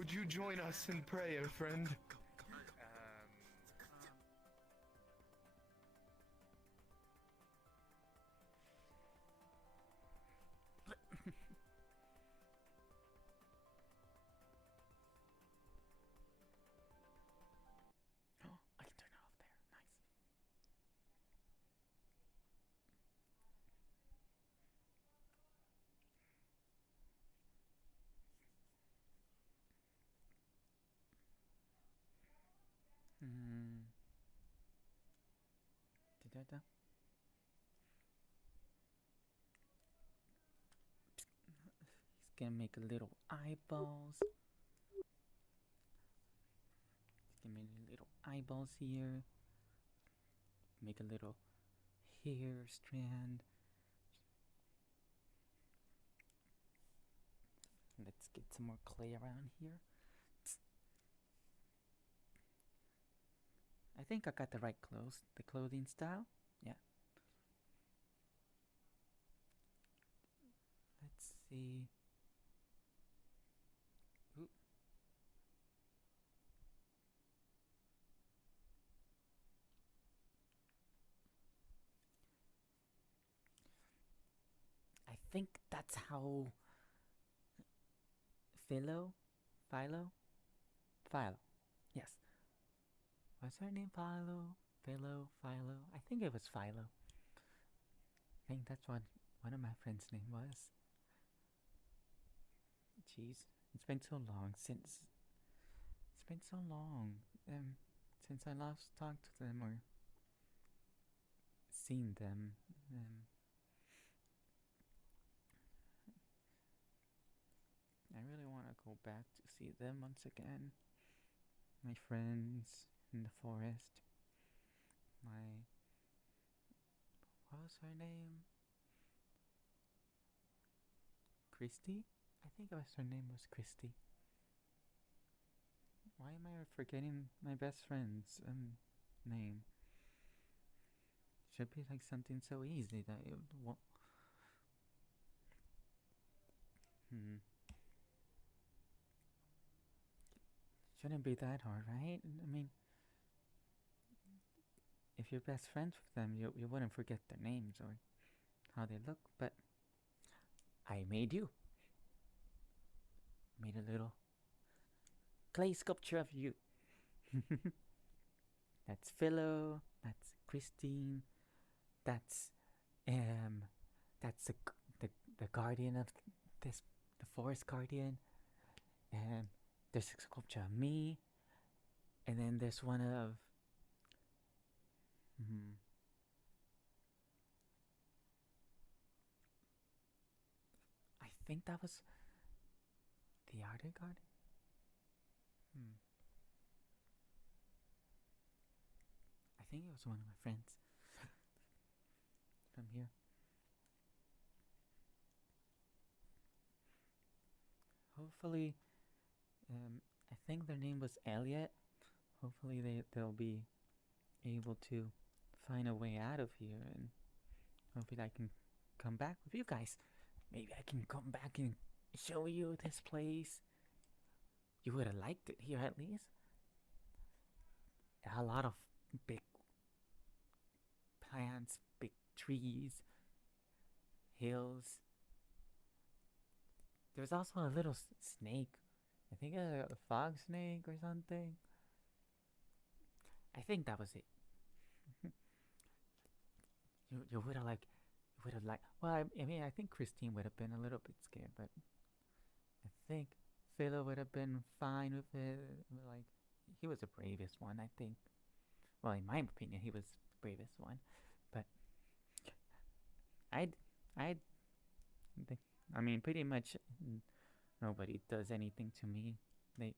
Would you join us in prayer, friend? Oh, I can turn it off there. Nice. Da-da-da. He's gonna make little eyeballs. He's gonna make little eyeballs here. Make a little hair strand. Let's get some more clay around here. I think I got the right clothes. The clothing style? Yeah. Let's see. Ooh. I think that's how Philo? Yes. What's her name? Philo? I think it was Philo. I think that's what one of my friends' name was. Jeez, it's been so long since I last talked to them or seen them. I really want to go back to see them once again. My friends in the forest. What was her name? Christy? I think her name was Christy. Why am I forgetting my best friend's name? Should be like something so easy that it won't. Shouldn't be that hard, right? I mean, if you're best friends with them, you wouldn't forget their names or how they look, but I made you. Made a little clay sculpture of you. That's Philo, that's Christine, that's the guardian of this, the forest guardian, and there's a sculpture of me, and then there's one of I think that was the other guardian. I think it was one of my friends from here. Hopefully, I think their name was Elliot. Hopefully they'll be able to find a way out of here, and hopefully I can come back with you guys. Maybe I can come back and show you this place. You would have liked it here at least. A lot of big plants, big trees, hills. There's also a little snake. I think a fog snake or something. I think that was it. you would have like, Well, I mean, I think Christine would have been a little bit scared, but I think Philo would have been fine with it. Like, he was the bravest one, I think. Well, in my opinion, he was the bravest one, but I mean, pretty much nobody does anything to me. They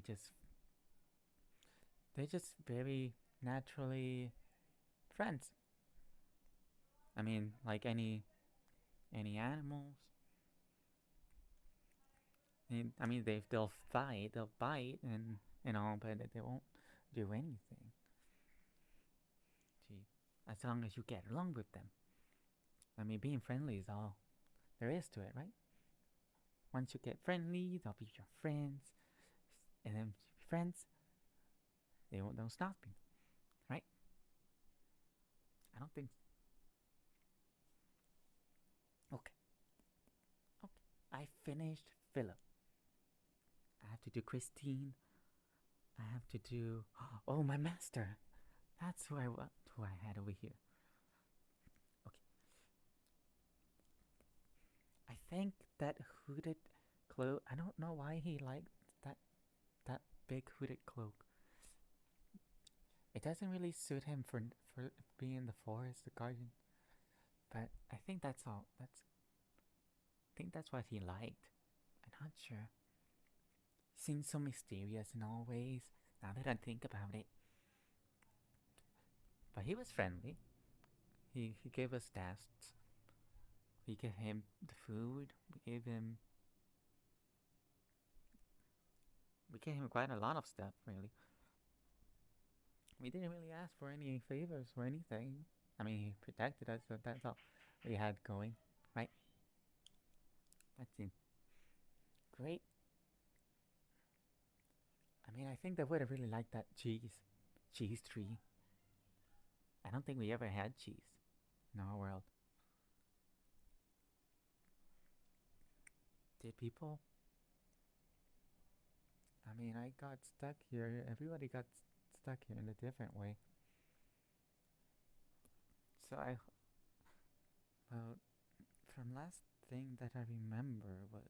just very naturally friends. I mean, like any animals. I mean, they'll fight, they'll bite, and all, but they won't do anything. Gee, as long as you get along with them. I mean, being friendly is all there is to it, right? once you get friendly, they'll be your friends, and then friends, they'll stop you, right? I don't think. Okay, okay. I finished Philip. I have to do Christine. I have to do. Oh, my master. That's who I had over here. Okay. I think that hooded cloak. I don't know why he liked that big hooded cloak. It doesn't really suit him for being in the forest, the garden. But I think that's all. I think that's what he liked. I'm not sure. He seems so mysterious in all ways. Now that I think about it, but he was friendly. He gave us tasks. We gave him the food. We gave him quite a lot of stuff, really. We didn't really ask for any favors or anything. I mean, he protected us, so that's all we had going, right? That seemed great. I mean, I think they would have really liked that cheese tree. I don't think we ever had cheese in our world. Did people? I mean, I got stuck here. Everybody got stuck here in a different way. So well, from last thing that I remember was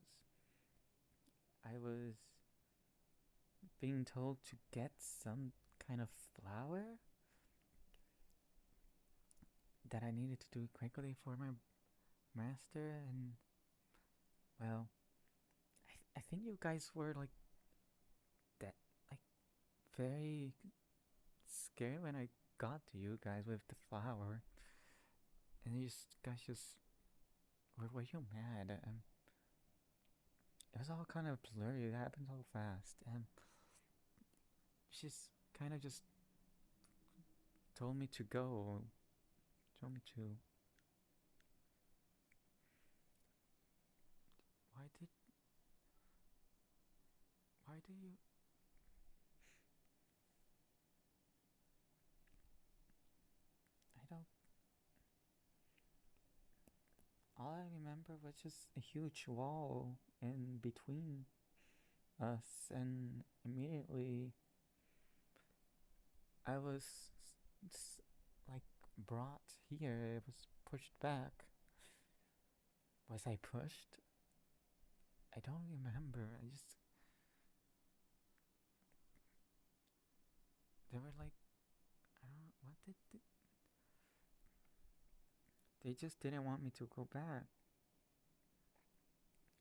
I was being told to get some kind of flower that I needed to do quickly for my master, and well, I think you guys were like that, like very scared when I got to you guys with the flower, and you guys just were you mad? It was all kind of blurry. It happened so fast, and she's kind of just told me to go. Told me to. Why did? Why do you? I don't. All I remember was just a huge wall in between us, and immediately I was like brought here. It was pushed back. Was I pushed? I don't remember. I just. They were like. I don't. What did. They just didn't want me to go back.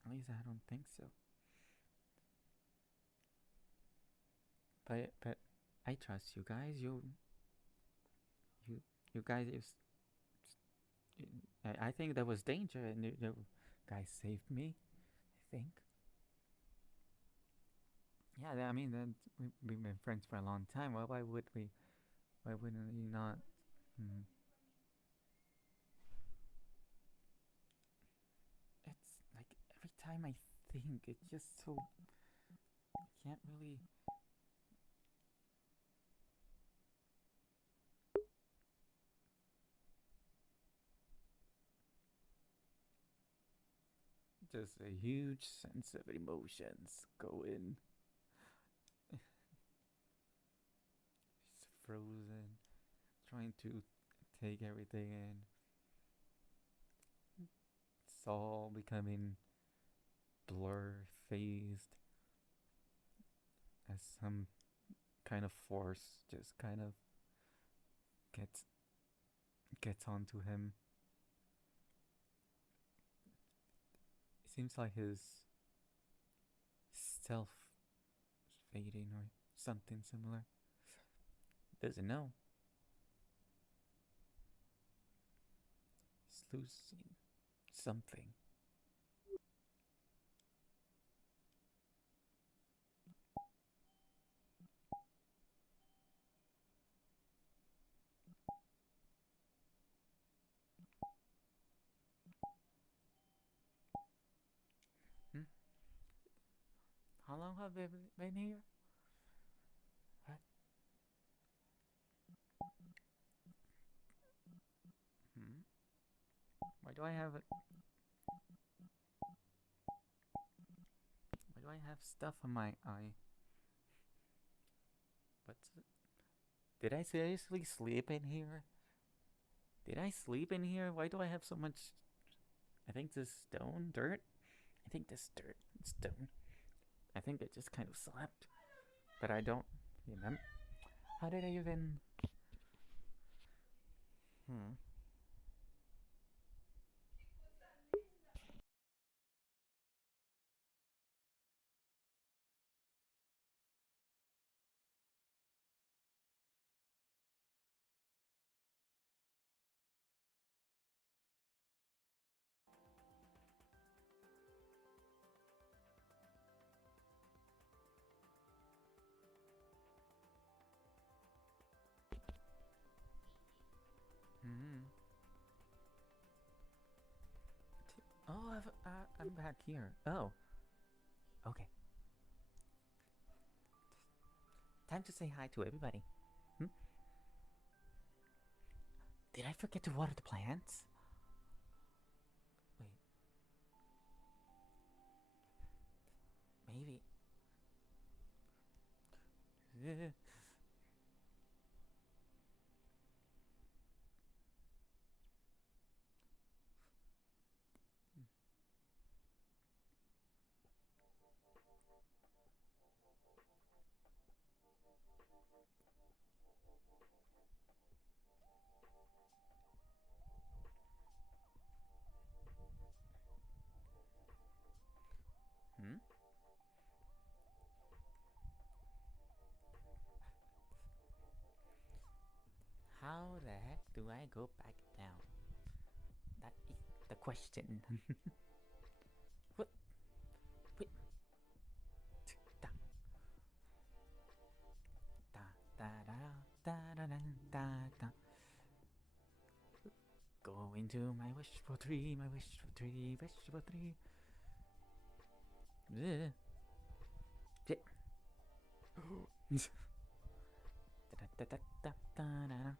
At least I don't think so. But I trust you guys. You you guys. I think there was danger, and you guys saved me. I think. Yeah, I mean, we've been friends for a long time. Why would we? Why wouldn't we not? Hmm. It's like every time I think, it's just so. I can't really. Just a huge sense of emotions going. It's frozen, trying to take everything in. It's all becoming blur phased as some kind of force just kind of gets gets onto him. It seems like his self is fading or something similar. Doesn't know. He's losing something. Hmm? How long have they been here? What? Hmm? Why do I have it? Why do I have stuff on my eye? What's it? Did I seriously sleep in here? Did I sleep in here? Why do I have so much? I think this stone, dirt. I think this dirt, stone. I think I just kind of slept, but I don't remember. How did I even? Hmm. Hmm. Oh, I'm back here. Oh, okay. Time to say hi to everybody. Hmm? Did I forget to water the plants? Wait, maybe. Hmm? How the heck do I go back down? That is the question. What? Wait. Da da da da da da da da. Go into my wishful tree, my wishful tree, wishful tree. Ugh. Da da da da da da da.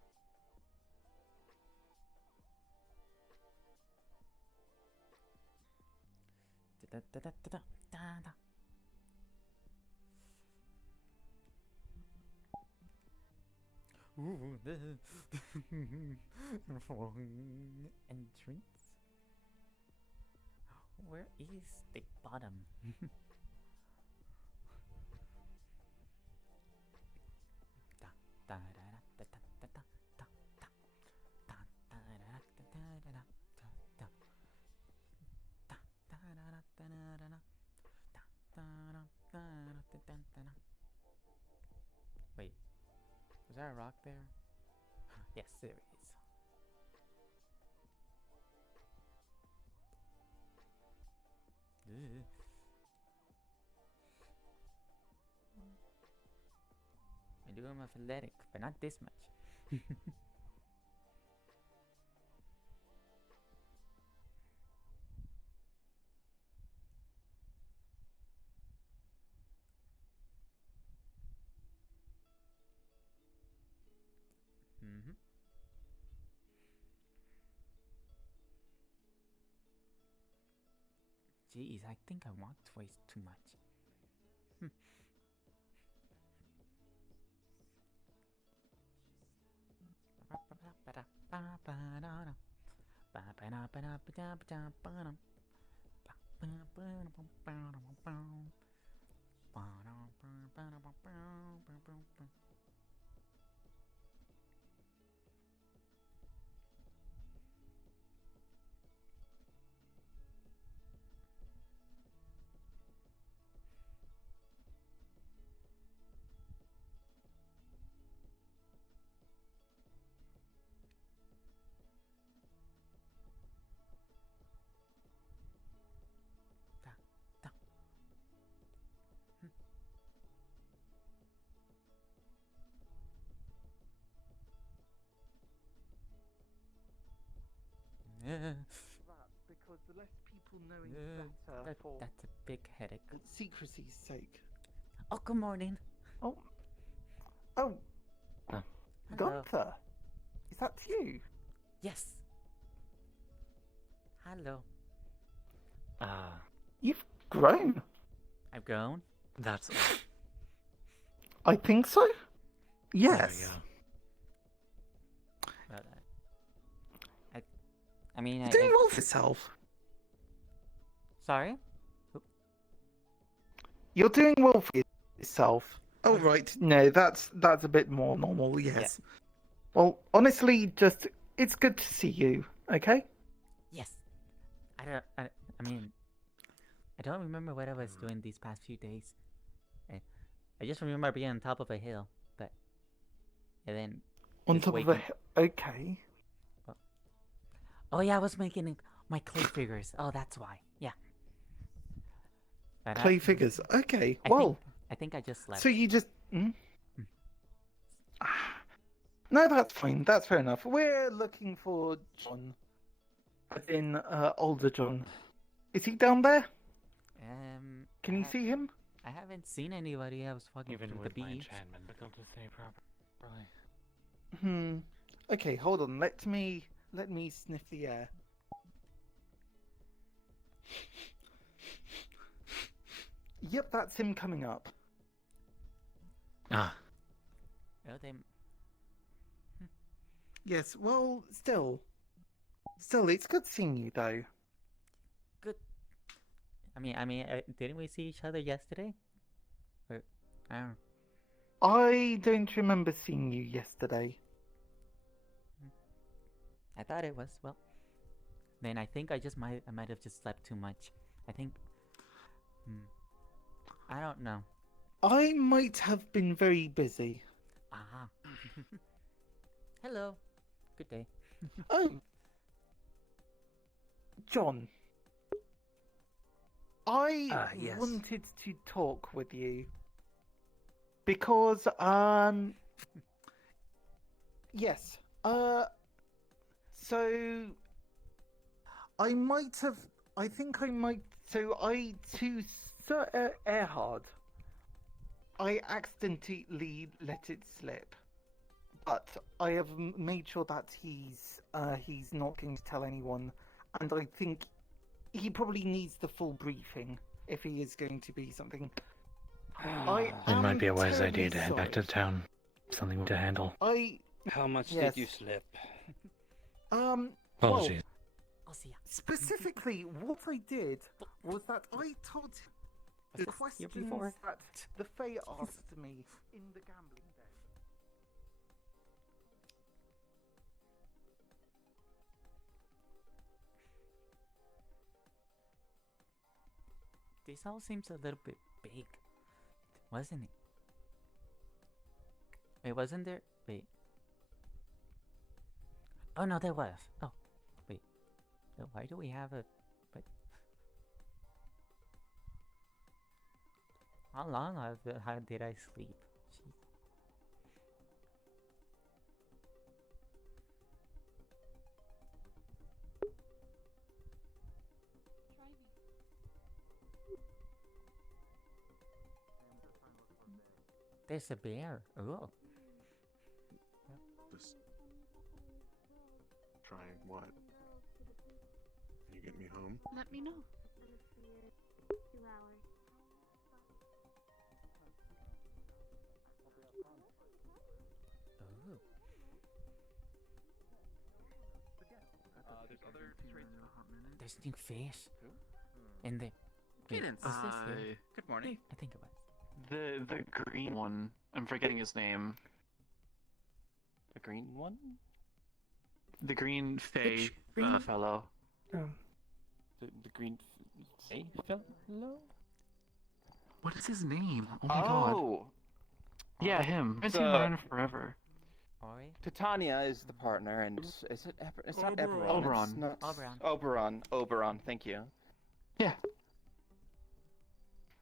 Da da da da da da. Ooh, the wrong entrance. Where is the bottom? Da da da da da da da da da da da da da da da da. Wait, was there a rock there? Yes, there is. I do am athletic, but not this much. Mm-hmm. Jeez, I think I walked twice too much. Hmm. That because the less people for knowing That's for a big headache. secrecy's sake. Oh, good morning. Oh, Hello. Gunther, is that you? Yes. Hello. You've grown. I've grown. That's all. I think so. There Yes. we go. But, I mean, You're doing well for yourself. Sorry? You're doing well for yourself. Oh right, no, that's a bit more normal. Yes. Well, honestly, it's good to see you. Okay. Yes. I mean, I don't remember what I was doing these past few days. I just remember being on top of a hill, and then On just top of a okay. Oh yeah, I was making my clay figures. Oh, that's why. Yeah. But Clay figures. Okay. I think I just slept. So you just. No, that's fine. That's fair enough. We're looking for John. As in, older John. Is he down there? Can you see him? I haven't seen anybody. I was walking Even through with the my beach. enchantment, difficult to say properly. Okay, hold on. Let me sniff the air. Yep, that's him coming up. Ah, Oh, they. Yes. Well, still, it's good seeing you though. Good. I mean, didn't we see each other yesterday? Or, I don't know. I don't remember seeing you yesterday. I thought it was. Well, then I think I might have just slept too much. I think. I don't know. I might have been very busy. Ah. Hello. Good day. Oh, John. I yes. wanted to talk with you because yes, so to Sir Erhard, I accidentally let it slip, but I have made sure that he's not going to tell anyone, and I think he probably needs the full briefing if he is going to be something. it might be a wise idea to head back to town. Something to handle. How much Yes. did you slip? Well, Apologies. I'll see ya. specifically, what I did was that I told him the Was this here questions before? that the Fae asked me in the gambling den. This all seems a little bit big, wasn't it? Wait, wasn't there? Wait. Oh no, there was. Oh, wait. So why do we have a? But how long how did I sleep? Jeez. There's a bear. Oh. Just trying what? Can you get me home? Let me know. Oh. There's other traits. There's new fish. In the. Wait, Cadence. was this here? Good morning. I think it was. The green one. I'm forgetting his name. The green one? The green fey Which green- fellow. The green fey fellow? What is his name? Oh my god. Yeah, him. I've been seeing him around forever. Ori? Titania is the partner, and is it? It's not Eberron. Oberon. It's not... Oberon. Oberon. Thank you. Yeah.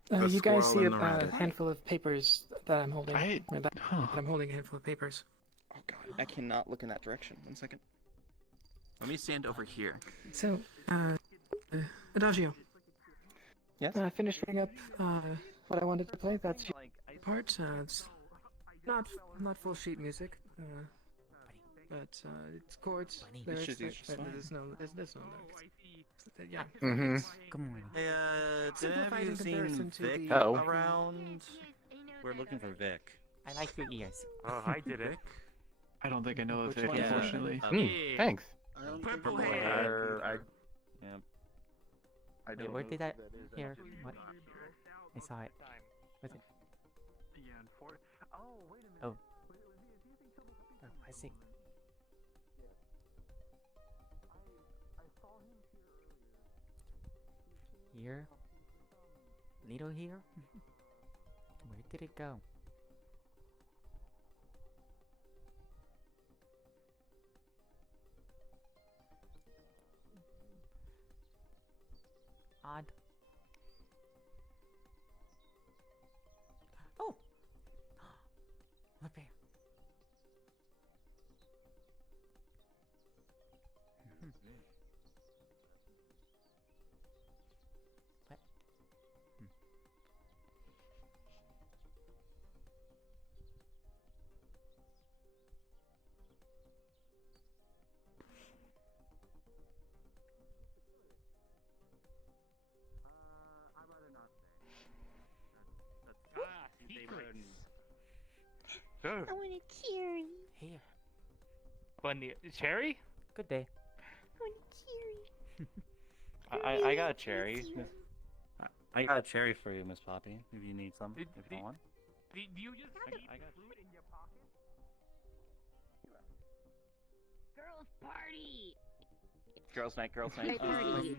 The You guys see squirrel a and the rabbit. handful of papers that I'm holding. Or that Huh. I'm holding a handful of papers. Oh god, I cannot look in that direction. 1 second. Let me stand over here. So, Adagio. Yes? I finished picking up what I wanted to play. That's your part. It's not full sheet music, but it's chords, lyrics. should use your There's no lyrics. Yeah. Mm-hmm. Good morning. Hey, have Simplified you in seen comparison to Vic the- Uh-oh. around? We're looking for Vic. I like your ears. Oh, I did it. I don't think I know Which of it, one is that? unfortunately. Thanks. I don't Purple think hair. Yeah. I Wait, don't where know did who that is, hear? actually. What? I saw it. What's it? Yeah, and four. Oh, wait a minute. Oh. Wait, do you think she'll be Oh, I see. I saw him here earlier. Here? Little here? Where did it go? Odd. Oh! Look there. What? I'd rather not say. I want a cherry. Here. Cherry? Good day. I want a cherry. I got a cherry. I got a cherry for you, Miss Poppy. If you need some, if you want. Do you just I got food in your pocket? Girls party. Girls' night, girls' night. Party.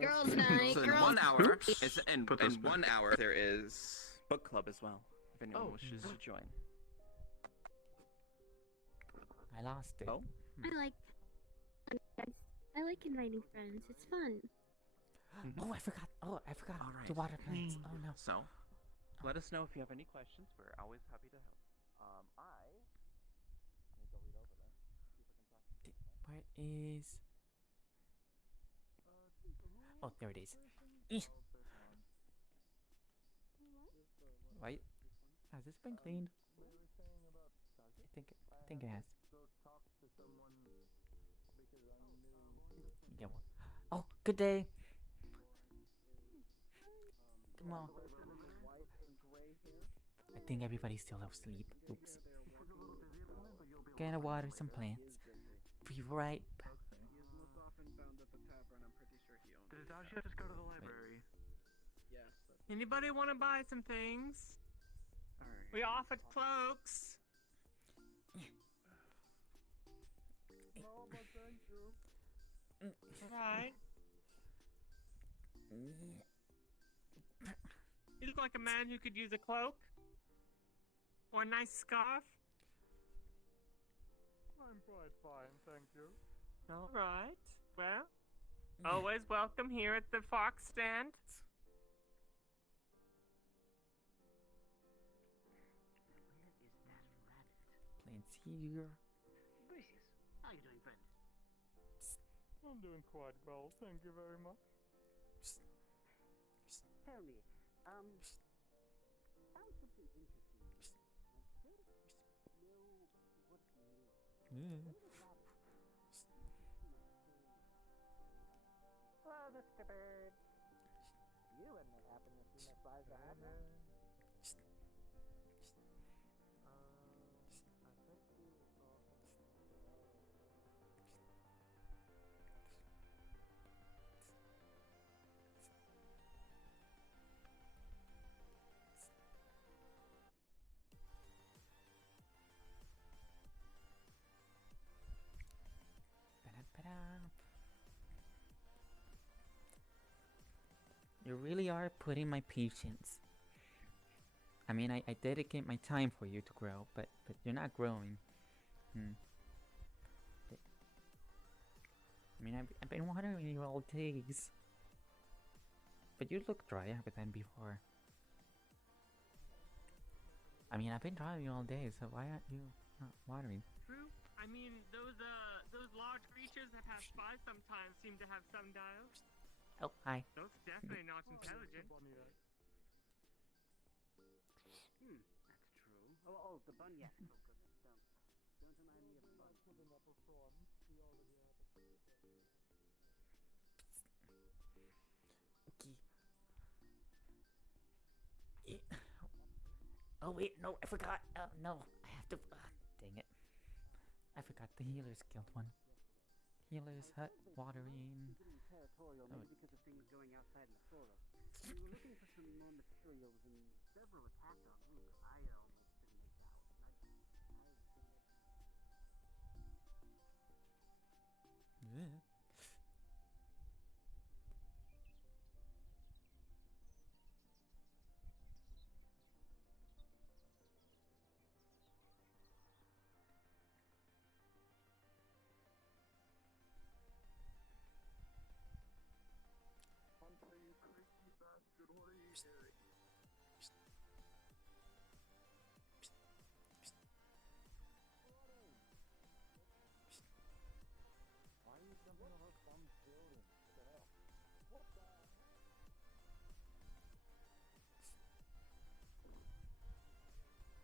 Girls night. So in girls 1 hour, Oops. in Put this back. 1 hour, there is Book club as well, if anyone Oh. wishes to join. I lost it. Oh? I like inviting friends. It's fun. Oh, I forgot. Oh, I forgot All right. to water plants. Oh no. So, let us know if you have any questions. We're always happy to help. Let me go read over them. See if I can talk. Where is? Oh, there it is. Eh. Wait. Has this been cleaned? I think it has. Yeah. Oh, good day. Come on. I think everybody's still asleep. Oops. Gonna water some plants. Be right back. Did Adagio just go to the library? Anybody want to buy some things? We offered cloaks. Right. You look like a man who could use a cloak. Or a nice scarf. I'm quite fine, thank you. Alright. Well, always welcome here at the Fox stand. Plants here. Gracious. How you doing, friend? I'm doing quite well, thank you very much. Tell me, sounds something interesting. Hello, Mr. Bird. You wouldn't have happened to see my flies that happen. You really are putting my patience. I mean, I dedicate my time for you to grow, but you're not growing. I mean, I've been watering you all days. But you look drier than before. I mean, I've been drying you all day, so why aren't you not watering? True. I mean, those large creatures that pass by sometimes seem to have sundials. Oh, hi. Those definitely not intelligent. That's true. Oh, the bun, yes. Oh, goodness. Don't remind me of bun. Oh wait, no, I forgot. No, I have to. Dang it! I forgot the healer's guild one. Healer's hut, watering. Territorial, maybe because of things going outside in the flora. We were looking for some more materials, and several attacked our group. I almost didn't make out. Yeah.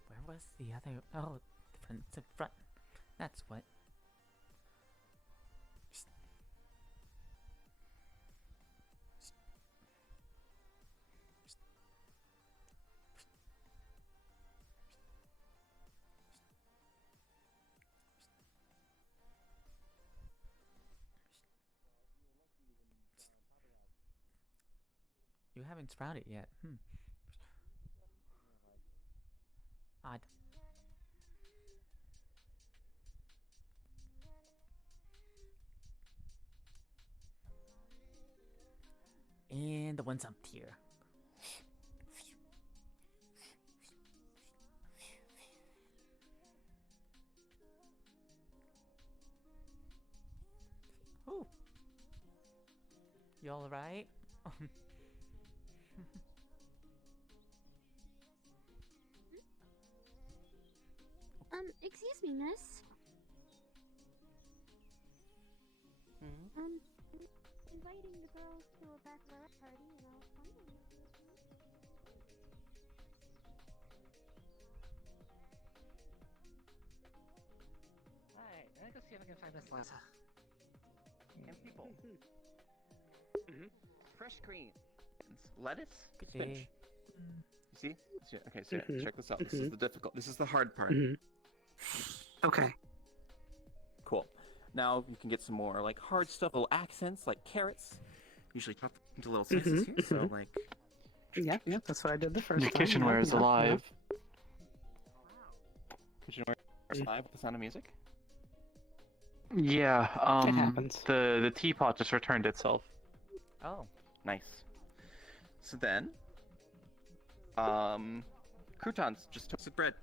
Where was the other? Oh, the front. That's what. You haven't sprouted yet. Odd. And the one's up here. Oh. You alright? Excuse me, miss. Inviting the girls to a bachelorette party, and I'll come in. Alright, I'm gonna go see if I can find Miss Liza. And people. Fresh greens. Lettuce. Spinach. You see? Okay, so check this out. This is the difficult. This is the hard part. Okay. Cool. Now you can get some more like hard stuff, little accents like carrots. Usually chop into little slices here. So like. Yeah, that's what I did the first The time. kitchenware is alive. Kitchenware is alive with the sound of music. Yeah, It happens. the teapot just returned itself. Oh, nice. So then, croutons, just toasted bread.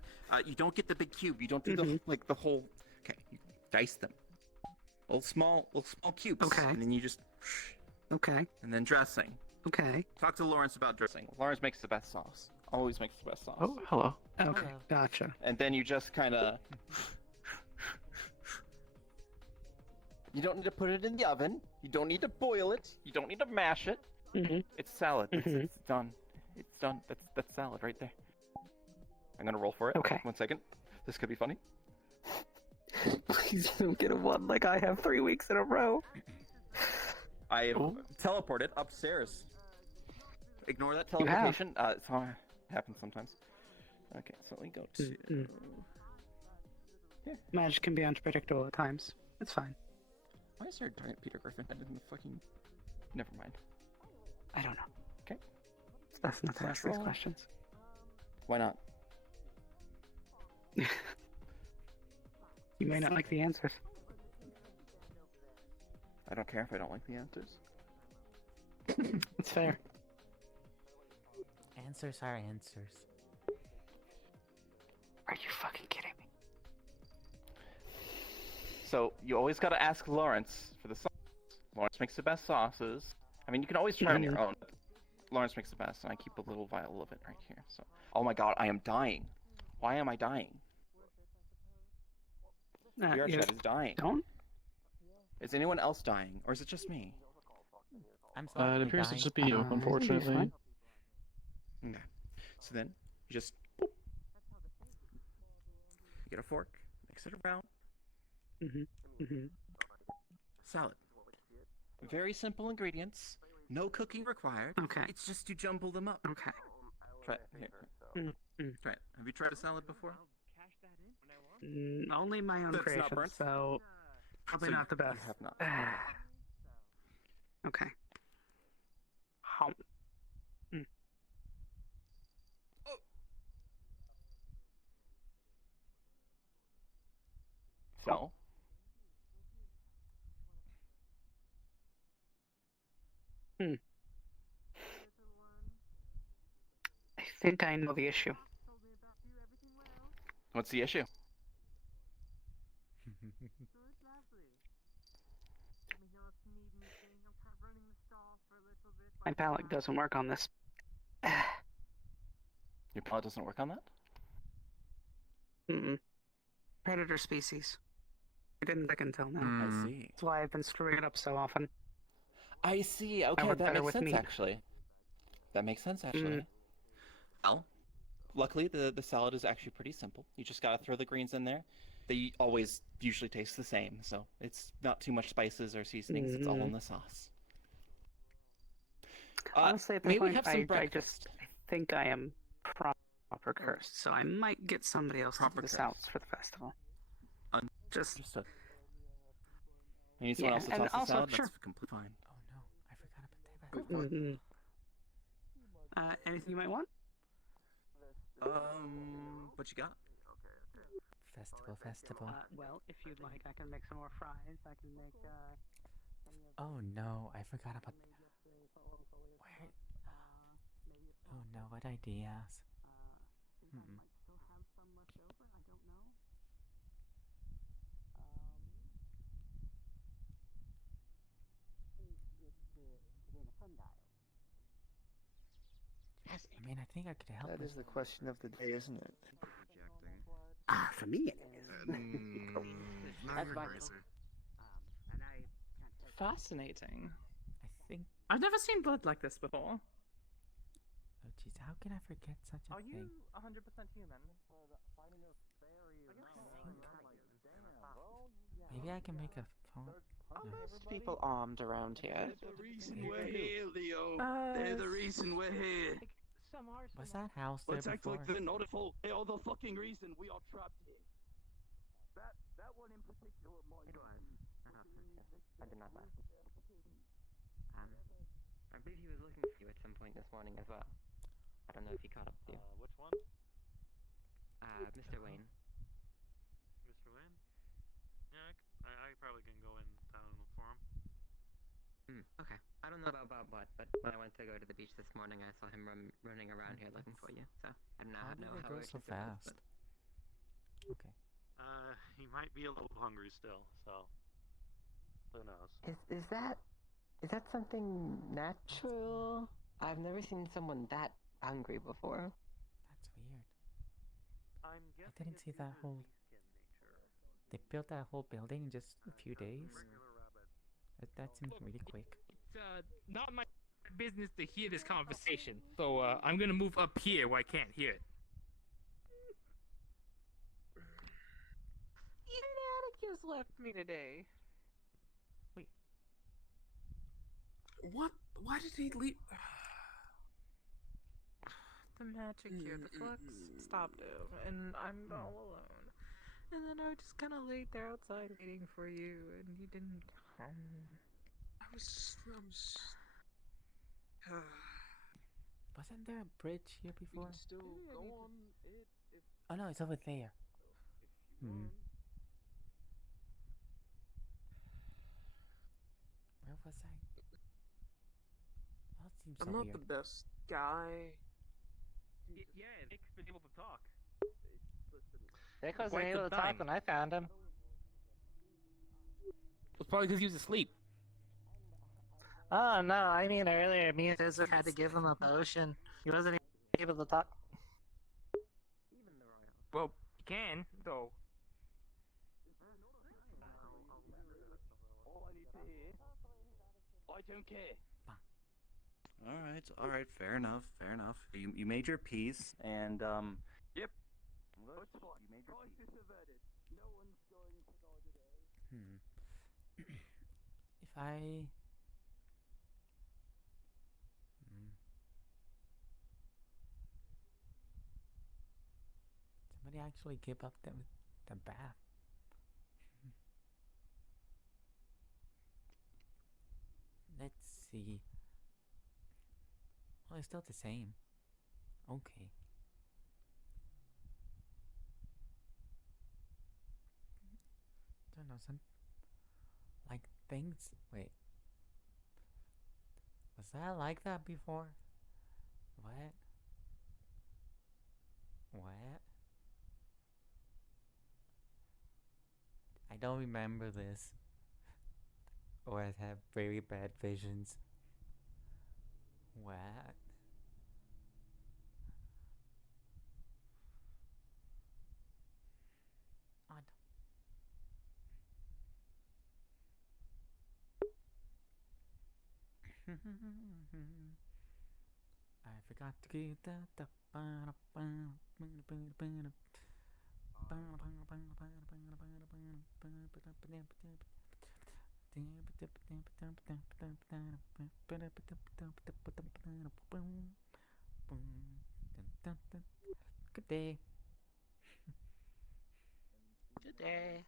You don't get the big cube. You don't do the whole. Okay, you dice them. Little small cubes. Okay. And then you just. Okay. And then dressing. Okay. Talk to Lawrence about dressing. Lawrence makes the best sauce. Always makes the best sauce. Oh, hello. Okay. Gotcha. And then you just kind of. You don't need to put it in the oven. You don't need to boil it. You don't need to mash it. It's salad. It's done. It's done. That's salad right there. I'm gonna roll for it. Okay. 1 second. This could be funny. Please don't get a 1 like I have 3 weeks in a row. I have teleported upstairs. Ignore that teleportation. It's how it happens sometimes. Okay, so let me go to. Yeah. Magic can be unpredictable at times. It's fine. Why is there a giant Peter Griffin head in the fucking? Never mind. I don't know. Okay. That's not to ask these questions. Why not? You may not like the answers. I don't care if I don't like the answers. It's fair. Answers are answers. Are you fucking kidding me? So you always got to ask Lawrence for the sauce. Lawrence makes the best sauces. I mean, you can always try on your own. But Lawrence makes the best, and I keep a little vial of it right here. So, oh my god, I am dying. Why am I dying? Your chat is dying. Don't? Is anyone else dying, or is it just me? I'm sorry. It appears to just be you, unfortunately. Okay. So then you just boop. You get a fork, mix it around. Salad. Very simple ingredients. No cooking required. Okay. It's just you jumble them up. Okay. Try it. Here. Try it. Have you tried a salad before? Only my own That's not creation, burnt? so probably So not the you best. have not. Okay. How? So. I think I know the issue. What's the issue? My palate doesn't work on this. Your palate doesn't work on that? Predator species. I didn't think until now. I see. That's why I've been screwing it up so often. I see. Okay, work that better makes with sense meat. actually. That makes sense actually. Well, luckily the salad is actually pretty simple. You just gotta throw the greens in there. They always usually taste the same, so it's not too much spices or seasonings. It's all in the sauce. Honestly, at this may we point, have some I breakfast? think I am proper cursed, so I might get somebody else to Proper do the cursed. salads for the festival. Just Understood. You need someone Yeah, else to and toss the also, salad? sure. That's completely fine. Oh no, I forgot about that. Anything you might want? What you got? Festival. Well, if you'd like, I can make some more fries. I can make. Oh no, I forgot about. Where? Oh no, what ideas? I mean, I think I could help. That is the question of the day, isn't it? For me, it is. That's fascinating. I think. I've never seen blood like this before. Oh jeez, how can I forget such a thing? 100% human? Maybe I can make a phone. Most people armed around here. The reason we're here, Leo. They're the reason we're here. Was that house there Let's act before? like they're not at fault. They are the fucking reason we are trapped here. That one in particular might It was. I did not laugh. I believe he was looking for you at some point this morning as well. I don't know if he caught up to you. Which one? Mr. Wayne. Mr. Wayne? Yeah, I probably can go in town and look for him. Okay. I don't know about what, but when I went to go to the beach this morning, I saw him running around here looking for you. So I don't know How did how it go so urgent it was, fast? but- Okay. He might be a little hungry still, so who knows? Is that something natural? I've never seen someone that hungry before. That's weird. I didn't see that whole. They built that whole building in just a few days. That seems really quick. It's not my business to hear this conversation, so I'm gonna move up here where I can't hear it. Even Atticus left me today. Wait. What? Why did he leave? The magic here, the flux stopped him, and I'm all alone. And then I just kind of laid there outside waiting for you, and you didn't come. Wasn't there a bridge here before? Still go on it if Oh no, it's over there. Where was I? That seems so I'm not weird. the best guy. Yeah, Nick's been able to talk. Nick wasn't Quite able the to talk time. when I found him. It's probably because he was asleep. Oh no, I mean earlier me and Fizzle had to give him a potion. He wasn't able to talk. Well, he can, though. all I need to hear. I don't care. All right, fair enough, fair enough. You made your peace, and Yep. look, It's fine. you made your peace. Crisis averted. No one's going to die today. If I... Somebody actually give up the bath. Let's see. Well, it's still the same. Okay. Don't know, some... Like, things... Wait. Was that like that before? What? What? I don't remember this. Or I have very bad visions. What? Odd. I forgot to get the Good day. Good day.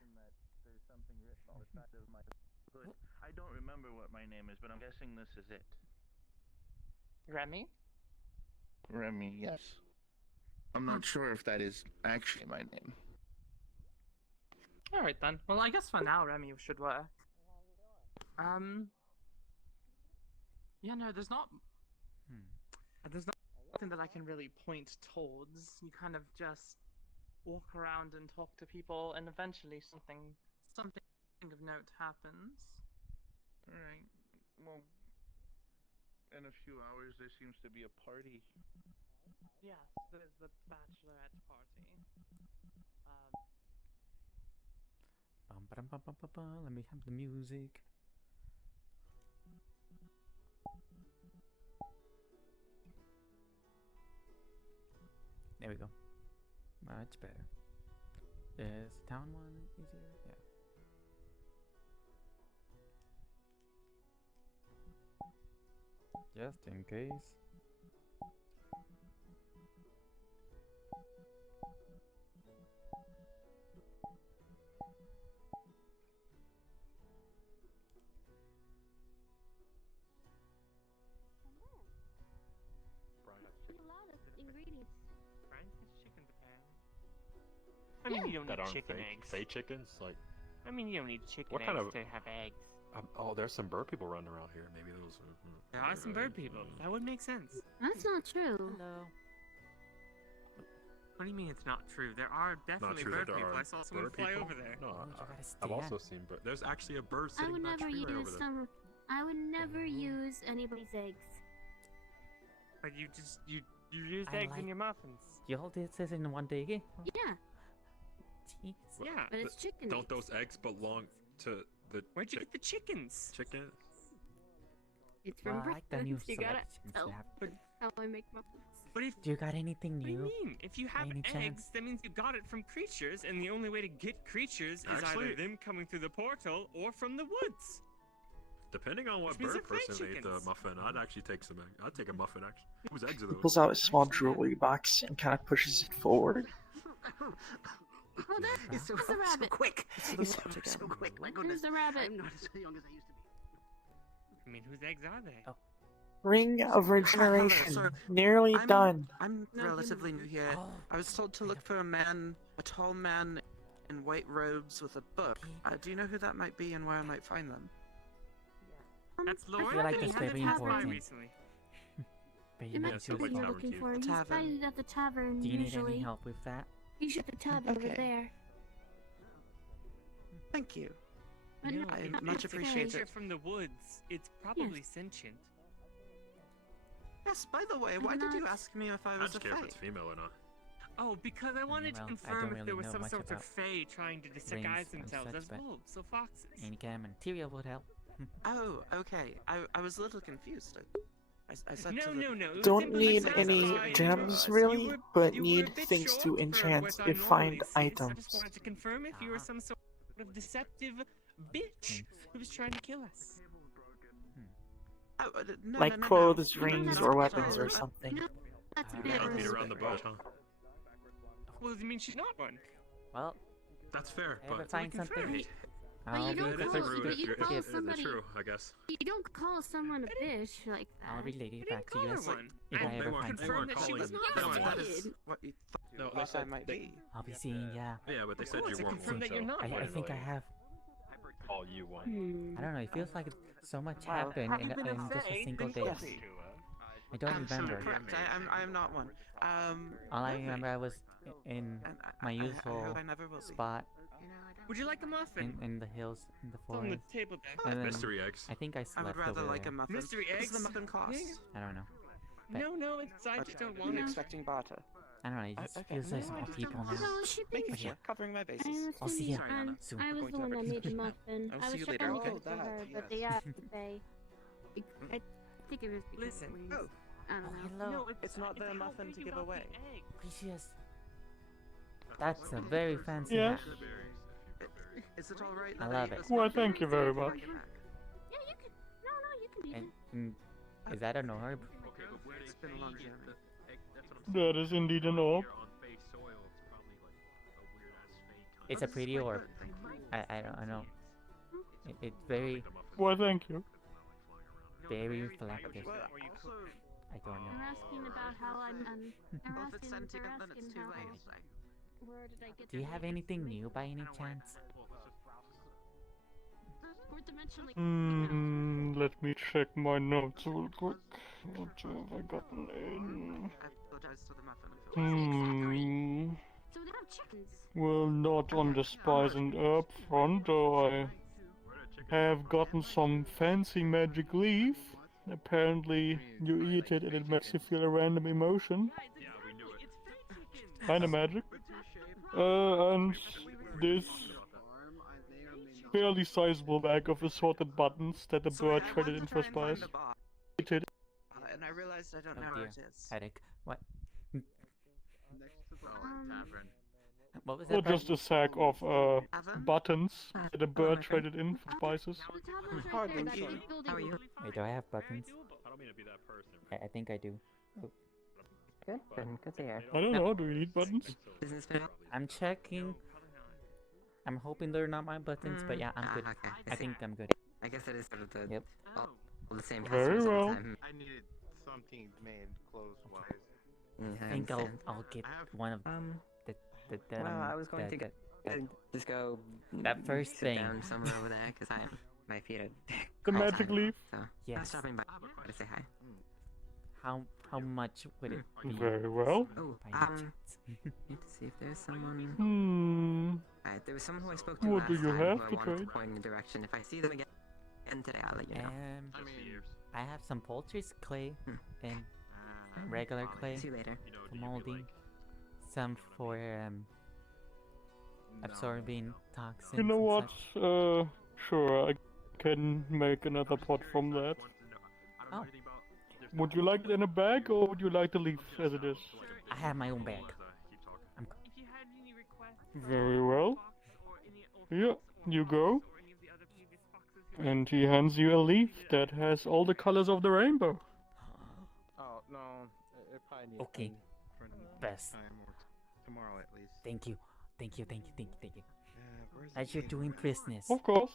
There's something written on the side of my hood. I don't remember what my name is, but I'm guessing this is it. Remy? Remy, yes. I'm not sure if that is actually my name. Alright then. Well, I guess for now, Remy should work. Yeah, no, there's not... There's nothing that I can really point towards. You kind of just walk around and talk to people, and eventually something of note happens. Alright. Well, in a few hours there seems to be a party. Yes, there's the bachelorette party. Let me have the music. There we go. Much better. Is the town one easier? Yeah. Just in case. A lot of ingredients. Frank is chicken to pan. I mean, you don't That need aren't chicken fake, eggs. fake chickens? Like, I mean, you don't need chicken what eggs kind of... to have eggs. Oh, there's some bird people running around here. Maybe those... There are some bird people. That would make sense. That's not true. Hello. What do you mean it's not true? There are definitely bird people. I saw someone fly over there. No, I've also seen bird. There's actually a bird I sitting would in that never tree right over use there. some. I would never use anybody's eggs. But you use eggs in your muffins. You all did this in one day? Yeah. Jeez. Yeah. But it's chicken Don't eggs. those eggs belong to the... Where'd you get the chickens? Chicken? It's from I like the new breakfast. You gotta selections tell lab. how I make muffins. But if Do you got anything what do you new? mean? If you have Any eggs, chance? that means you got it from creatures, and the only way to get creatures is Actually- either them coming through the portal or from the woods. Depending on what Which means bird they're fake person ate the chickens. muffin, I'd actually take some egg. I'd take a muffin, actually. Whose eggs are He those? pulls out a small jewelry box and kind of pushes it forward. Oh, that's so, a rabbit. so quick. It's He's the rabbit so again. quick. My There's goodness. the rabbit. I'm not as young as I used to be. I mean, whose eggs are they? Oh. Ring of Regeneration. Sorry. Nearly I'm- done. I'm No, relatively new here. Oh. I was told to look for a tall man in white robes with a book. Do you know who that might be and where I might find them? That's I Lauren. feel like and he that's hasn't very passed by important. recently. Very It might much be what like you're tavern looking keep. for. A He's tavern. sighted at the tavern Do you need usually. any help with that? He's at the tavern over Okay. there. Thank you. But No, not- I not much It's a appreciate creature it. from the woods. It's probably sentient. Yes, by the way, why did you ask me if I I was a just care if fae? it's female or not. Oh, because I wanted well, to I confirm don't if there really was know some much sort of about fae trying to disguise rings and themselves such, as but wolves, so foxes. Any kind of material would help. Oh, okay. I was a little confused. I said No, to the... no, no. it was Don't simply need because any I- gems you really, were- but you were a need bit things to short for enchant what I and find normally see, so I items. just wanted to confirm if you were some sort of deceptive bitch who was trying to kill us. Oh, no, Like no, no, clothes, no. rings, Not or at weapons all. or something. That's a You bit gotta beat rude. around the bush, huh? Well, you mean she's not one? Well, That's fair, if I ever but find something, hey, But you I'll don't be the call, first rude but if you you're call if somebody. it's true, I guess. You don't call someone a bitch like that. I'll relay it back to call you her as one. if I I ever weren't- find they weren't something. confirmed that she calling was them not them one. That ones. is what you No, thought they I said might they, be. I'll be seeing ya. yeah, but they said course, you I weren't confirmed one, that you're so not I think I have. Call you one. Hmm. I don't know. It feels like so much Well, happened have you been in just a insane? single Then day. yes. I don't remember. Correct. I am not one. All I lovely. remember, I was in And my I usual hope I never will be. spot Would you like a muffin? in the hills, in the It's on the forest. table there. And then mystery eggs. I think I I slept would rather over like a there. muffin. Mystery What does eggs? the muffin cost? I don't know. But No, it's I just don't want it. Expecting barter. I don't know. It just Okay. feels like No, small I just people don't- now. No, she Making thinks. sure, covering my I bases. was I'll see thinking, ya Sorry, Anna. soon. I We're was going the to one have that a made the conversation now. muffin. I'll I see was you trying later, to okay? give it to her, but they asked to pay. I think it was because Listen. we- Oh, I don't know. Hello. No, it's not the muffin to give away. Precious. That's a very fancy Yes. hat. Is it alright? I love it. Why, thank you very much. Yeah, you can. No, you can eat And it. is that an orb? Okay, but where It's been a long journey. That is indeed an orb. It's a pretty orb. I know. It's very, Why, thank you. very reflective. Well, I don't know. They're asking about how I'm. well, if it's sentient, then it's too how. late. Where did I get Do you the have name? anything new by any chance? Fourth dimension, like. Let me check my notes real quick. What have I gotten in? I apologize for the muffin. So they have chickens. Well, not on the spice and herb front, though I have gotten some fancy magic leaf. Apparently, you eat it and it makes you feel a random emotion. Kinda magic. And this fairly sizable bag of assorted buttons that the bird traded in for spice. Eat it. And I realized I don't know Oh where dear. it is. Headache. What? Tavern. What was Or that? just a sack of Tavern? buttons that the bird okay. traded in for spices. The tavern's right Pardon there. me. That's the building. How are you? Wait, do I have buttons? I don't mean to be that person. I think I do. Oh, Good. Good to hear. I don't know, do you need buttons? Business fail? I'm checking. I'm hoping they're not my buttons, but yeah, I'm good. Okay. I think I'm good. I guess it is sort of the Yep. all the same Very customers all well. the time. I needed something made clothes-wise. I think I'll get one of the Well, I was going to the- just go. That first sit thing. down somewhere over there because my feet are. The all magic time, leaf? So I was Yes. stopping by to say hi. How much would it be? Very well. Oh, by any chance? need to see if there's someone. There was someone who I spoke to What last do you time have who I to wanted to trade? point in a direction. If I see them again today, I'll let you know. I have some poultry's clay and regular clay See you later. for molding. Some for absorbing toxins. You know and what? such. Sure, I can make another pot from that. Oh, Would you like it in a bag or would you like to leave as it is? I have my own bag. I'm If you had any requests Very well. or any Here, you go. or any of the other previous foxes who And he hands you a leaf that has all the colors of the rainbow. Oh, no. It probably needs Okay. for another Best. time or tomorrow at least. Thank you. Thank you. Thank you. Thank you. Thank you. Where's As the you're paper doing at? business. Of course.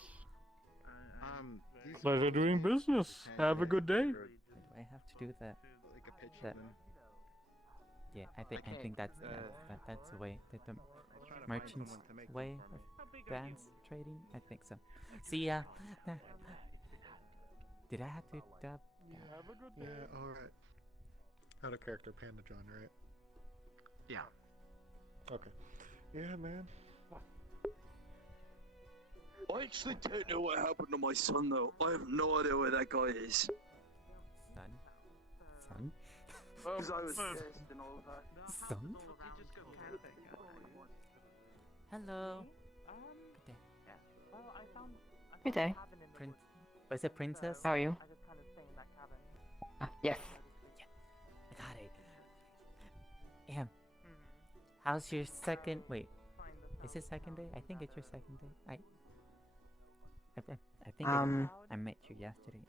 These Pleasure doing business. Have a good day. Do I have to do that? like a picture That- of them. Yeah, I think that's that's the way that the Trying to find merchants someone to make way them for of me. bands trading. I think so. See ya. Did I have to dub? Have a good Yeah, alright. Out of character, Panda John, right? Yeah. Okay. Yeah, man. I actually don't know what happened to my son, though. I have no idea where that guy is. Son? Because I was pissed and all of that. Son? Hello. Good day. Good day. Was it princess? How are you? Yes. I got it. How's your second? Wait, is it second day? I think it's your second day. I think I met you yesterday.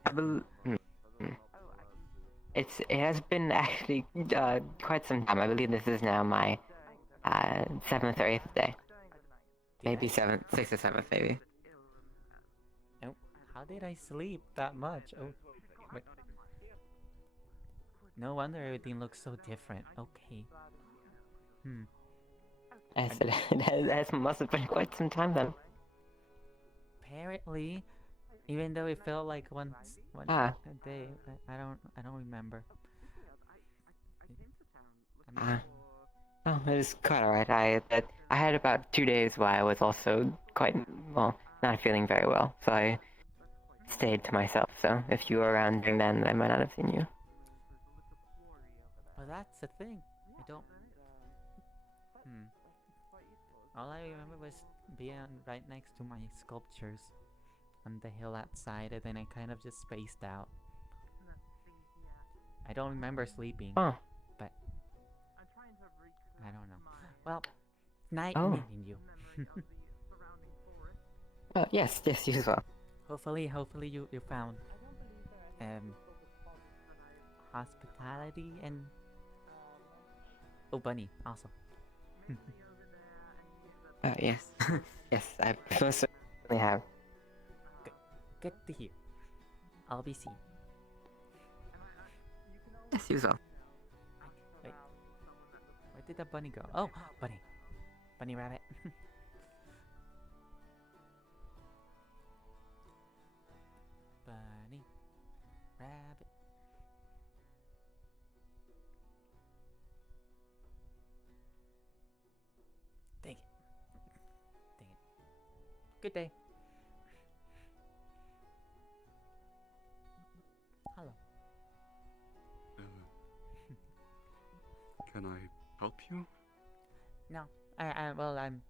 It has been actually quite some time. I believe this is now my 7th or 8th day. Maybe 6th or 7th, maybe. Oh, how did I sleep that much? Oh, wait. No wonder everything looks so different. Okay. Yes, it must have been quite some time then. Apparently, even though it felt like one a day, I don't remember. Oh, it was quite alright. I had about 2 days where I was also quite, well, not feeling very well, so I stayed to myself. So if you were around during then, I might not have seen you. Well, that's the thing. I don't. All I remember was being right next to my sculptures on the hill outside, and then I kind of just spaced out. I don't remember sleeping, but I don't know. Well, nice meeting you. Yes, you as well. Hopefully you found hospitality and Bunny also. Yes, yes, I most certainly have. Good to hear. I'll be seeing. Yes, you as well. Wait, where did the bunny go? Oh, bunny rabbit. Bunny rabbit. Dang it. Good day. Hello. Can I help you? No, I'm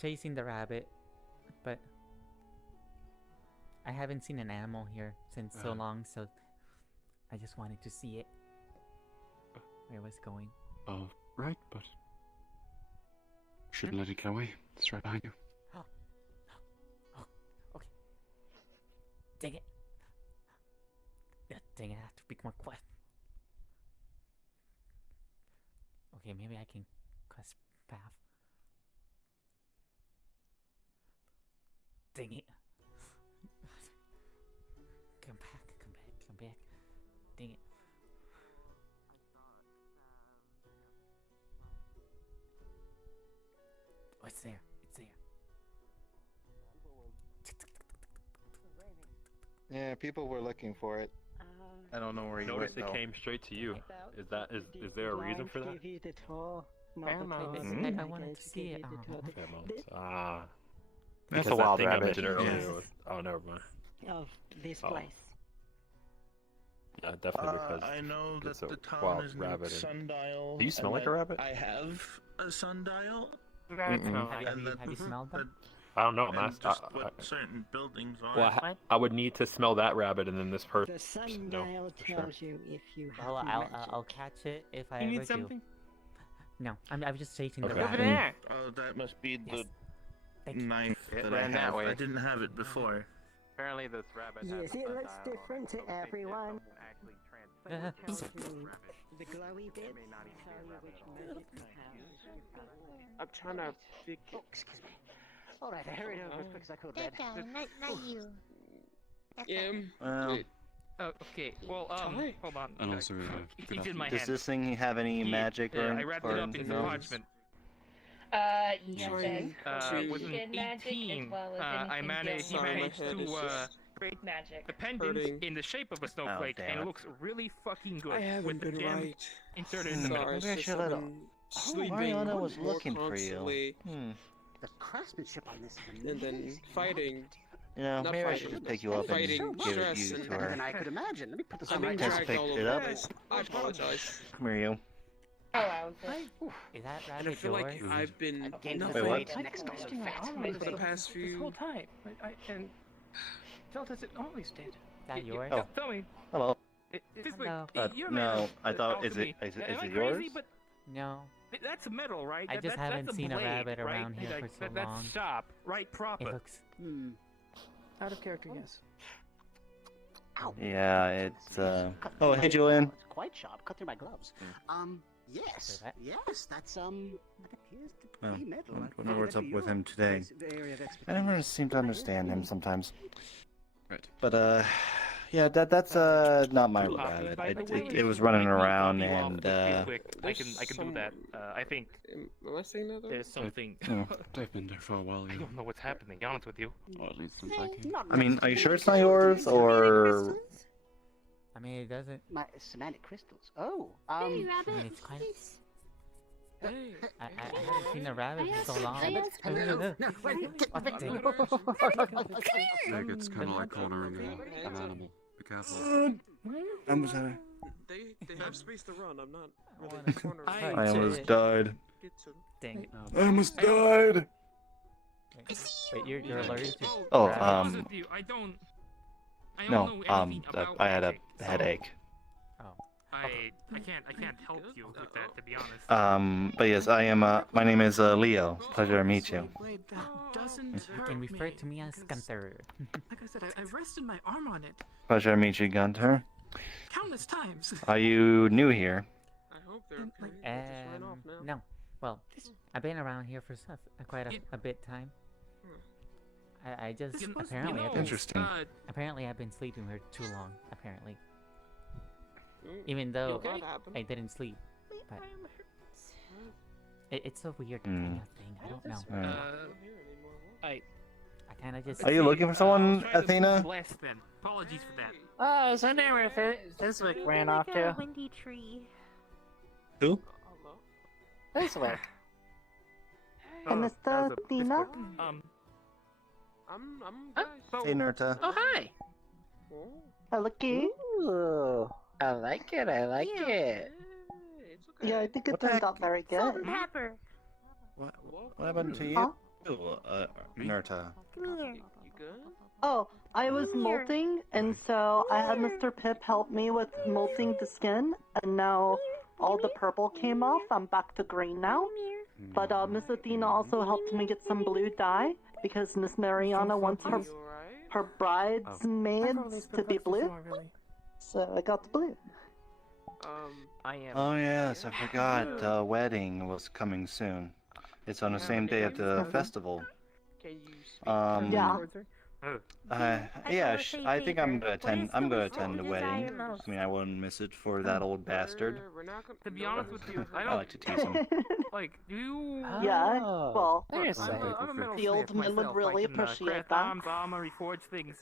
chasing the rabbit, but I haven't seen an animal here since so long, so I just wanted to see it. Where it was going. Oh, right, but shouldn't let it get away. It's right behind you. Oh, okay. Dang it. Dang it, I have to pick my quest. Okay, maybe I can quest path. Dang it. Come back. Dang it. Oh, it's there. Yeah, people were looking for it. I don't know where you went. Notice it came straight to you. Is there a reason for that? I wanted to see it. Pheromones. That's because a wild that thing rabbit. I mentioned earlier was, oh, never mind. Of this place. Yeah, definitely because I know it's that a the town wild is rabbit. named Sundial. Do you smell and like a rabbit? I have a sundial. Have you smelled them? I don't know. I'm And asking. just what certain buildings are. Well, I would need to smell that rabbit, and then this person. The sundial tells you if you have Well, magic. I'll catch it if I You ever need something? do. No, I'm just chasing the Okay. rabbit. Over there. Oh, that must be the Thank you. knife It that I ran that have. way. I didn't have it before. Apparently, this rabbit Yes, has a it looks sundial on it, different to so they everyone. don't actually But it tells you the glowy bits not even tell you which magic you have. I'm trying to figure. Oh, excuse me. All right, I hurried over as quick as I could. Red. Not you. Well, Oh, okay. Well, hold on. And also, It's in my does hand. this thing have any magic or? I wrapped or it up in no? parchment. Yes, With an 18, I managed to great magic. the pendant in the shape of a snowflake, damn and it it. looks really fucking good. I haven't with the been gem right. inserted in the middle. Sorry, it's Maybe I just should I've let- been Oh, sleeping Mariana was more looking for you. constantly, The craftsmanship on this is and then fighting. You know, Not maybe I should fighting, just pick you up and fighting give it stress you and to better her. than I could imagine. Let me put this I'm on my being Just desk. dragged picked all it over up. the place. I apologize. Come here, you. Oh, wow. Is that And I rabbit feel like yours? I've been Wait, nothing what? Next question, for the past This few. whole time, and felt as it always did. Is that yours? Oh. Tell me. Hello. This way. Hello. You're a No, man. I thought, is Alchemy. it Am I yours? crazy? But No. that's metal, right? I just that's haven't a seen a blade, rabbit right? around here for so long. That's sharp, right? Proper. It looks. Out of character, yes. Yeah, it's Oh, hey, Julian. It's quite sharp. Cut through my gloves. Yes. Yes, that's that appears to Oh, be metal. I don't know what's up with him today. I never seem to understand him sometimes. Right. But yeah, that's not my rabbit. It was running around and I can do that. I think. Am I saying that? There's something. They've been there for a while. I don't know what's happening. To be honest with you. Or at least since I came. I mean, are you sure it's not yours, or? I mean, it doesn't. My semantic crystals. Oh, I mean, it's quite. Hey. I haven't seen a rabbit in so long. No, wait, get What the- Nick, it's kind of like cornering an animal. Be careful. I'm sorry. They have space to run. I'm not really cornering. I almost died. Dang it. I almost died. Wait, you're allergic to Oh, rabbits? I don't no, know anything about I had a magic, so headache. I can't help you with that, to be honest. But yes, I am. My name is Leo. Pleasure to meet you. Wait, that doesn't You hurt can me. refer to me as Gunther. Like I said, I rested my arm on it Pleasure to meet you, Gunther. countless times. Are you new here? I hope they're okay. Just ran off now. No. Well, I've been around here for quite a bit time. I just apparently I've been Interesting. apparently I've been sleeping here too long. Apparently, even though I didn't sleep, but it's a weird kind of thing. I don't know. I kind of just. Are you looking for someone, Athena? Less than. Apologies for that. Oh, so never this week ran off like too. a windy tree. Who? This week. And Mr. Athena? Hey, Nerta. Oh, hi. Oh, looky. Ooh, I like it. I like it. Yeah, I think it What the turned heck? out very good. Salt and pepper. What happened to you? Huh? Nerta. Come here. You good? Oh, I was molting, and so I had Mr. Pip help me with molting the skin, and now all the purple came off. I'm back to green now. But Miss Athena also helped me get some blue dye, because Miss Mariana wants her bridesmaids to be blue. So I got the blue. I am. Oh yes, I forgot. The wedding was coming soon. It's on the same day of the festival. Yeah. Yeah, I think I'm gonna attend. I'm gonna attend the wedding. I mean, I wouldn't miss it for that old bastard. To be honest with you, I I don't like to tease him. like. Do you? Yeah, well, There's a I'm a metal the old smith men would myself. really I can, appreciate craft that. arms, armor, reforge things,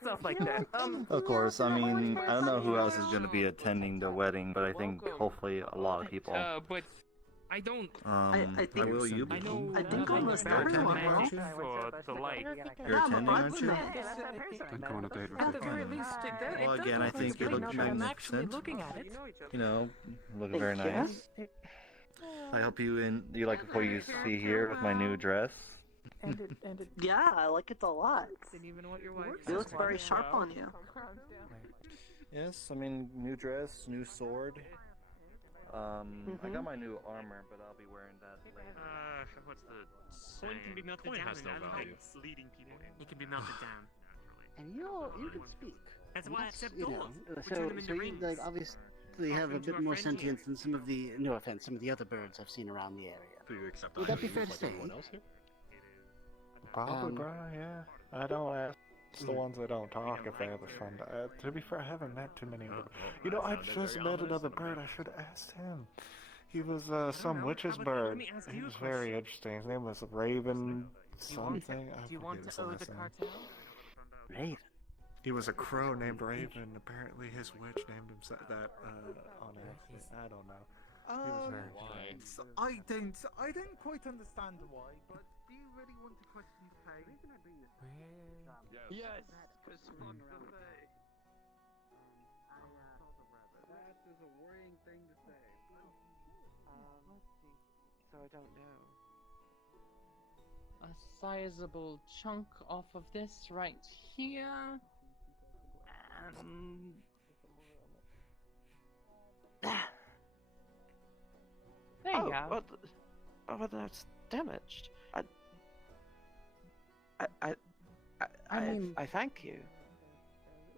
stuff like that. Of course, I mean, I don't know who else is gonna be attending the wedding, but I think hopefully a lot of people. But I don't. I think will you I be? know. I think nothing almost about everyone magic will. for the light. You're attending, aren't you? Then go on a date with At the her. very least, Well, again, I think you look I'm actually magnificent. looking at it. You know, look very Thank you. nice. I hope you like what you see here with my new dress. And it Yeah, I like it a lot. Didn't even want your wife. It looks very sharp on you. Yes, I mean, new dress, new sword. I got my new armor, but I'll be wearing that later. What's the Coin can be melted Coin down. has no and I value. like leading people in. It can be melted down. And you can speak. That's And why I that's, accept you know, gold. We so turn them into you rings. like obviously have a bit more sentience than some of the, no offense, some of the other birds I've seen around the area. Do you accept Would that be IDs fair to like say? everyone else here? Probably, bro, yeah. I don't ask the ones that don't talk if they have a friend. To be fair, I haven't met too many. You know, I just met another bird. I should have asked him. He was some witch's bird. He was very interesting. His name was Raven something. I Do you want forget his to owe the last name. cartel? Raven. He was a crow named Raven. Apparently, his witch named him that on accident. I don't know. He was very So I don't quite understand why, but do you really want to question his pay? Yes, because fuck the pay. That is a worrying thing to say. So I don't know. A sizable chunk off of this right here. And There you go. Well, that's damaged. I mean- I thank you.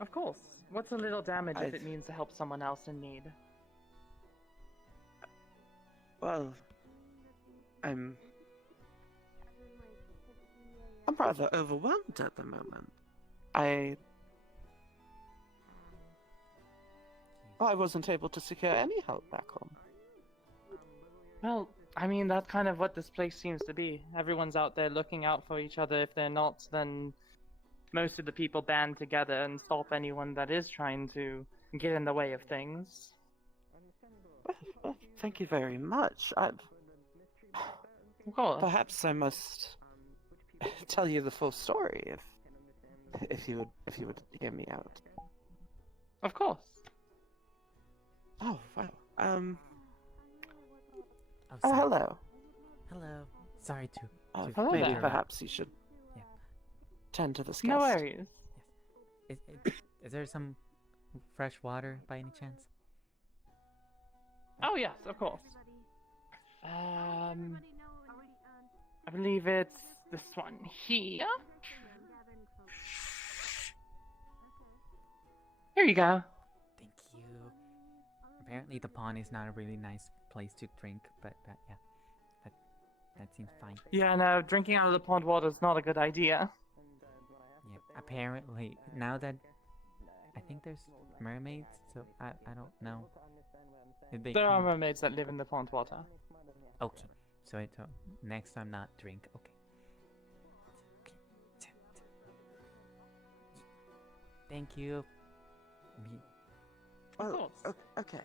Of course. What's a little damage if I've- it means to help someone else in need? Well, I'm rather overwhelmed at the moment. I wasn't able to secure any help back home. Well, I mean, that's kind of what this place seems to be. Everyone's out there looking out for each other. If they're not, then most of the people band together and stop anyone that is trying to get in the way of things. Well, thank you very much. Of course. Perhaps I must tell you the full story if you would hear me out. Of course. Oh wow. Oh, Oh, sorry. hello. Hello. Sorry to. hello Maybe there. perhaps you should Yeah. tend to this No guest. worries. Is there some fresh water by any chance? Oh yes, of course. I believe it's this one here. Here you go. Thank you. Apparently the pond is not a really nice place to drink, but yeah, that seems fine. Yeah, no, drinking out of the pond water is not a good idea. Yeah, apparently now that I think there's mermaids, so I don't know. If they There are can- mermaids that live in the pond water. Okay, so next time not drink. Okay. Thank you. Of course. Okay.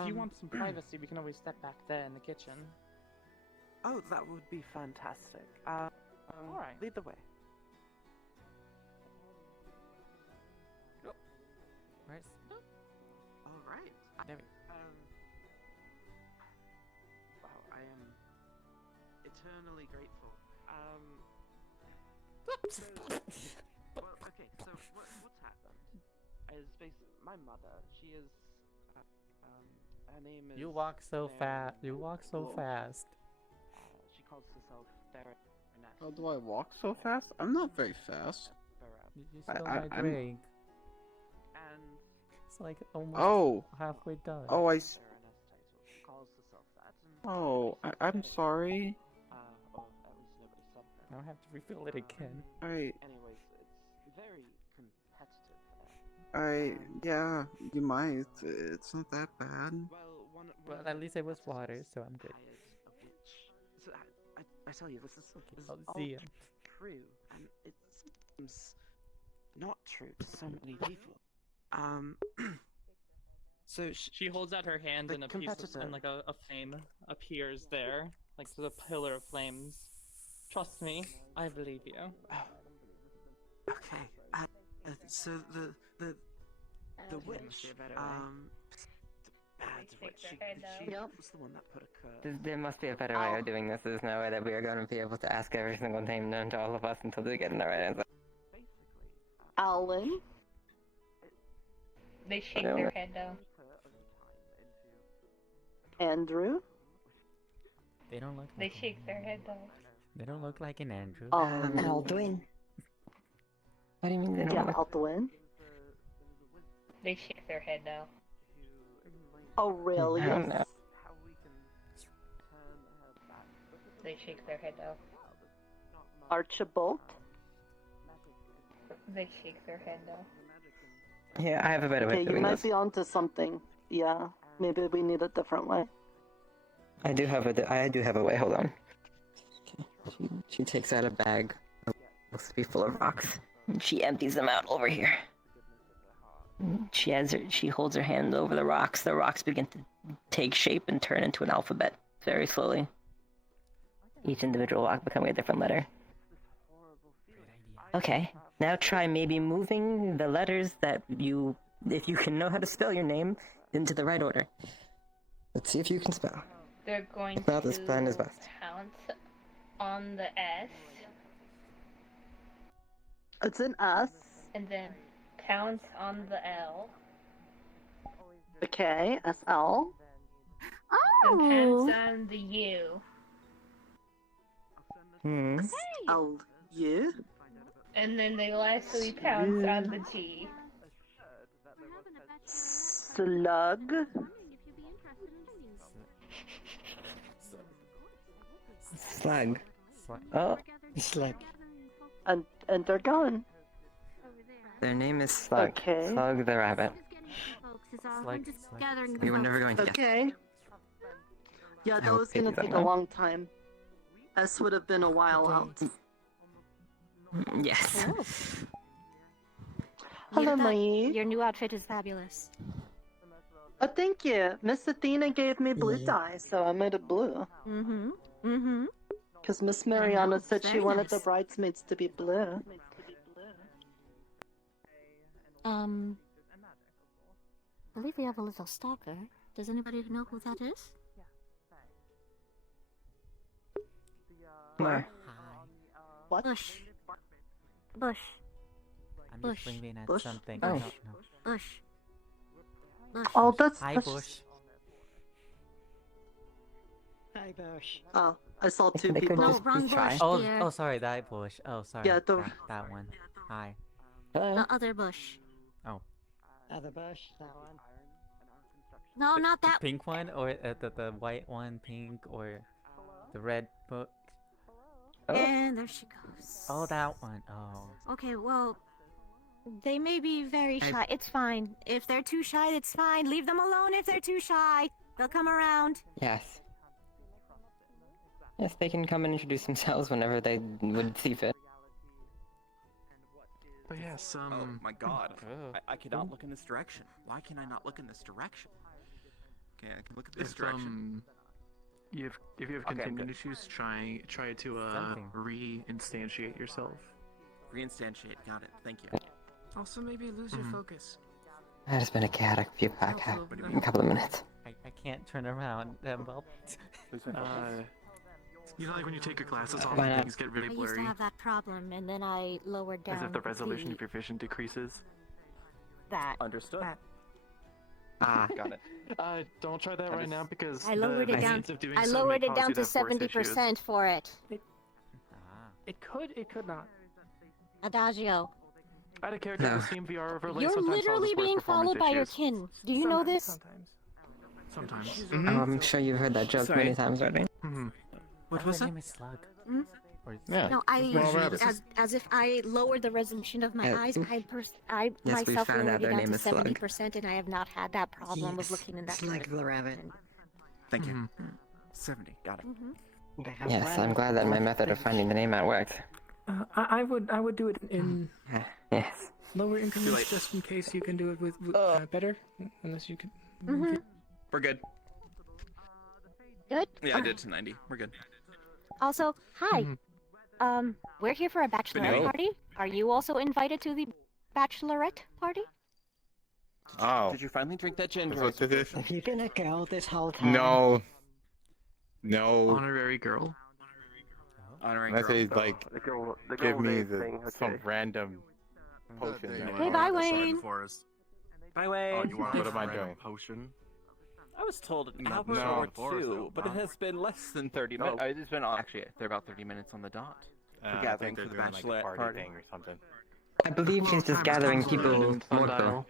If you want some privacy, we can always step back there in the kitchen. Oh, that would be fantastic. Alright. Lead the way. Where's? All right. There we Wow, I am eternally grateful. Well, okay, so what's happened is basically my mother. She is, her name is. You walk so fast. You walk so fast. She calls herself Dara. How do I walk so fast? I'm not very fast. You stole my I'm- drink. And It's like almost Oh. halfway done. Oh, calls herself that. And Oh, I'm sorry. or at least nobody said that. I'll have to refill it again. Anyways, it's very competitive. Yeah, you might. It's not that bad. Well, at least it was water, so I'm good. So I tell you, this is I'll all see ya. true, and it seems not true to so many people. So She holds out her hand the and a piece of, competitor- and like a flame appears there, like the pillar of flames. Trust me, I believe you. Okay. So the witch, the bad witch, she was the one that put a curse. There must be a better way of doing this. There's no way that we are going to be able to ask every single name known to all of us until we get the right answer. Alan? They shake their head though. Andrew? They don't look. They shake their head though. They don't look like an Andrew. Alduin. What do you mean they don't Yeah, look? Alduin. They shake their head though. Oh, really? I don't know. They shake their head though. Archibald? They shake their head though. Yeah, I have a better way Okay, of you doing might this. be onto something. Yeah, maybe we need a different way. I do have a way. Hold on. Okay. She takes out a bag. Looks to be full of rocks. And she empties them out over here. She holds her hand over the rocks. The rocks begin to take shape and turn into an alphabet very slowly. Each individual rock becoming a different letter. Okay, now try maybe moving the letters that you, if you can know how to spell your name, into the right order. Let's see if you can spell. They're going If not, to this plan is best. pounce on the S It's an S. and then pounce on the L. Okay, SL. Then pounce on the U. Oh, yeah? And then they lastly pounce on the T. Slug? Slug. Oh, Slug. And they're gone. Their name is Slug. Okay. Slug the rabbit. Slug. We were never going to get. Okay. Yeah, that was gonna take a long time. S would have been a while out. Yes. Hello, Maeve. Your new outfit is fabulous. Oh, thank you. Miss Athena gave me blue dye, so I made it blue. Because Miss Mariana said she very wanted nice. the bridesmaids to be blue. I believe we have a little stalker. Does anybody know who that is? Where? What? Bush. Bush. I'm Bush. just waving at Bush? something. Oh. I don't know. Bush. Bush. Oh, that's... Hi, that's- Bush. Hi, Bush. Oh, I saw two They could people. just be shy. Oh, oh, sorry, that Bush. Oh, sorry. Yeah, the- that one. Hi. The other Bush. Oh. Other Bush, that one. No, not The that. pink one, or the white one, pink, or the red book? And there she goes. Oh, that one. Oh. Okay, well, they may be very shy. It's fine. If they're too shy, it's fine. Leave them alone if they're too shy. They'll come around. Yes. Yes, they can come and introduce themselves whenever they would see fit. But yes, Oh my god. I cannot look in this direction. Why can I not look in this direction? Okay, I can look at this direction. If you have Okay, continued good. issues, try to Something. re-instantiate yourself. Reinstantiate. Got it. Thank you. Also, maybe lose your focus. That has been a chaotic few back a couple of minutes. I can't turn around. Well. You know, like when you take your glasses off Why and not? things get really I used blurry. to have that problem, and then I lowered down As if the resolution the- of your vision decreases. that. Understood. that. Ah. Got it. Don't try that right now because I lowered the it down. means of doing I so lowered may it cause down you to have worse issues. 70% for it. It could not. Adagio. I had a character No. with Steam VR overlay. You're sometimes literally causes worse being performance followed by your issues. kin. Do you know this? Sometimes. Oh, I'm sure you've heard that joke many times already. What was that? Name is Slug. Hmm? Yeah. No, as if I lowered the resolution of my eyes. I Yes, we myself found out lowered it their down name to is Slug. 70%, and I have not had that problem with looking in that Slug direction. the rabbit. Thank you. 70. Got it. Yes, I'm glad that my method of finding the name out worked. I would do it in Yes. lower increments late. just in case you can do it with better, unless you can. We're good. Good? Yeah, I did to 90. We're good. Also, hi. We're here for a bachelorette Good night. party. Are you also invited to the bachelorette party? Oh. Did you finally drink that gin? That's what this is? Have you been a girl this whole time? No. No. Honorary girl. Honoring Unless girl. they like the give girl me name thing, some okay. random potion. Hey, bye, Wayne. Bye, Wayne. Oh, you want What am I doing? potion? I was told an hour No. or two, but it has been less than 30 minutes. It's been actually they're about 30 minutes on the dot. I For think gathering they're for the doing, like, a bachelorette party party. thing or something. I believe she's just gathering people more.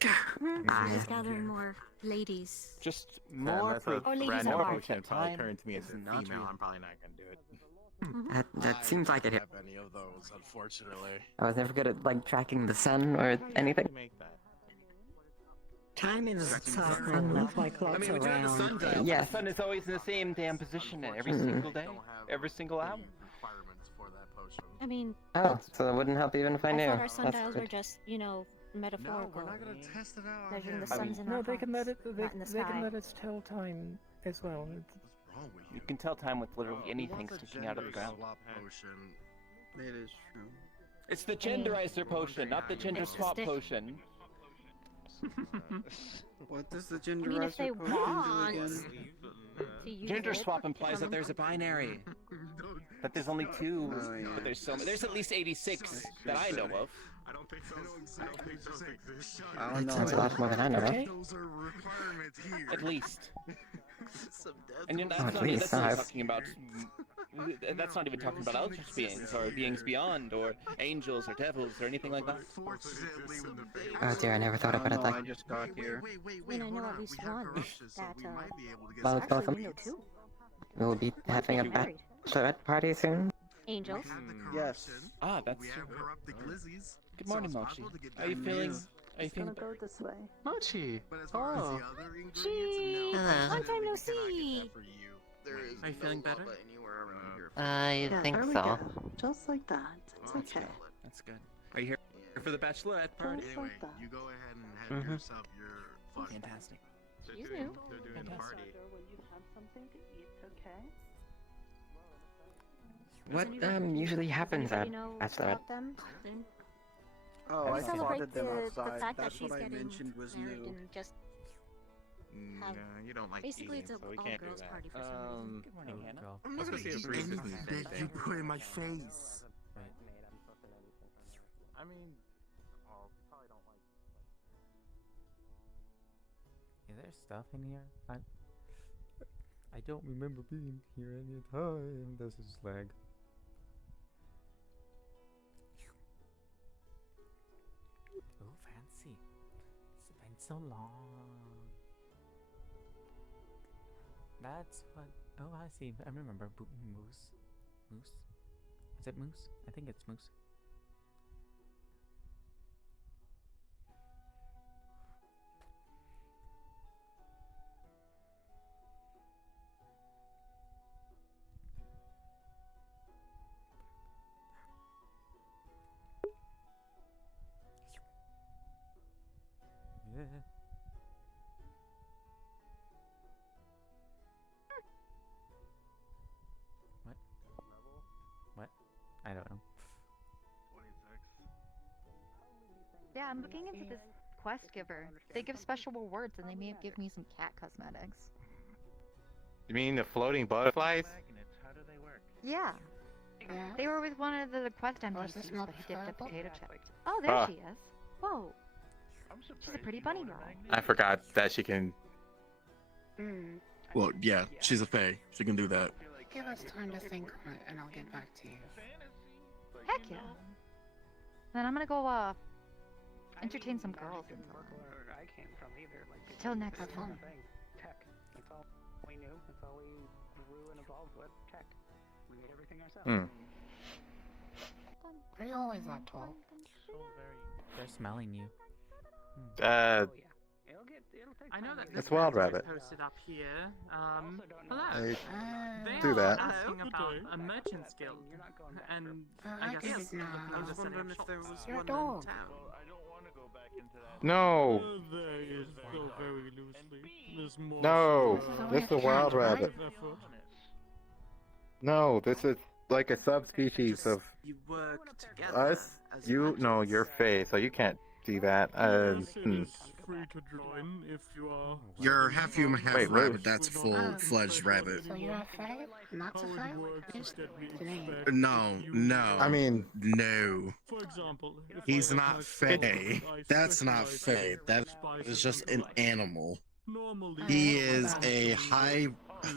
Just gathering more ladies. Just More more unless a Or ladies random apart. potion probably Time turns me is into a not female. real. I'm probably not gonna do it. That seems like it. have any of those, unfortunately. I was never good at like tracking the sun or anything. Time is a cycle, not like lots around. Yes. The sun is always in the same damn position every single day, every single hour. I mean, Oh, so it wouldn't help even if I knew. thought our That's sundials were good. just, metaphorical. we're not gonna test it out. Measuring the I mean, suns in No, our they can let hearts, it. not in the They can sky. let us tell time as well. You can tell time with literally anything sticking out of the ground. It is true. It's the genderizer potion, not the gender It's the swap stick. potion. What does the I gender mean, if they want again? to use Gender it, swap implies that there's a binary. That there's only two, Oh, yeah. but there's at least 86 that I know of. I don't think those. I don't think those exist. I don't know. Sounds a lot more than I know. Okay. Those are requirements here. At least. And that's at not, least, that's not I've- talking about. That's not even talking about eldritch beings or beings beyond or angels or devils or anything like that. Oh dear, I never thought about it like. I just got here. I mean, I know at least one that Well, actually, you know two. We'll be having a Married. bachelorette party soon. Angels. Yes. Ah, that's true. Good morning, Mochi. Are you feeling? Are you It's gonna feeling? go this way. Mochi. Oh. Gee, long time no see. Are you feeling better? I Yeah, think there we so. go. Just like that. It's okay. That's good. Are you here for the bachelorette party? Just like that. You go ahead and have yourself your fun. Fantastic. They're She's doing, new. They're doing the party. When you have something to eat, okay? What usually happens at Anybody know bachelorette? about them? Oh, I We celebrate spotted them the outside. fact that That's she's what I getting mentioned was married new. and just have. You don't like Basically, eating, it's so we an can't do all-girls that. party for some reason. Good morning, Hannah. I'm not gonna eat anything that you put in my face. I mean, oh, probably don't like. Is there stuff in here? I don't remember being here any time. This is lag. Oh, fancy. It's been so long. That's what. Oh, I see. I remember. Moose. Moose? Is it moose? I think it's moose. Yeah. What? What? I don't know. Yeah, I'm looking into this quest giver. They give special rewards, and they may have given me some cat cosmetics. You mean the floating butterflies? How do they work? Yeah. Yeah. They were with one of the quest NPCs, this but he dipped a motherfucker? potato chip. Oh, there Ah. she is. Whoa. She's a pretty bunny girl. I forgot that she can. Hmm. Well, yeah, she's a fae. She can do that. Give us time to think on it, and I'll get back to you. Heck yeah. Then I'm gonna go, entertain some girls until Where I came from either. Like, Till next that's time. the thing. Tech. That's all we knew. That's all we grew and evolved with. Tech. We made everything ourselves. Are you always that tall? They're smelling you. I know that It's this Wild rabbit Rabbit. was posted up here. Hello. They They do are that. asking about a merchant's guild, and I guess guess not. I was wondering if there was You're a one dog. in town. No. There is so very loosely. There's more. No. uh, This is a wild rabbit. effort. No, this is like a subspecies of You work together. us. You no, you're fae, so you can't see that. Yes, it is free to join if you are. You're half human, half Wait, rabbit. what? That's full-fledged rabbit. So you're a fae? Not a fae? It's the name. No, no. I mean, no. For example, if He's I not have fae. I That's not specialize fae. That spices is just and an animal. Normally, He is a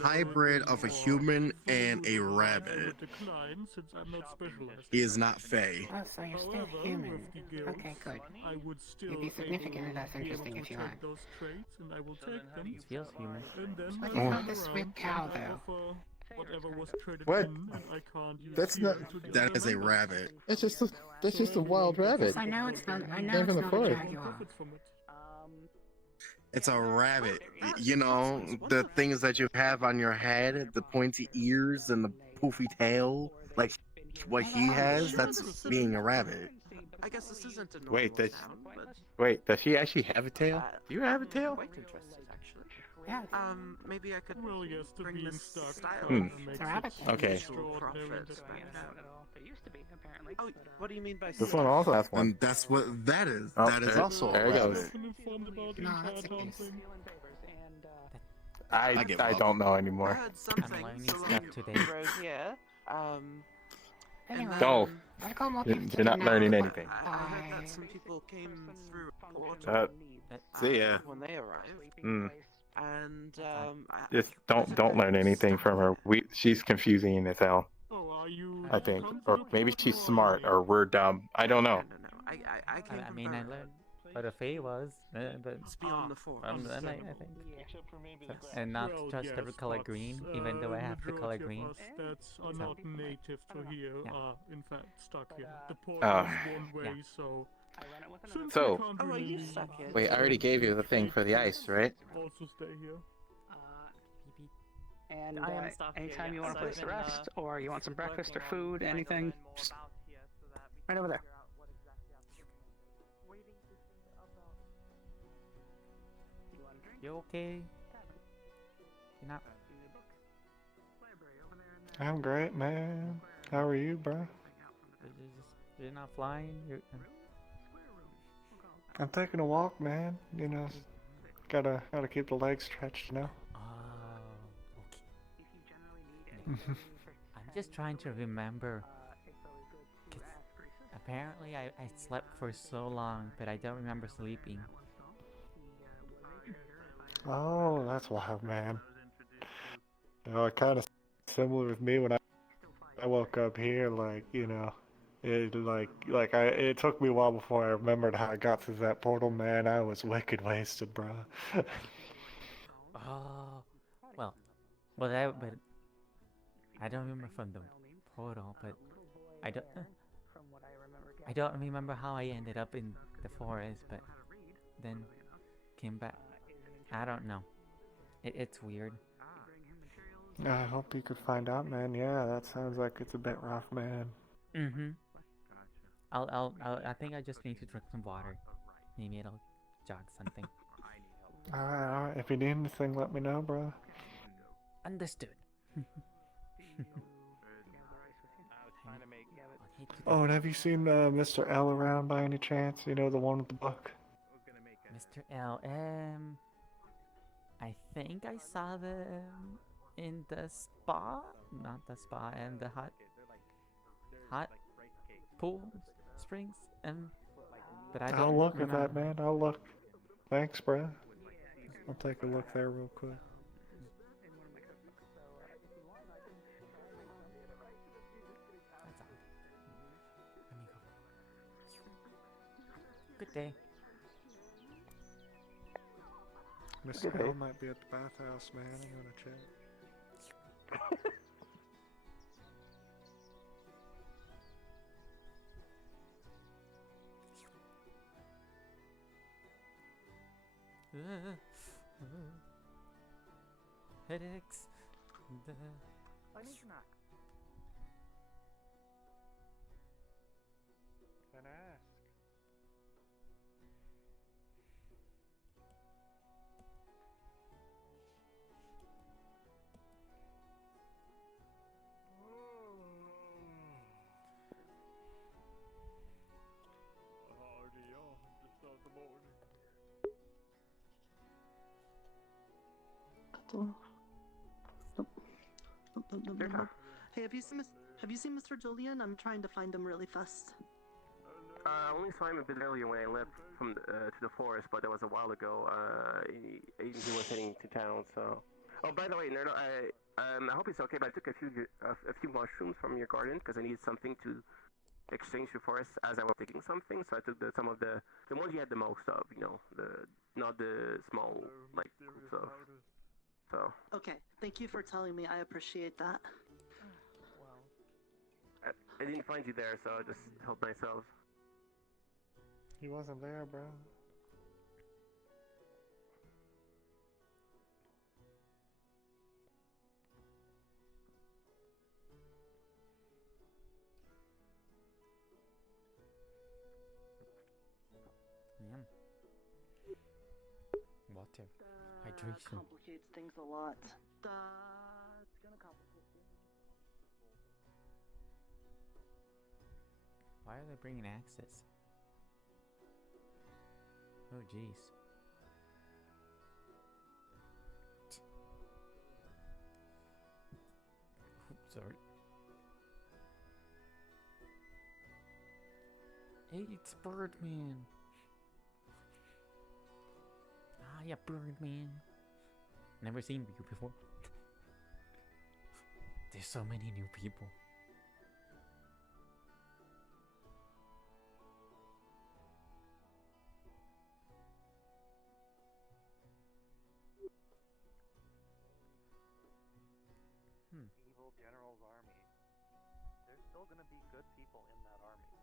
hybrid of a human and a rabbit. decline since I'm not specialized. He is not fae. Oh, so you're still However, human. with the guilds, Okay, good. I would still You'd be significantly less be able interesting to if you take aren't. those traits, and I will take them. It feels human. And then What I about run this around sweet cow, and I though? offer whatever was traded What? in, and I can't use That's here not- to the That other is a members. rabbit. it's just a wild rabbit. I know it's not. I know Came it's from the not a forest. jaguar. Profit from it. It's a rabbit. You know, the things that you have on your head, the pointy ears and the poofy tail, like what he has, that's being a rabbit. I guess this isn't a normal Wait, does town, but wait, does she actually have a tail? Do you have a tail? quite interesting actually. Yeah. Maybe I could Well, yes, the bring being this stuck style Hmm. makes It's a rabbit. it Okay. extraordinary and Profits back different. out. They used to be, apparently. Oh, what do you mean by This one also has one. And that's what that is. Oh, That is there- also there a it goes. rabbit. Been informed about the No, entire that's a town case. thing. I give I up. don't know I anymore. heard something learning so stuff today. right here. Anyway, Don't. I'll go look You're into not the learning map. anything. I heard that some people came through a portal See ya. when they arrived, Mm. and Just don't learn anything from her. She's confusing as hell. Oh, are you? I think, or maybe she's smart, or we're dumb. I don't know. I came I from mean, I Burrow. learned what a Fae was, but It's beyond the forest. I think. Except for maybe the grass. And not Well, to trust yes, every color but, green, even though I have the color majority green. of us that are So- not native to here Yeah. are in fact stuck here. The portal Oh. is one way, Yeah. so. Since So- we can't Oh, are really you leave, stuck here? Wait, I already gave you the thing for the ice, right? Also stay here. And I am stuck here, anytime you yes. want a I've place to been, rest, or you want some breakfast or working on food, trying to anything, learn more just about here so that we right can over there. figure out what exactly I'm doing. Waiting to hear about. You want a drink? You okay? You're not. I'm great, man. How are you, bro? You're not flying. I'm taking a walk, man. You know, gotta keep the legs stretched, you know. Oh, okay. I'm just trying to remember. 'Cause apparently, I slept for so long, but I don't remember sleeping. Oh, that's wild, man. You know, kind of similar with me when I woke up here. Like, you know, it it took me a while before I remembered how I got through that portal, man. I was wicked wasted, bro. Oh, well, but I don't remember from the portal, but I don't remember how I ended up in the forest, but then came back. I don't know. It's weird. I hope you could find out, man. Yeah, that sounds like it's a bit rough, man. Mm-hmm. I think I just need to drink some water. Maybe it'll jog something. All right. If you need anything, let me know, bro. Understood. Oh, and have you seen Mr. L around by any chance? You know, the one with the book? Mr. L. I think I saw them in the spa. Not the spa, and the hot pool springs. But I don't I'll look remember. at that, man. I'll look. Thanks, bro. I'll take a look there real quick. Good day. Mr. L might be at the bathhouse, man. I'm gonna check. Headaches. I need to knock. Can I ask? Hey, have you seen Mr. Julian? I'm trying to find him really fast. I only saw him a bit earlier when I left from to the forest, but that was a while ago. He was heading to town, so. Oh, by the way, Nerdo, I hope it's okay, but I took a few mushrooms from your garden because I needed something to exchange the forest as I was taking something. So I took some of the ones you had the most of, you know, not the small like stuff. So. Okay, thank you for telling me. I appreciate that. I didn't find you there, so I just helped myself. He wasn't there, bro. Yum. Water. That Hydration. complicates things a lot. That's gonna complicate things. Why are they bringing axes? Oh, jeez. Oops, sorry. Hey, it's Birdman. Ah, yeah, Birdman. Never seen you before. There's so many new people. Evil general's army. There's still gonna be good people in that army.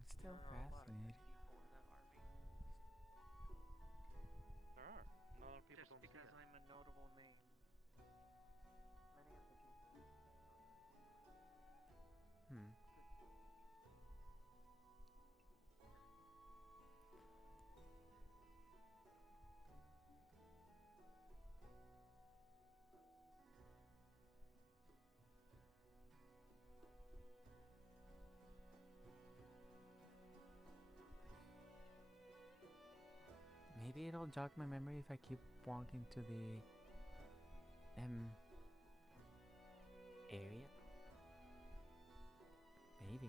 It's still There are a lot of good fascinating. people in that army. There are. Not a lot of people Just don't see because it. I'm a notable name. Many of the people. Maybe it'll jog my memory if I keep walking to the area. Maybe.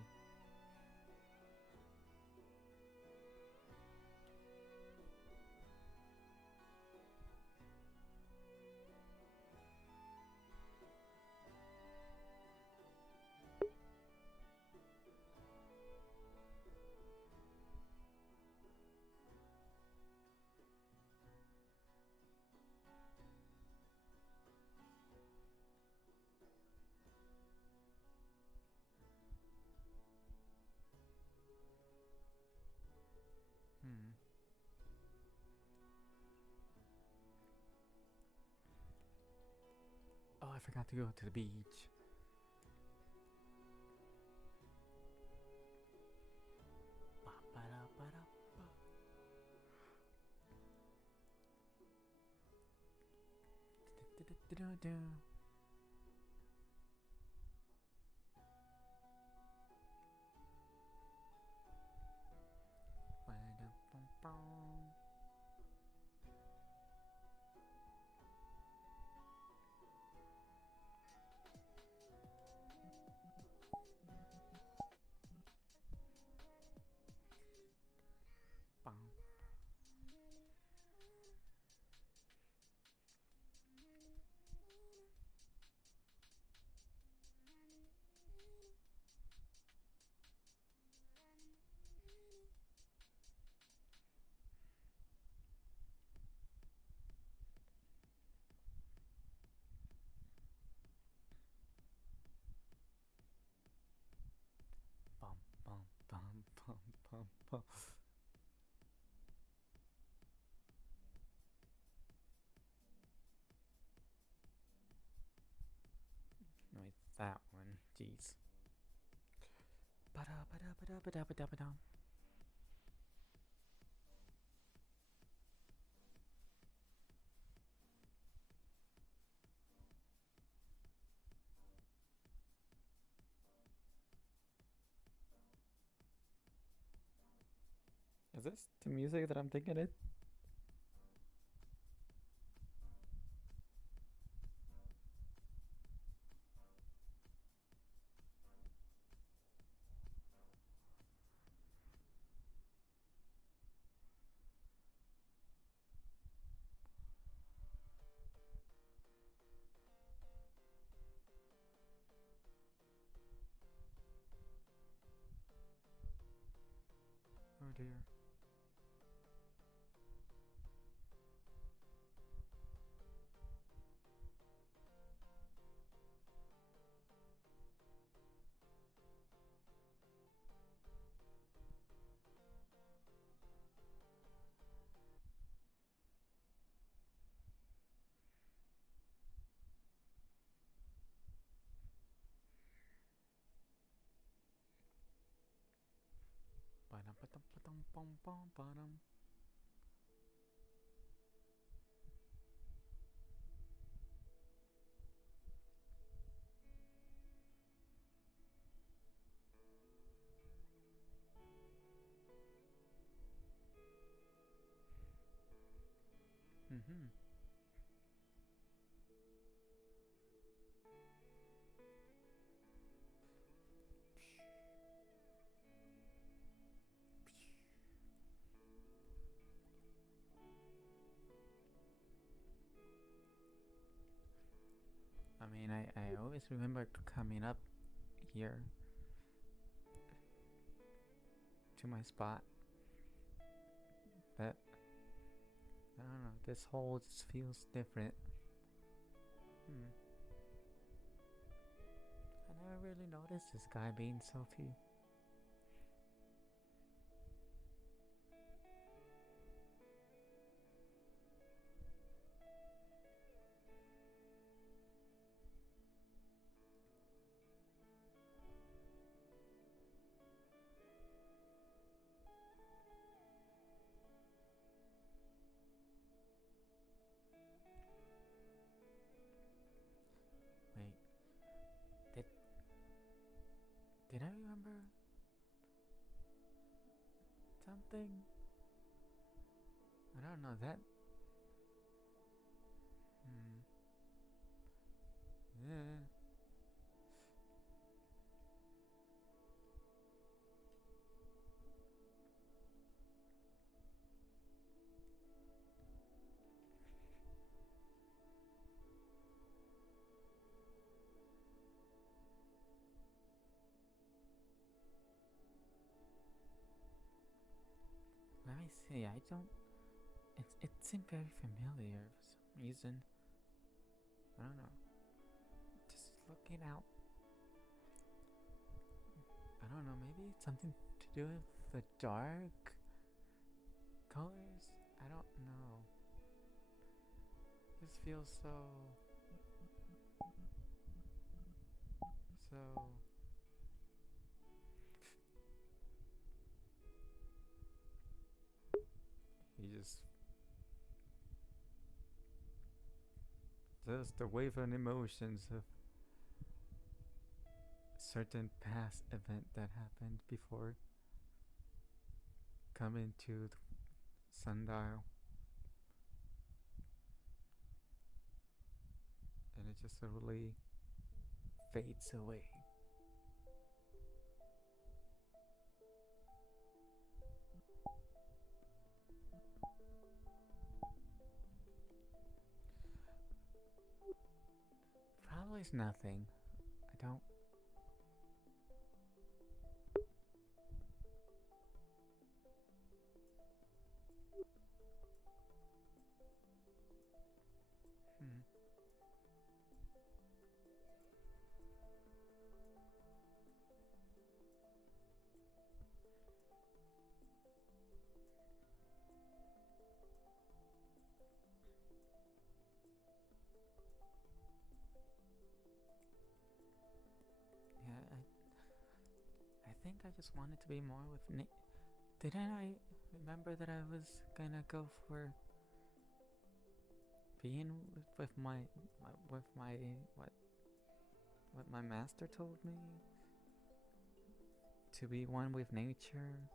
Oh, I forgot to go to the beach. Ba-ba-da-ba-da-ba. Da-da-da-da-da. Ba-da-bum-bum. Bum. Bum, bum, bum, bum, bum, bum. No, it's that one. Jeez. Ba-da-ba-da-ba-da-ba-da-ba-da-ba-dum. Is this the music that I'm thinking it? Oh dear. Ba-dum-ba-dum-ba-dum-bum-bum-ba-dum. Mm-hmm. I mean, I always remember coming up here to my spot, but I don't know, this hole just feels different. I never really noticed this guy being so few. Wait, did I remember something? I don't know that. Yeah. Let me see. I don't. It seemed very familiar for some reason. I don't know. Just looking out. I don't know. Maybe it's something to do with the dark colors. I don't know. This feels so. He just the wave and emotions of certain past event that happened before coming to the sundial, and it just slowly fades away. Probably it's nothing. I don't. Yeah, I think I just wanted to be more with Nick. Didn't I remember that I was gonna go for being with my what my master told me, to be one with nature?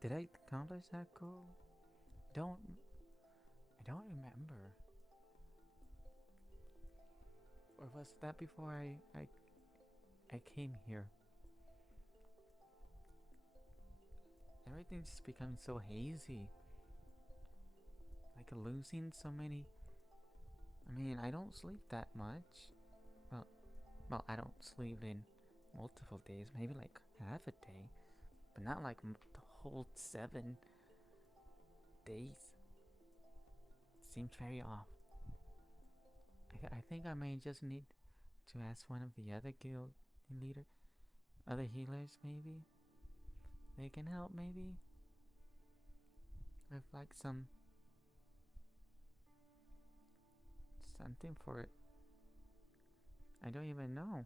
Did I accomplish that goal? I don't remember. Or was that before I came here? Everything's just becoming so hazy. Like losing so many. I mean, I don't sleep that much. Well, I don't sleep in multiple days. Maybe like half a day, but not like the whole 7 days. Seems very off. I think I may just need to ask one of the other guild other healers maybe. They can help maybe with like something for it. I don't even know.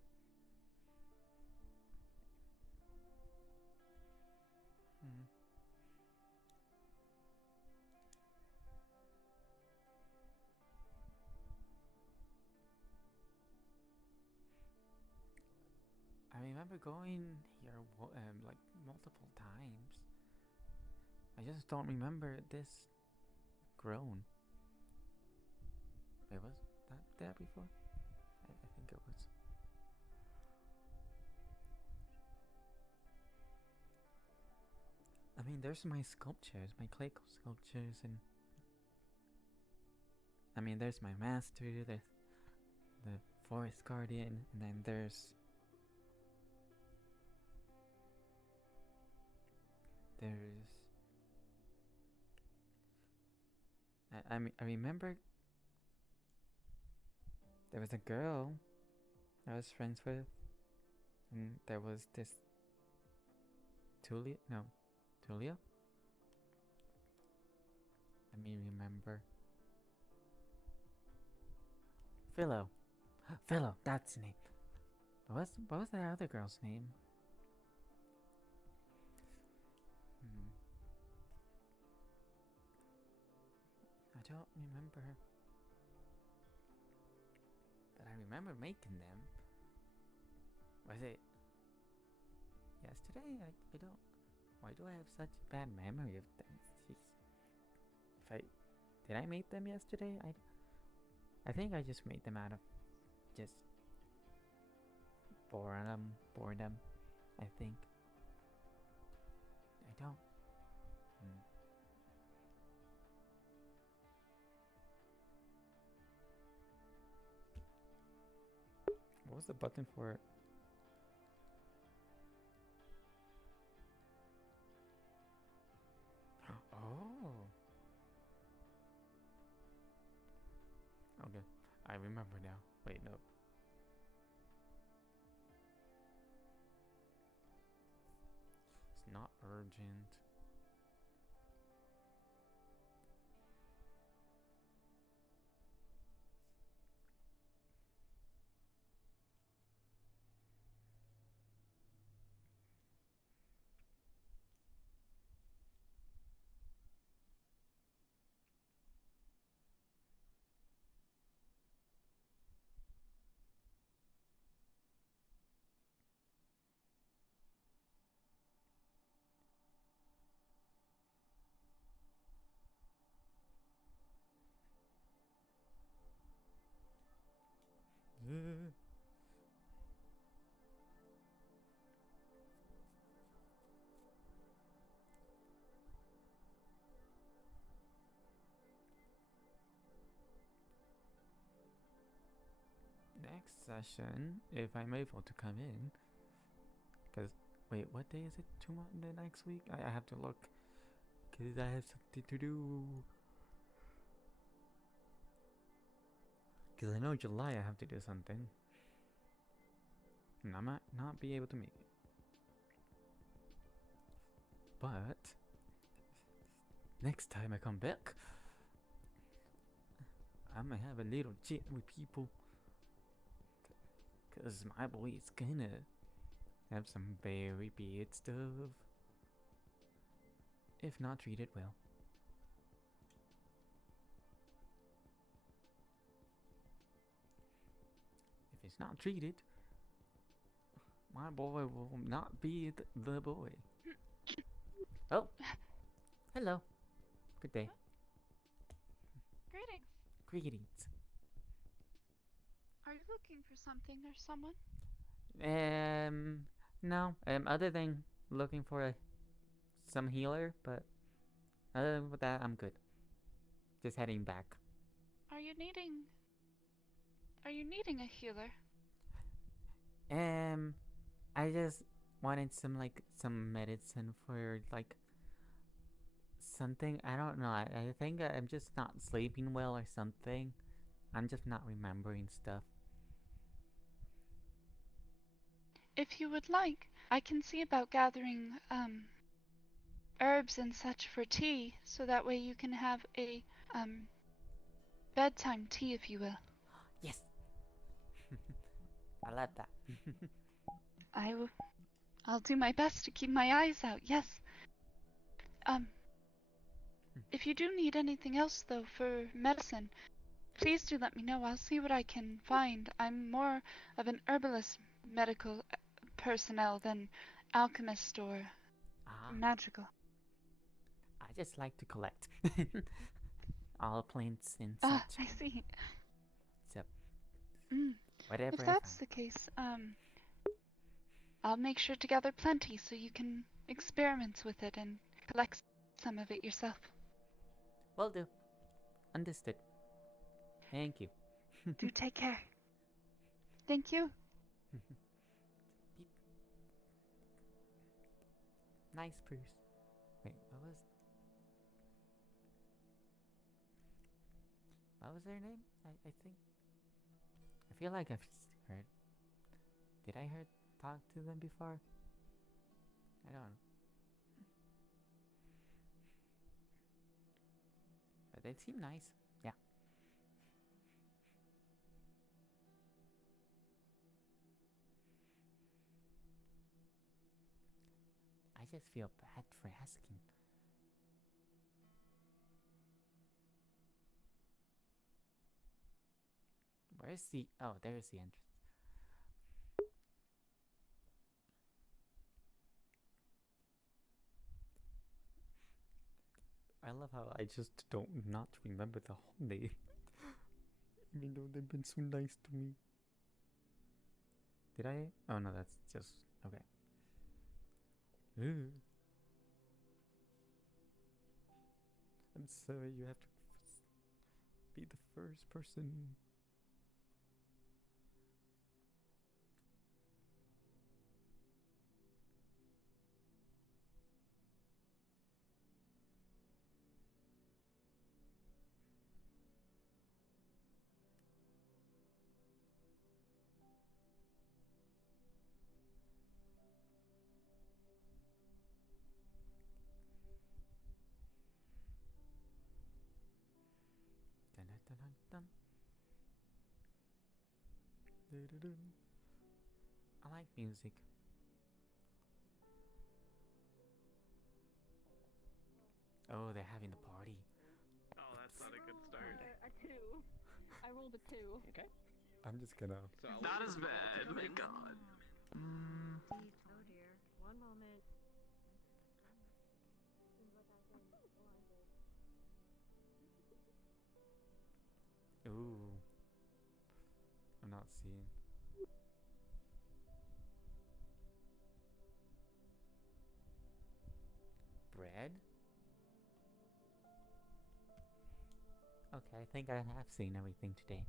I remember going here like multiple times. I just don't remember this grown. Wait, was that there before? I think it was. I mean, there's my sculptures, my clay sculptures, and I mean, there's my master. the forest guardian, and then there's I remember there was a girl I was friends with, and there was this Tulia. Let me remember. Philo, that's the name. What was that other girl's name? I don't remember. But I remember making them. Was it yesterday? I don't. Why do I have such bad memory of things? Jeez. Did I make them yesterday? I think I just made them out of just boredom. I think. I don't. What was the button for it? Oh. Okay, I remember now. Wait, no. It's not urgent. Next session, if I'm able to come in, because wait, what day is it? The next week? I have to look, because I have something to do. Because I know July I have to do something, and I might not be able to make it. But next time I come back, I might have a little chat with people. Cause my boy is gonna have some very bad stuff if not treated well. If it's not treated, my boy will not be the boy. Oh, hello. Good day. Greetings. Greetings. Are you looking for something or someone? No. Other than looking for some healer, but other than that, I'm good. Just heading back. Are you needing a healer? I just wanted some medicine for something. I don't know. I think I'm just not sleeping well or something. I'm just not remembering stuff. If you would like, I can see about gathering herbs and such for tea, so that way you can have a bedtime tea, if you will. Yes. I love that. I'll do my best to keep my eyes out. Yes. If you do need anything else though for medicine, please do let me know. I'll see what I can find. I'm more of an herbalist medical personnel than alchemist or magical. I just like to collect all plants and such. I see. So, whatever. If that's the case, I'll make sure to gather plenty so you can experiment with it and collect some of it yourself. Will do. Understood. Thank you. Do take care. Thank you. Nice purse. Wait, what was their name? I think I feel like I've heard. Did I heard talk to them before? I don't know. But they seem nice. Yeah. I just feel bad for asking. Where's the... Oh, there's the entrance. I love how I just don't not remember the whole name. Even though they've been so nice to me. Did I? Oh no, that's just... Okay. I'm sorry, you have to be the first person. Dun, dun, dun, dun, dun. Dun, dun, dun. I like music. Oh, they're having the party. Oh, that's not a good start. A 2. I rolled a 2. Okay. I'm just gonna... Not as bad, my god. Oh dear. One moment. Ooh. I'm not seeing. Bread? Okay, I think I have seen everything today.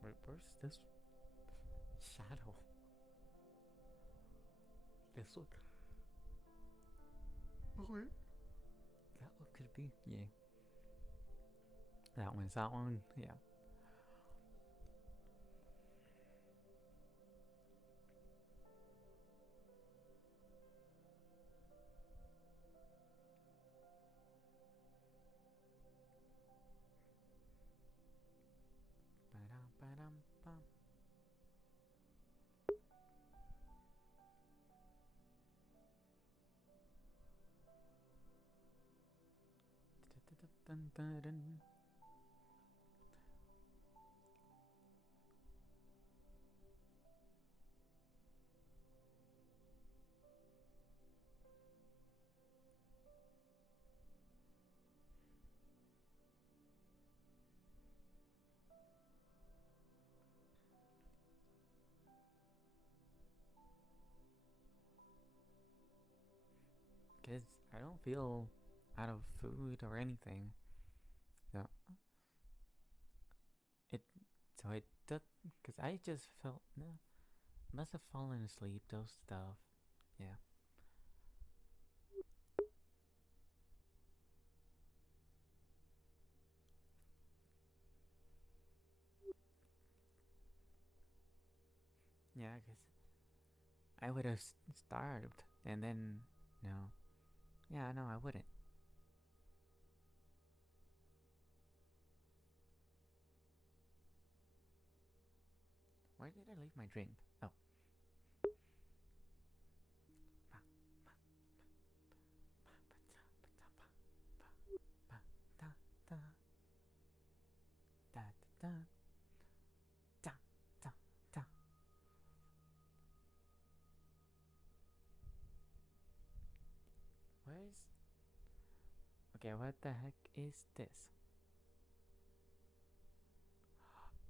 Where's this shadow? This one? Okay. That one could be, yeah. That one, yeah. Ba-dum, ba-dum, bum. Dun, dun, dun. Cause I don't feel out of food or anything. So it does, cause I just felt must have fallen asleep. Those stuff, yeah. Yeah, cause I would have starved and then no, yeah, no, I wouldn't. Where did I leave my drink? Oh. Where's... Okay, what the heck is this?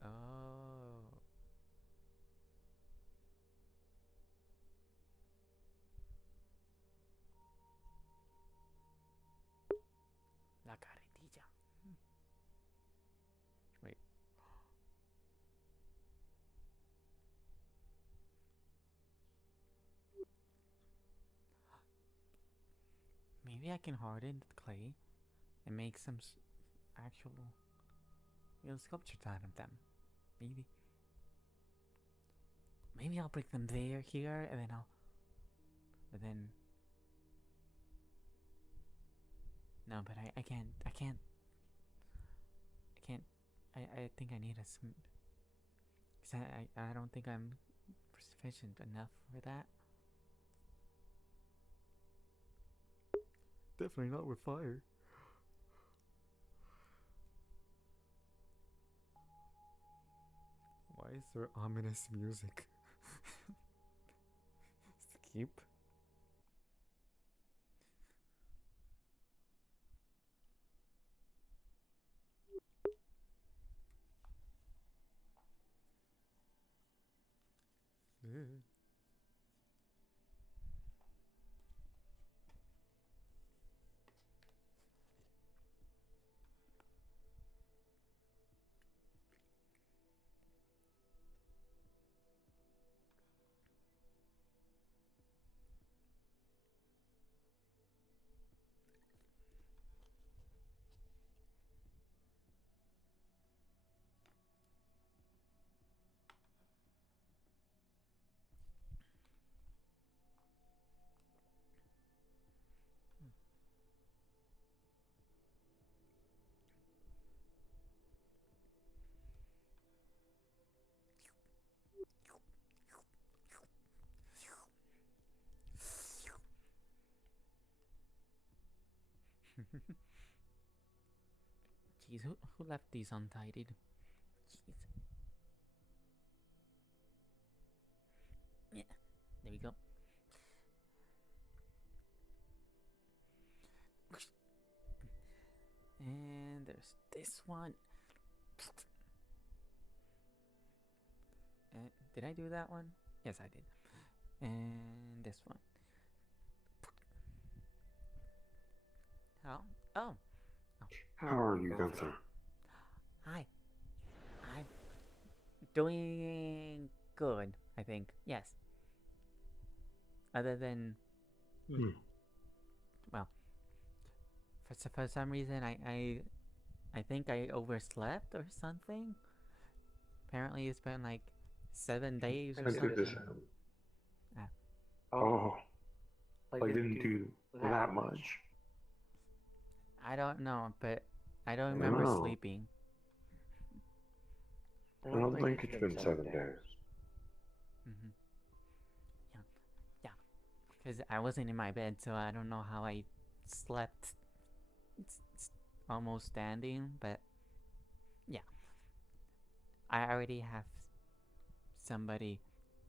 Oh. maybe I can harden the clay and make some actual real sculptures out of them. Maybe. Maybe I'll bring them here, and then but then. No, but I can't. I think I need a some. Cause I don't think I'm sufficient enough for that. Definitely not with fire. Why is there ominous music? Skip. Jeez, who left these untidied? Jeez. Yeah, there we go. And there's this one. Did I do that one? Yes, I did. And this one. Oh. How are you, Gunther? Hi. I'm doing good, I think. Yes. Other than... Well, for some reason, I think I overslept or something. Apparently, it's been like 7 days or something. Oh, I didn't do that much. I don't know, but I don't remember sleeping. I don't think it's been 7 days. Yeah. Because I wasn't in my bed, so I don't know how I slept. It's almost standing, but yeah. I already have somebody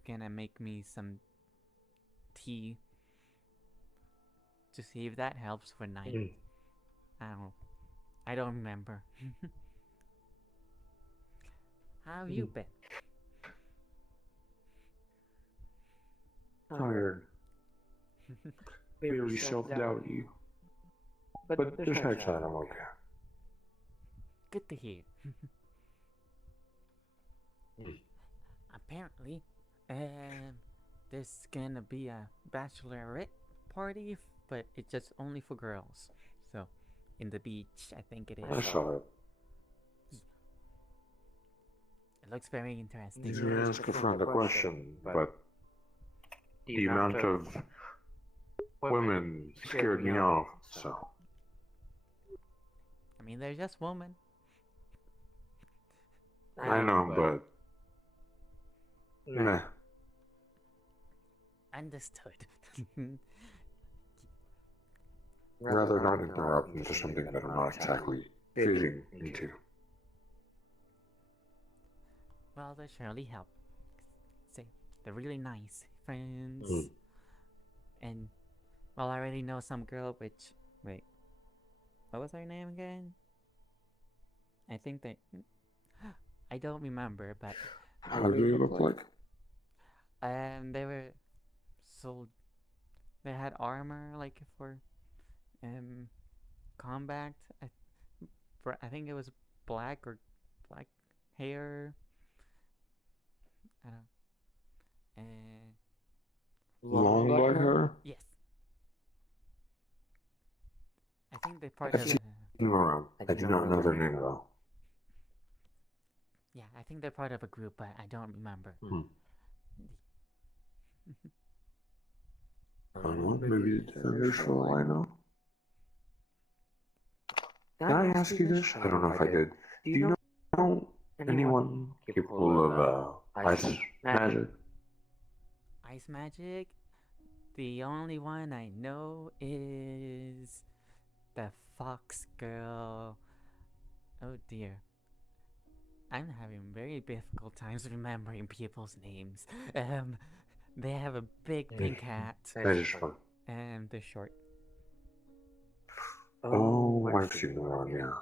gonna make me some tea to see if that helps for night. I don't remember. How have you been? Tired. Very self-doubt you. But besides that, I'm okay. Good to hear. Apparently, there's gonna be a bachelorette party, but it's just only for girls. So, in the beach, I think it is. I saw it. It looks very interesting. You asked a friend a question, but the amount of women scared me off, so. I mean, they're just women. I know, but... Meh. Understood. Rather not interrupt into something that I'm not exactly fitting into. Well, they surely help. Say, they're really nice friends. And, well, I already know some girl which... Wait. What was her name again? I think they... I don't remember, but... How do they look like? They were sold... They had armor, like, for... combat. I think it was black hair. I don't know. Long black hair? Yes. part I've of. seen them around. I do not know their name though. Yeah, I think they're part of a group, but I don't remember. I don't know, maybe the Defenders for all I know. Did I ask you this? I don't know if I did. Do you know anyone capable of ice magic? Ice magic? The only one I know is the Fox Girl. Oh dear. I'm having very difficult times remembering people's names. They have a big pink hat. That is fun. And they're short. Oh, I've seen them around, yeah.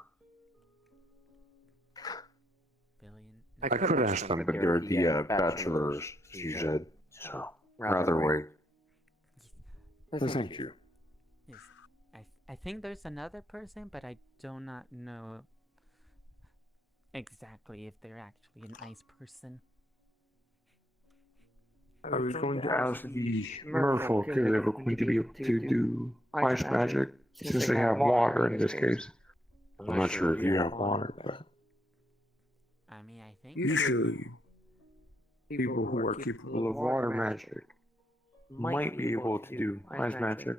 I could ask them, but they're the bachelors, as you said, so rather wait. But thank you. Yes, I think there's another person, but I do not know exactly if they're actually an ice person. I was going to ask the merfolk if they were going to be able to do ice magic, since they have water in this case. I'm not sure if you have water, but I mean, I think usually people who are capable of water magic might be able to do ice magic.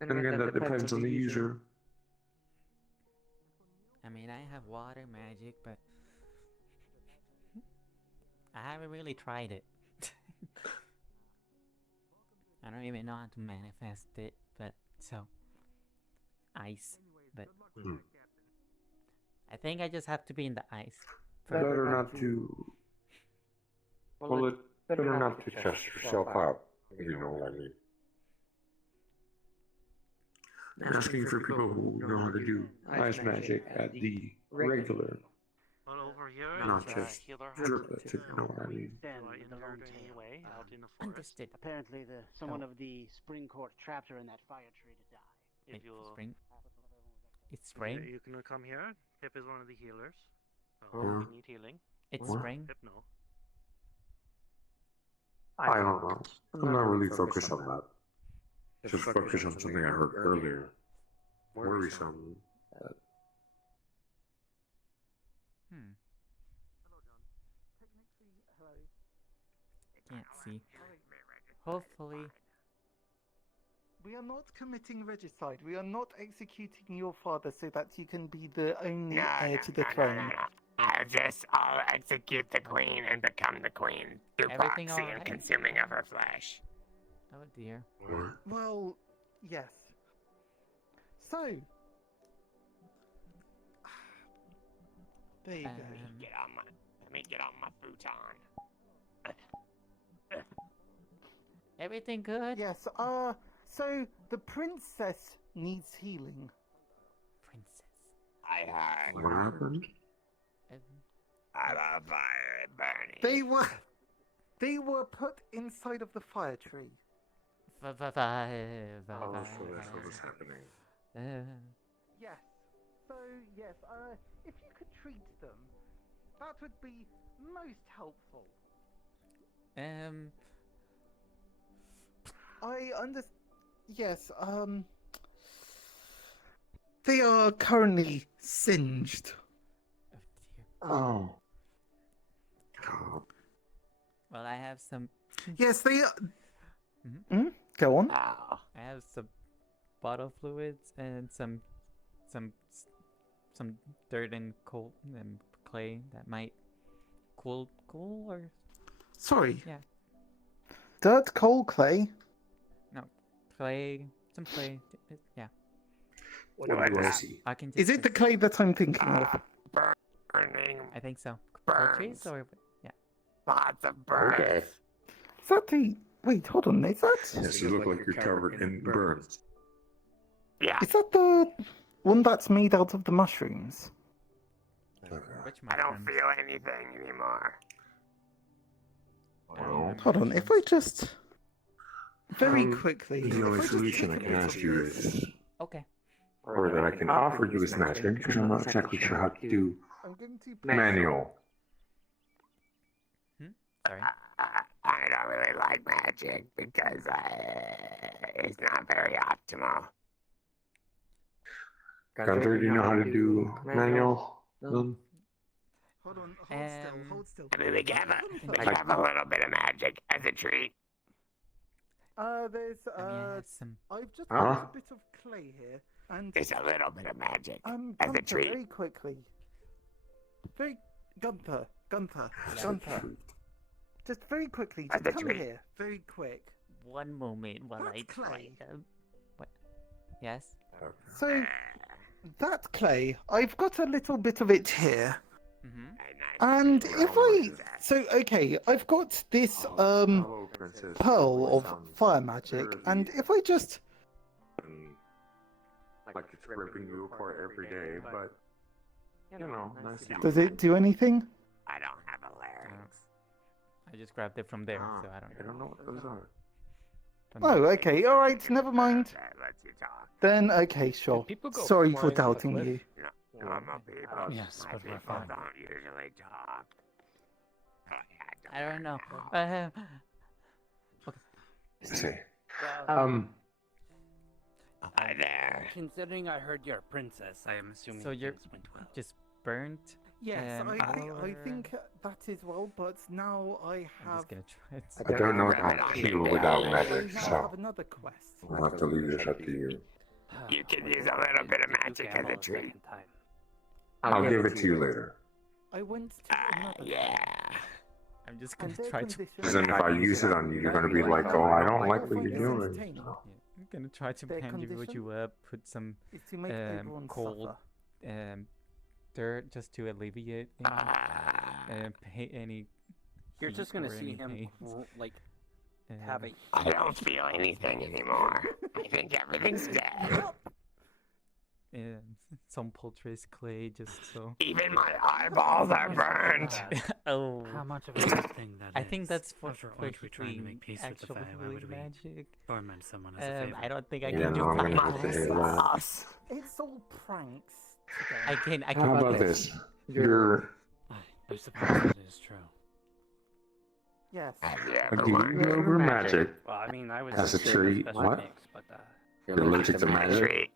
And again, that depends on the user. I mean, I have water magic, but I haven't really tried it. I don't even know how to manifest it, but so ice, but I think I just have to be in the ice. Better not to. Well, it's better not to test yourself out, if you know what I mean. Asking for people who know how to do ice magic at the regular, not just driplets, if you know what I mean. Understood. Apparently, someone of the spring court trapped her in that fire tree to die. If you spring. It's spring. You can come here. Pip is one of the healers. Oh. We need healing. It's What? spring. Pip, no. I don't know. I'm not really focused on that. Just focus on something I heard earlier. Worrisome. Can't see. Hopefully. We are not committing regicide. We are not executing your father so that you can be the only heir to the throne. I'll execute the queen and become the queen through Everything proxy all and right? consuming of her flesh. Oh dear. Well, yes. So, there you go. Let me get on my futon. Everything good? Yes, so the princess needs healing. I heard. What happened? I'm on fire and burning. They were put inside of the fire tree. Oh, so that's what was happening. Yes. So, yes, if you could treat them, that would be most helpful. I understand. Yes, they are currently singed. Oh. God. Well, I have some. Yes, they are. Go on. I have some bottle fluids and some dirt and coal and clay that might cool or. Sorry. Yeah. Dirt, coal, clay. No, clay. Some clay. Yeah. What do I see? I can. Just, Is it the clay that I'm thinking of? Burning. I think so. Burns. Or yeah. Lots of burns. Okay. Is that the? Wait, hold on. Is that? Yes, you look like you're covered in burns. Yeah. Is that the one that's made out of the mushrooms? I don't feel anything anymore. Well, Hold on. If I just very quickly. The only solution I can ask you is, okay, or that I can offer you is magic, because I'm not exactly sure how to do I'm going to manual. Sorry. I don't really like magic because it's not very optimal. Gunther, do you know how to do manual? Hold on, hold still. Maybe we can have Gunther. a little bit of magic as a treat. There's some. I've just Huh? got a bit of clay here, and There's a little bit of magic as a Gunther, treat. very quickly. Gunther. Just very quickly, As just a come treat. here, very quick. One moment while I try clay. them. What? Yes? So, that clay, I've got a little bit of it here. And if I've got this pearl of fire magic, and if I just Like it's ripping you apart every day, but you know, nice. does it do anything? I don't have a larynx. I just grabbed it from there, so I don't know. what those are. Oh, okay, alright, never mind. Let you talk. Then, okay, sure. Sorry for doubting you. Normal people. Yes, my but we're people fine. don't usually talk. I don't know. See. Hi there. Considering I heard you're a princess, I am assuming So you're things went well. just burnt? Yes, I think that is well, but now I I'm have... just gonna try it. I don't know how to heal without I magic, now so have another quest. I'll have to leave this up to you. You can use a little bit of magic as a treat. I'll give it to you later. I went to another Yeah. I'm just and gonna their try to. condition- Because then if I use it on you, you're gonna be like, oh, I don't like what you're doing. entertaining I'm gonna try to Their bandage condition you up, put some is to make everyone cold suffer. dirt just to alleviate things. Any. You're heat just gonna or see any him pains. like have a. I don't feel anything anymore. I think everything's dead. Some poultice clay just so. Even my eyeballs are burned. Oh. How much of a good thing that I think is. that's for After all, aren't we trying to make peace with the actual Fae? Why would we magic. torment someone as a favor? I don't think I Yeah, can do no, I'm gonna have to pranks. say that. It's all pranks. I can. How about this? You're. I suppose that is true. Yes. I give you over magic. Well, I mean, I was As a just doing treat. special What? mix, but You're allergic to magic?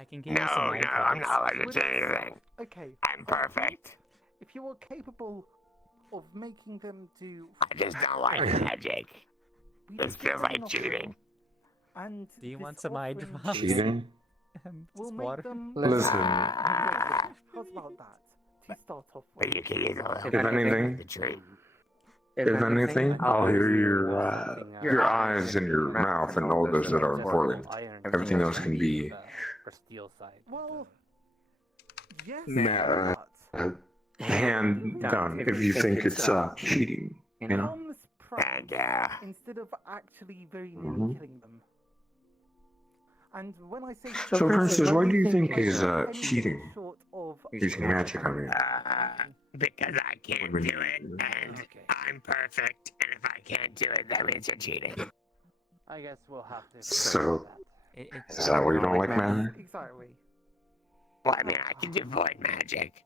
I can give you some No, eye I'm drops. not allergic to anything. Okay. I'm perfect. If you are capable of making them do... I just don't like magic. This feels like cheating. And Do you this want some eye offering drops? Cheating? will Just make water. them... Listen. How's about that? To start off with. But you can use a little If bit anything, of the treat. if anything, I'll hear your eyes and your mouth and all those that are important. Everything else can be Well, yes, hand done if you think it's cheating. You know. harmless pranks instead of actually very nearly Mhm. killing them. And when I say So, for instance, why do you think he's anything cheating? short of Using magic, I mean. Because I can't do it, and I'm perfect, and if I can't do it, that means you're cheating. I guess we'll have to. So, is that why you don't like magic? Exactly. Well, I mean, I can do void magic.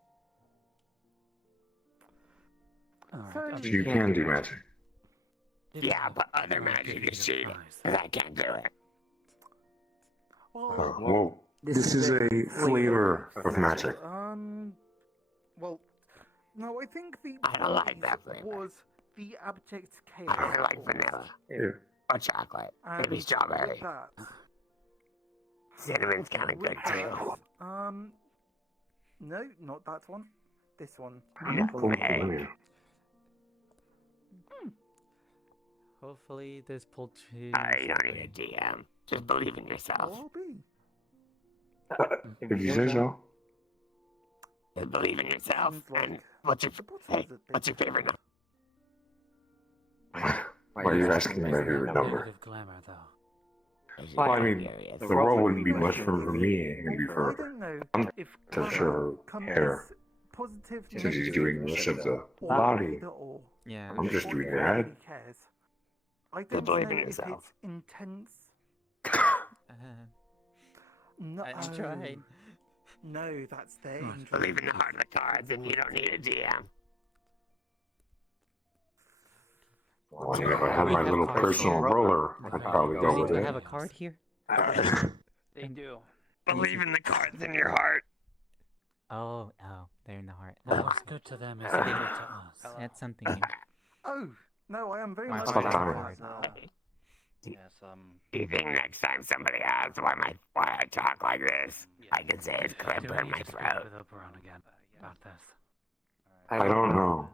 So, So you can do magic. Yeah, but other magic is cheating, because I can't do it. well, Whoa. This is a flavor of magic. well, no, I think the I don't like that prize flavor. was the abject chaos. I only like vanilla. Here. Or chocolate. Maybe And strawberry. with that, Cinnamon's kind of good too. no, not that one. This one. No, hey. Hopefully this poultry. You don't need a DM. Just believe in yourself. I'll be. If you say so. Just believe in yourself. And what's your favorite number? Why are you asking my favorite number? Negative glamour, though. Well, I mean, the role wouldn't be much for me. It'd be I for don't know I'm if to show hair. positive, Since he's doing most of the or body. either or. Yeah. I'm just doing your Nobody head. cares. I don't believe know in if yourself. it's intense. No, I tried. No, that's their interest. Believe in the heart of the cards, and you don't need a DM. Well, if I had my little personal roller, I'd probably go with Do you it. have a card here? They do. Believe in the cards in your heart. Oh, they're in the heart. What's good to them is good to us. That's something new. Oh, no, I am very My much father- hard. Yes, Do you think next time somebody asks why I talk like this, I can say it's Clipper in my throat? With Oberon again about this. I don't know.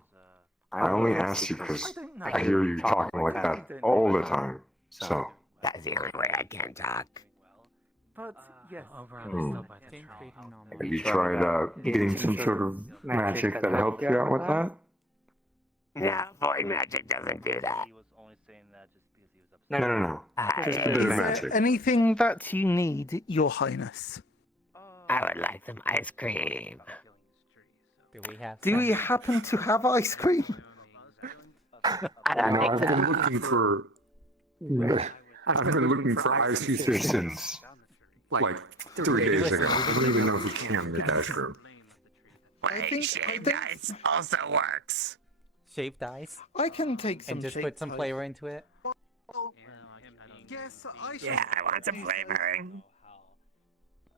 I only asked you because I hear you talking like that all the time. So, That's the only way I can talk. But, yes. Oberon Hmm. is still by the Same throne. trading normal. have you tried getting some sort of magic that helped you out with that? No, void magic doesn't do that. he was only saying that just because he was upset. No. Just a bit of Is there magic. anything that you need, Your Highness? I would like some ice cream. Do we have? Do we happen to have ice cream? I No, don't I've think been so. looking for. I've been looking for ice here since like 3 days ago. I don't even know if you can make ice cream. Wait, shaved ice also works. Shaved ice? I can take some And just shaved put some ice. flavor into it? Yes, Yeah, I want some flavoring.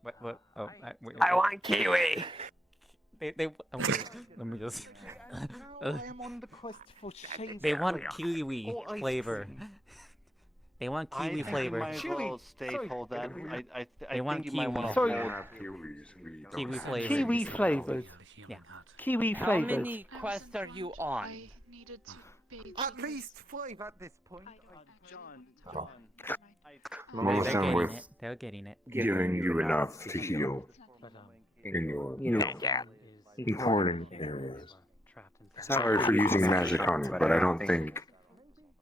What? Oh, I want kiwi. Let me just. I am on the quest for shaved They want ice. kiwi Or ice flavor. cream. They want I kiwi think flavor. you might as well stay hold that. They want think you might kiwi. want to Sorry. hold. Kiwi flavor. Kiwi flavored. Yeah. Kiwi How flavored. many quests are you on? I needed to bathe. At least 5 at this point. John, They're Most I'm getting with it. They're getting it. giving you enough to heal in your, important areas. Sorry for using magic on you, but I don't think.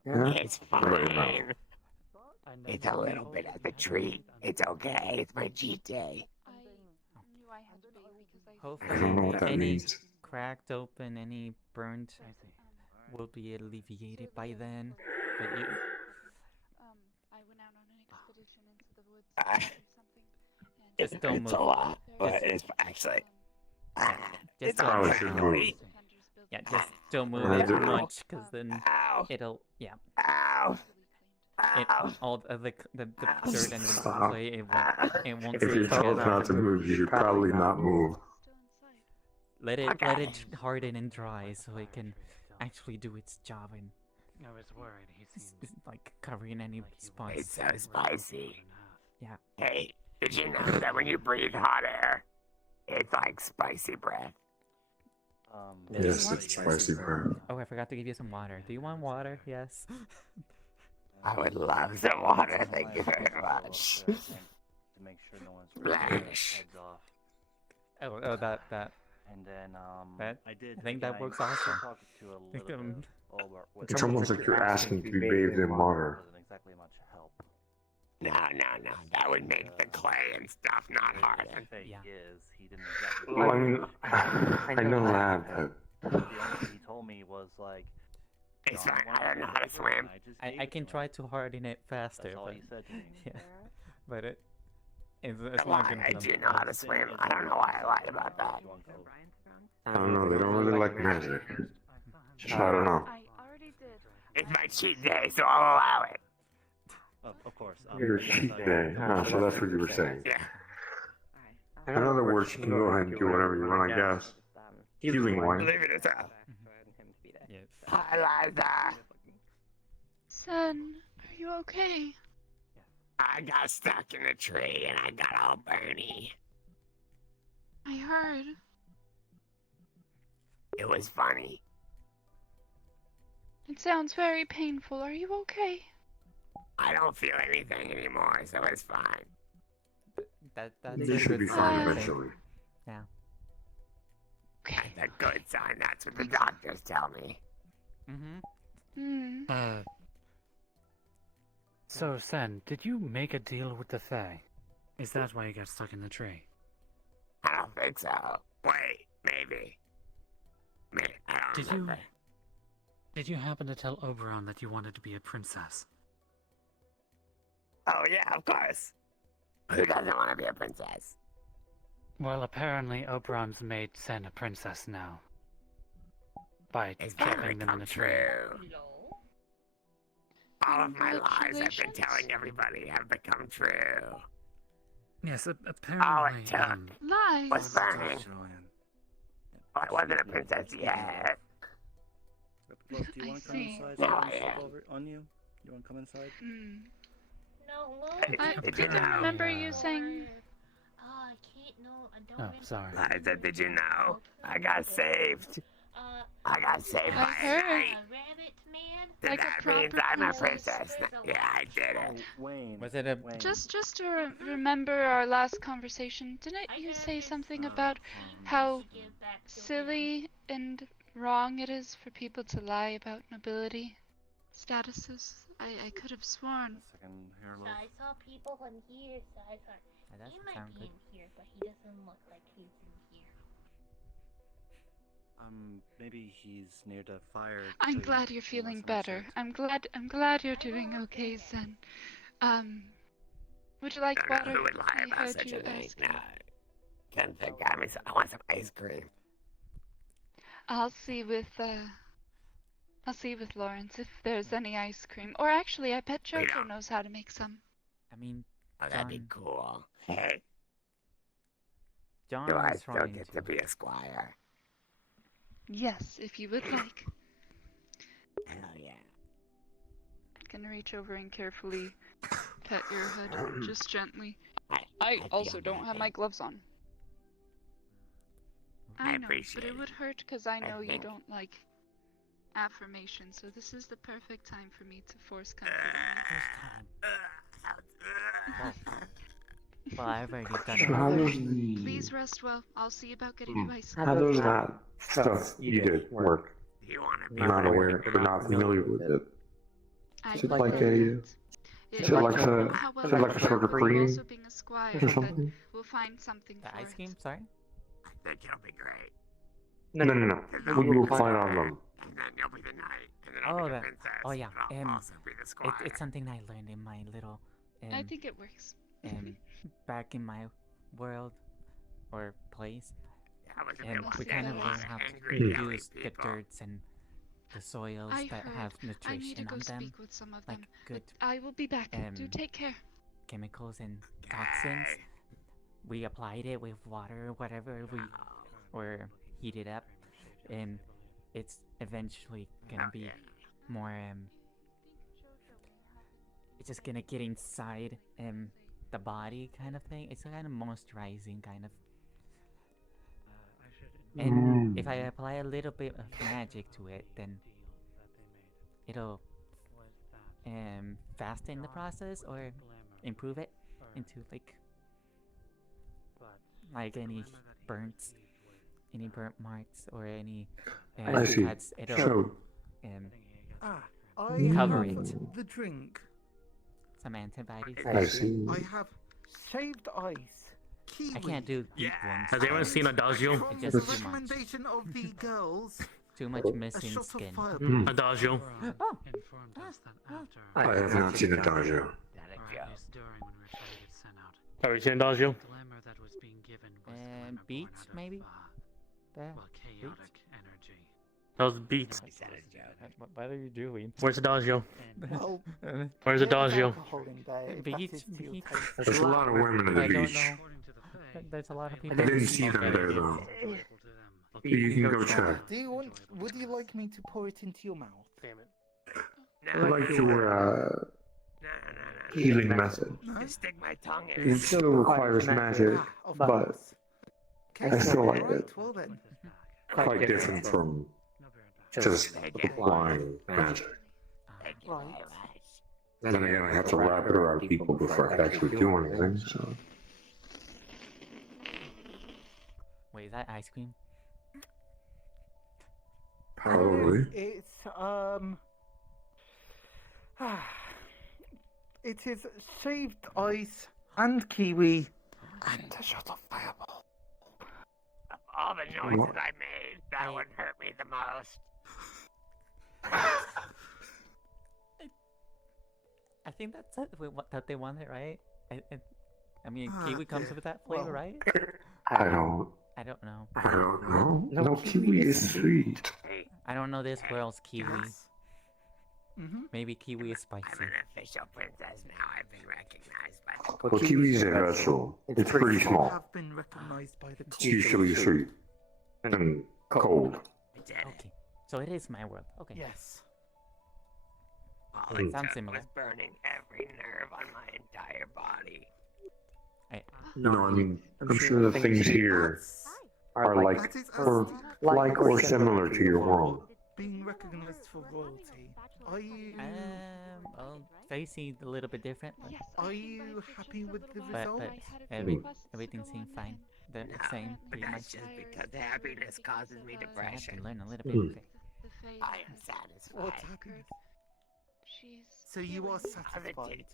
Yeah? It's What about your fine. mouth? It's a little bit of a treat. It's okay. It's my cheat day. I knew I had to bathe because I. Hopefully, don't know what that any means. cracked open, any burnt, will be alleviated by then. But you, I went out on an expedition into the woods to do something. And just don't It's move. a lot, but Just- it's actually. Just It's don't Probably move. should move. Yeah, just don't move I it too do. much, cause then Ow. it'll, yeah. Ow. It, Ow. all the dirt and the clay, it won't If you're stay told together. not to move, you should probably not move. Let it Okay. harden and dry so it can actually do its job and I was worried. He's like covering any spots. It's so spicy. Yeah. Hey, did you know that when you breathe hot air, it's like spicy breath? Yes, it's spicy breath. Oh, I forgot to give you some water. Do you want water? Yes. I would love some water. Thank you very much. To make sure no one's Splash. heads off. Oh, that. And then That- I did. I think again, that works I also. talked to a Think, little bit over what- It's almost like you're asking to be bathed in water. Wasn't exactly much help. No. That would make the clay and stuff not harden. Fake Yeah. is he didn't exactly. Well, I mean, I know that, but The only thing he told me was like. It's "John, fine. why I don't don't know you how to do it?" swim. And I just gave I it can to try him. to harden it faster, That's all but he said to me. yeah, but it's Come not on, gonna I come. do know how to swim. I don't know why I lied about that. I don't know. They don't really like magic. I don't know. I already did. It's my cheat day, so I'll allow it. Of course. Your cheat day. Oh, so that's what you were saying. Yeah. In other words, you can go ahead and do whatever you want, I guess. Healing wine. Leave it as that. Yes. Hi, Liza. Son, are you okay? I got stuck in a tree and I got all burny. I heard. It was funny. It sounds very painful. Are you okay? I don't feel anything anymore, so it's fine. That's They a should good be sign, fine I think. eventually. Yeah. That's a good sign. That's what the doctors tell me. Hmm. So, Sen, did you make a deal with the Fae? Is that why you got stuck in the tree? I don't think so. Wait, maybe. I don't Did remember. Did you happen to tell Oberon that you wanted to be a princess? Oh yeah, of course. Who doesn't want to be a princess? Well, apparently Oberon's made Sen a princess now. By It's gonna trapping them in become a tree. true. All of my lies I've been telling everybody have become true. Yes, All apparently. it took Lies. was burning. I wasn't a princess yet. Look, do you I want to come see. inside so Now I I can sleep am. over on you? You want to come inside? No, I Did you didn't know? remember you saying. I can't. No, I don't. Oh, sorry. I said, did you know? I got saved. I got saved I by a heard. knight. Rabbit man. So Like a that means proper I'm a princess. princess. Yeah, I did it. Wayne. Was it a? Wayne. Just to remember our last conversation, didn't you say something about how silly and wrong it is for people to lie about nobility statuses? I could have sworn. So I saw people in here, so I thought That he doesn't might sound be good. in here, but he doesn't look like he's in here. Maybe he's near the fire. I'm so glad you you're can feeling listen better. I'm glad you're doing okay, Zen. Would you like water? Who would lie I about heard such you a thing? ask. No. Gunther got me. I want some ice cream. I'll see with Lawrence if there's any ice cream. Or actually, I bet Jojo knows how to make some. I mean, Oh, that'd be John. cool. Hey, John do I is still trying get to be a squire? Yes, if you would like. Hell yeah. Gonna reach over and carefully pet your hood, just gently. I also don't have my gloves on. I know, but it would hurt because I know you don't like affirmation, so this is the perfect time for me to force comfort on you. Well, I've already done So how it. does the Please rest well. I'll see about getting you ice cream. how does that stuff you did work? You want to be I'm not aware or not familiar with it. Is it like a is it like a sort of cream Also being a squire, or but something? we'll find something The for ice it. cream, sorry? I think it'll be great. No. We will apply it on them. And then you'll be the knight. And then I'll Oh, be the that. princess. Oh, yeah. And I'll also be the squire. It's something I learned in my little. I think it works. Back in my world or place. I was And we kind of learn how to use the dirts and the soils I that heard. have I need to nutrition go on them. speak with some of Like them. good But I will be back. Do take care. chemicals and toxins. We applied it with water, whatever we or heat it up, and it's eventually gonna be more it's just gonna get inside the body kind of thing. It's kind of moisturizing kind of. And if I apply a little bit of magic to it, then it'll fasten the process or improve it into like any burnt marks or any I see. cuts. It'll So I cover have it. the drink. Some antibiotics. I see. I have shaved ice. Kiwi. I can't do deep ones. Has anyone seen Adagio? From It's the just too much. recommendation of the girls. Too much A missing shot of skin. fireball. Adagio. I have not seen Adagio. Have you seen Adagio? And beach, maybe? There. Beach? That was Beats. What are you doing? Where's Adagio? Well, Where's Adagio? Beach? There's a lot of women at the I don't beach. know. There's a lot of I people. didn't see them there though. You can go check. Do you want? Would you like me to pour it into your mouth? Damn it. I like your healing method. Just stick my tongue in. It still requires magic, but I still like it. Well then. Quite different from just applying magic. Right. Then again, I have to wrap it around people before I can actually do anything, so. Wait, is that ice cream? Probably. It's it is shaved ice and kiwi and a shot of fireball. Of all the noises I made, that one hurt me the most. I think that's that they wanted, right? I mean, kiwi comes with that flavor, right? I don't know. I don't know. No, kiwi is sweet. I don't know this world's kiwi. Maybe kiwi is spicy. I'm an official princess now. I've been recognized by the Well, kiwi's a vegetable. It's pretty small. Have been recognized by the It's usually sweet and cold. I did it. Okay, so it is my world. Okay. Yes. All Okay, it sounds took similar. was burning every nerve on my entire body. No, I mean, I'm sure the things here are like or similar to your world. Being recognized for royalty. Are you? Well, they seem a little bit different. Yes, Are you happy with the But result? everything seems fine. They're the same, But pretty much. that's just because happiness causes me I have depression. to learn a little bit. I am satisfied. What's happened? She's So you are healing. satisfied.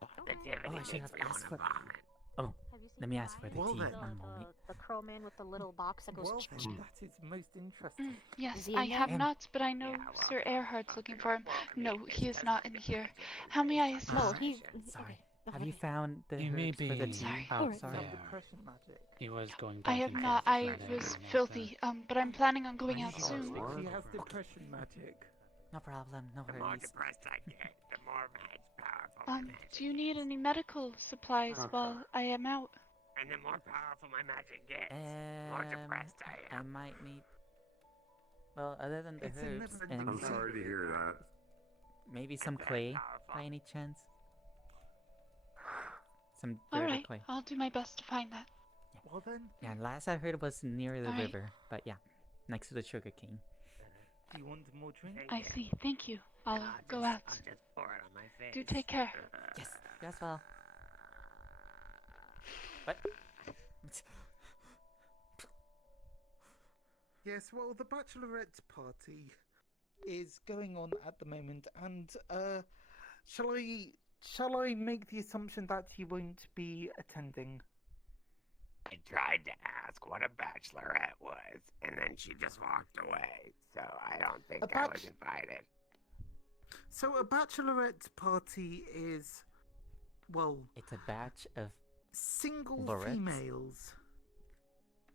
Positivity Oh, I makes should me have want asked to for. vomit. Oh, let me ask for the Well tea. then. One moment. The crow man with the little box that goes. Well, then, that is most interesting. Yes, Is he I in have there? not, but I know Sir Erhard's looking for him. No, he is not in here. How may I assist? No, he. Sorry. Have you found the He may herbs for the be tea? out Sorry. there. Depression magic. He was going I back have and not. forth I between was them and filthy. But I'm planning on going out He soon. has depression magic. No problem. No The more worries. depressed I get, the more powerful my magic Do you need any medical supplies while I am out? And the more powerful my magic gets, the more depressed I I am. might need. Well, other than the It's a herbs never and I'm sorry to hear that. maybe some clay by any chance. Some All dirty right, clay. I'll do my best to find that. Well then, Yeah, last I heard it was near the All right. river, but yeah, next to the sugar cane. do you want more drink? I see. Thank you. I'll go I'll out. just pour it on my face. Do take care. Yes, you as well. What? Yes, well, the bachelorette party is going on at the moment, and shall I make the assumption that you won't be attending? I tried to ask what a bachelorette was, and then she just walked away, so I don't think I was invited. So a bachelorette party is, well, It's a batch of single Lorettes? females.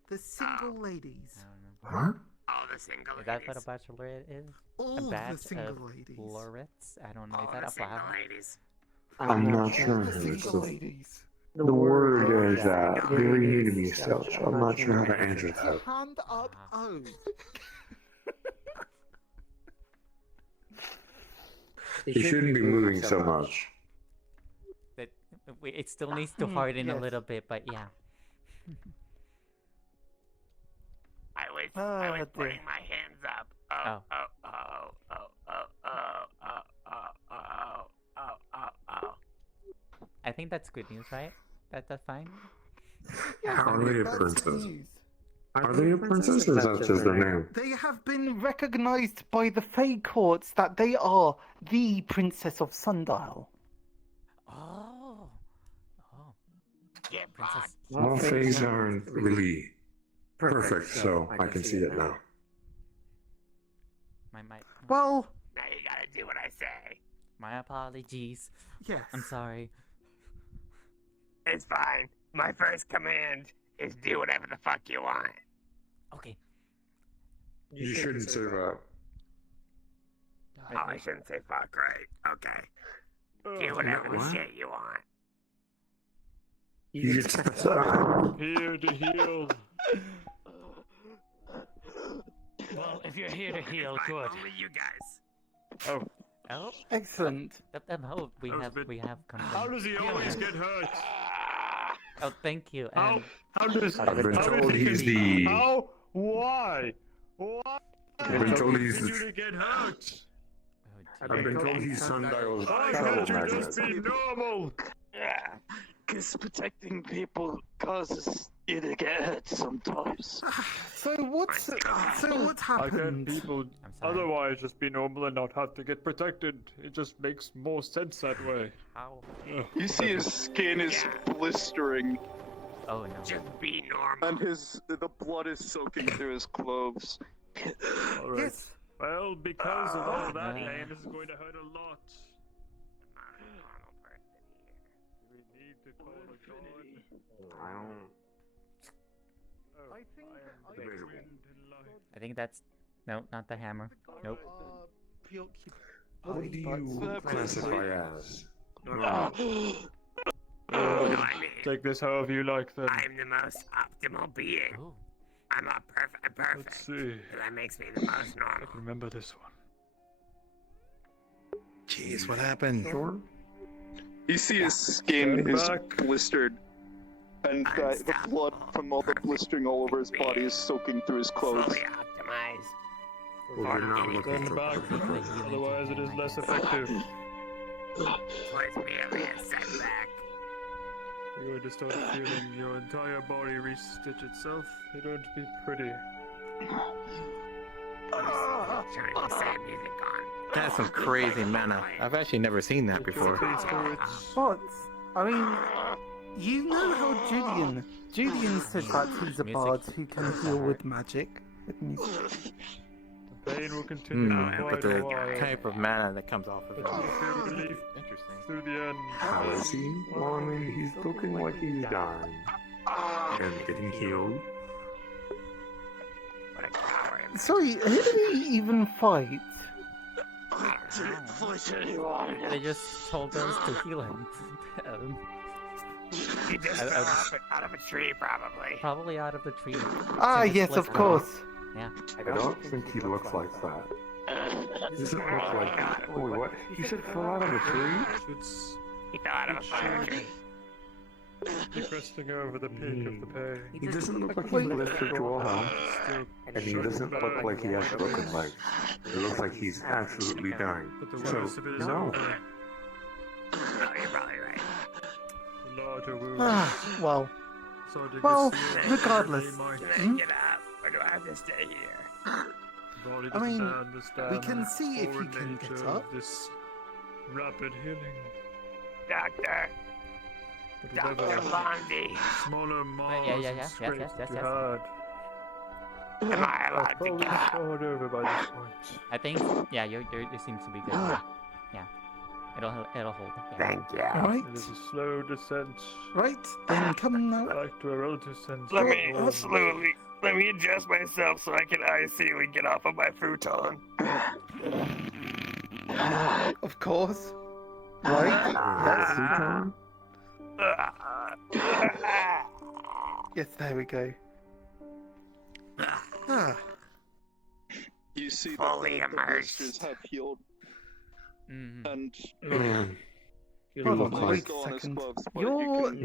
The single ladies. I don't know. Huh? All the single Is that ladies. what a bachelorette is? All a the batch single of ladies. Lorettes? I don't know. All Is that the a single flower? ladies. I'm not sure. The It's single the, ladies. the word is very new to me still, so I'm not sure how to answer that. Hand up O. You shouldn't be moving so much. It still needs to harden a little bit, but yeah. I was putting my hands up. Oh, oh, oh, oh, oh, oh, oh, oh, oh, oh, oh, oh. I think that's good news, right? That's fine? How are they a princess? Are they a princess or is that just their name? They have been recognized by the Fae courts that they are the Princess of Sundial. Oh. Yeah, Princess. Well, fays aren't really perfect, so I can see it now. My Well, now you gotta do what I say. My apologies. Yes. I'm sorry. It's fine. My first command is do whatever the fuck you want. Okay. You shouldn't say that. Oh, I shouldn't say fuck, right? Okay. Do whatever the What? shit you want. You just Here to heal. Well, if you're here to heal, good. Only you guys. Oh. Oh. Excellent. Oh, we have company. How does he always get hurt? Oh, thank you. How does I've been how told is he's he- the. How? Why? Why? I've been told he's Did you the. to get hurt? I've been told he's Sundial's Why travel can't you just magnet. be normal? Yeah, because protecting people causes you to get hurt sometimes. So what How can happened? people otherwise just be normal and not have to get protected? It just makes more sense that way. How? You see his skin is blistering. Oh no. Just be normal. And the blood is soaking through his clothes. Alright. Yes. Well, because of all that pain, this is going to hurt a lot. We need to call a god. I don't. Oh, I think I am the wind and light. I think that's no, not the hammer. Nope. Preoccupied. What do you classify as? Take this however you like then. I'm the most optimal being. I'm perfect. Let's see. So that makes me the most normal. I can remember this one. Jeez, what happened? Sure. You see his skin Stand is back. blistered, and the blood from all the blistering all over his body is soaking through his clothes. Fully optimized. Well, you're not looking Stand for back, otherwise it is less effective. Was merely a setback. You're going to start feeling your entire body restitch itself. You're going to be pretty. Turning the same music on. That's some crazy mana. I've actually never seen that before. But, I mean, you know how Julian says that he's a bard who can heal with magic. With music. The pain will continue for But quite a the while. type of mana that comes off of it. But you'll feel relief Interesting. through the end. How is he? Well, I mean, he's looking like he's dying. And getting healed. What a coward. Sorry, who did he even fight? They just told us to heal him. He just fell out of a tree, probably. Probably out of the tree. Ah, Since yes, it's of left course. Yeah. I don't think he looks like that. He doesn't look like... Wait, what? He said fell out of a tree? He fell out of a fire tree. Keep resting over the peak of the pain. He doesn't look like he's blistered to all hell. And he doesn't look like he has broken legs. It looks like he's absolutely dying. So, no. Oh, you're probably right. Larger wounds. Well, Starting well, to see regardless. Can I get up, or do I have to stay here? Body I mean, doesn't understand we can see if you forward can get nature up. of this rapid healing. Doctor! But Dr. whatever Bondi! smaller mars yeah, and yes, scrapes yes, you yes. had. Am I I've allowed to probably get up? powered over by this point. I think, yeah, you seems to be good. Yeah. It'll hold. Yeah. Thank you. Alright, It is a slow descent. right, then come now. Back to a relative sense. Let me adjust myself so I can easily get off of my futon. Of course. Right? That's futon? Yes, there we go. Ah, You see Fully that the immersed. blisters have healed, and Man. He hold looks on, like... wait a second.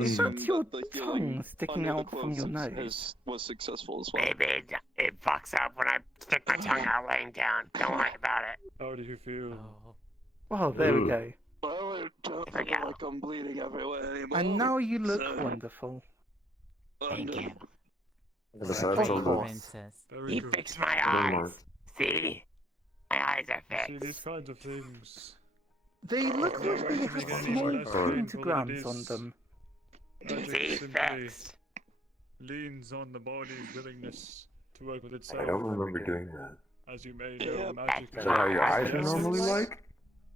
Is that your tongue sticking out from your nose? was successful as well. Maybe it fucks up when I stick my tongue out laying down. Don't worry about it. How do you feel? Well, there we go. Well, I don't feel like I'm bleeding everywhere anymore. And now you look so- wonderful. Thank you. Besides all the... Princess. Very He good. fixed my Never mind. eyes. See? My eyes are See, these fixed. kinds of things. They look like they have Make any small less painful than it pentagrams on is. them. Magic See? simply Fixed. leans on the body's willingness to work with I itself. don't remember doing that. As you may know, magic Is that how your eyes are normally like?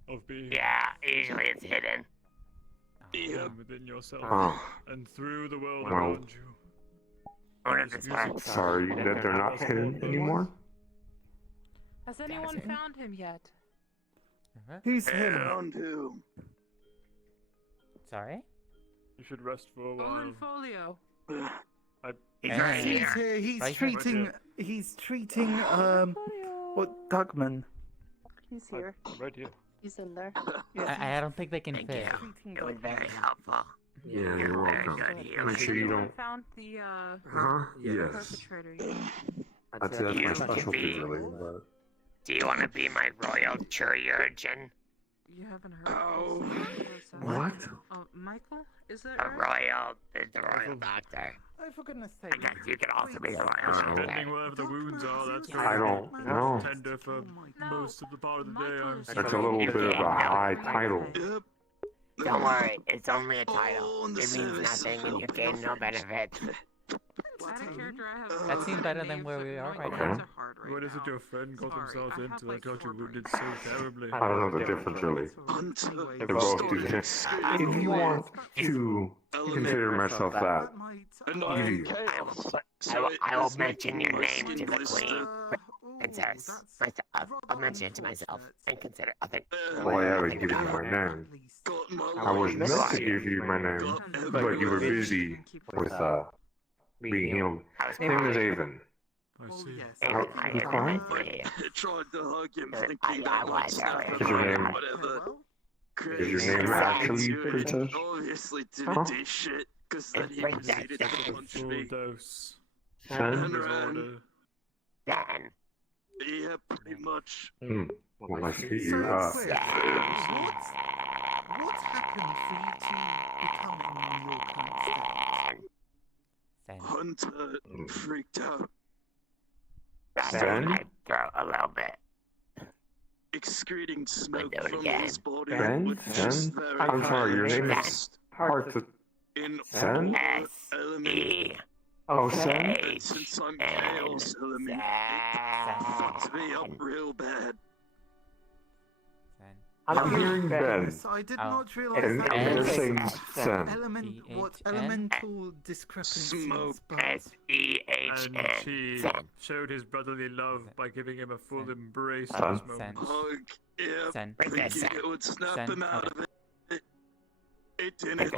of being Yeah, usually it's hidden. within yourself Oh. and through the world Well. around you. What if it's Music works? Sorry that they're not hidden anymore? Has anyone found him yet? Who's him? Found him. Sorry? You should rest for a while. Golden Folio. He's right He's here. here. He's Right here. treating. He's treating. What Dugman? He's here. Right here. He's in there. I don't think they can Thank fit. you. It was very helpful. Yeah, You're you're very welcome. good healer. Make sure you I don't... found the Huh? Yes. perpetrator yet. I'd say that's my You specialty, can be- really, but... Do you want to be my royal chirurgeon? You haven't heard Oh. this? What? Michael? Is that A right? royal is the royal doctor. Oh, for goodness I sake! guess you can also be the royal Oh. doctor. Depending wherever the wounds are, that's going I to don't be know. tender for most of the part of the day. I'm That's a little bit of a high title. Yep. Don't worry, it's only a title. Oh, and the It means service nothing and you gain no benefits. Add a character I have That seems better than names where that we are my right Okay. names now. are hard right What is it now. your friend got Sorry, himself I have, into? like, I got you 4 wounded brains. so terribly. I don't know the difference, really. Anyway, They both do things. If you want to consider myself that, And you I am do. chaos. I will mention your name to the queen. consider I'll mention it to myself and consider other. Well, I haven't given you my name. I was meant to give you my name, but you were busy with being healed. His name is Avon. You crying? Tried to hug him, thinking that was Is your name? whatever. Is your name actually Princess? Obviously didn't do shit, because then he proceeded to punch me. Dose. And Sen? ran. Dan. Yeah, pretty much. Well, I see you. What happened for you to become in your current state? Hunter freaked out. Ben? Throw a little bit. Excreting smoke from his body, Ben? which is Ben? very I'm sorry, your name fast. is hard to... In Sen? all element. Oh, Sen? And since I'm Chaos element, it fucked me up real bad. I'm hearing Ben. Yes, I did not realize And that. you're saying Sen. What elemental discrepancies? Smoke. S-E-H-N. And he showed his brotherly love by giving him a full embrace Sen. at this moment. Hug, yeah, Sen. thinking it would snap Sen. him out of it. It didn't.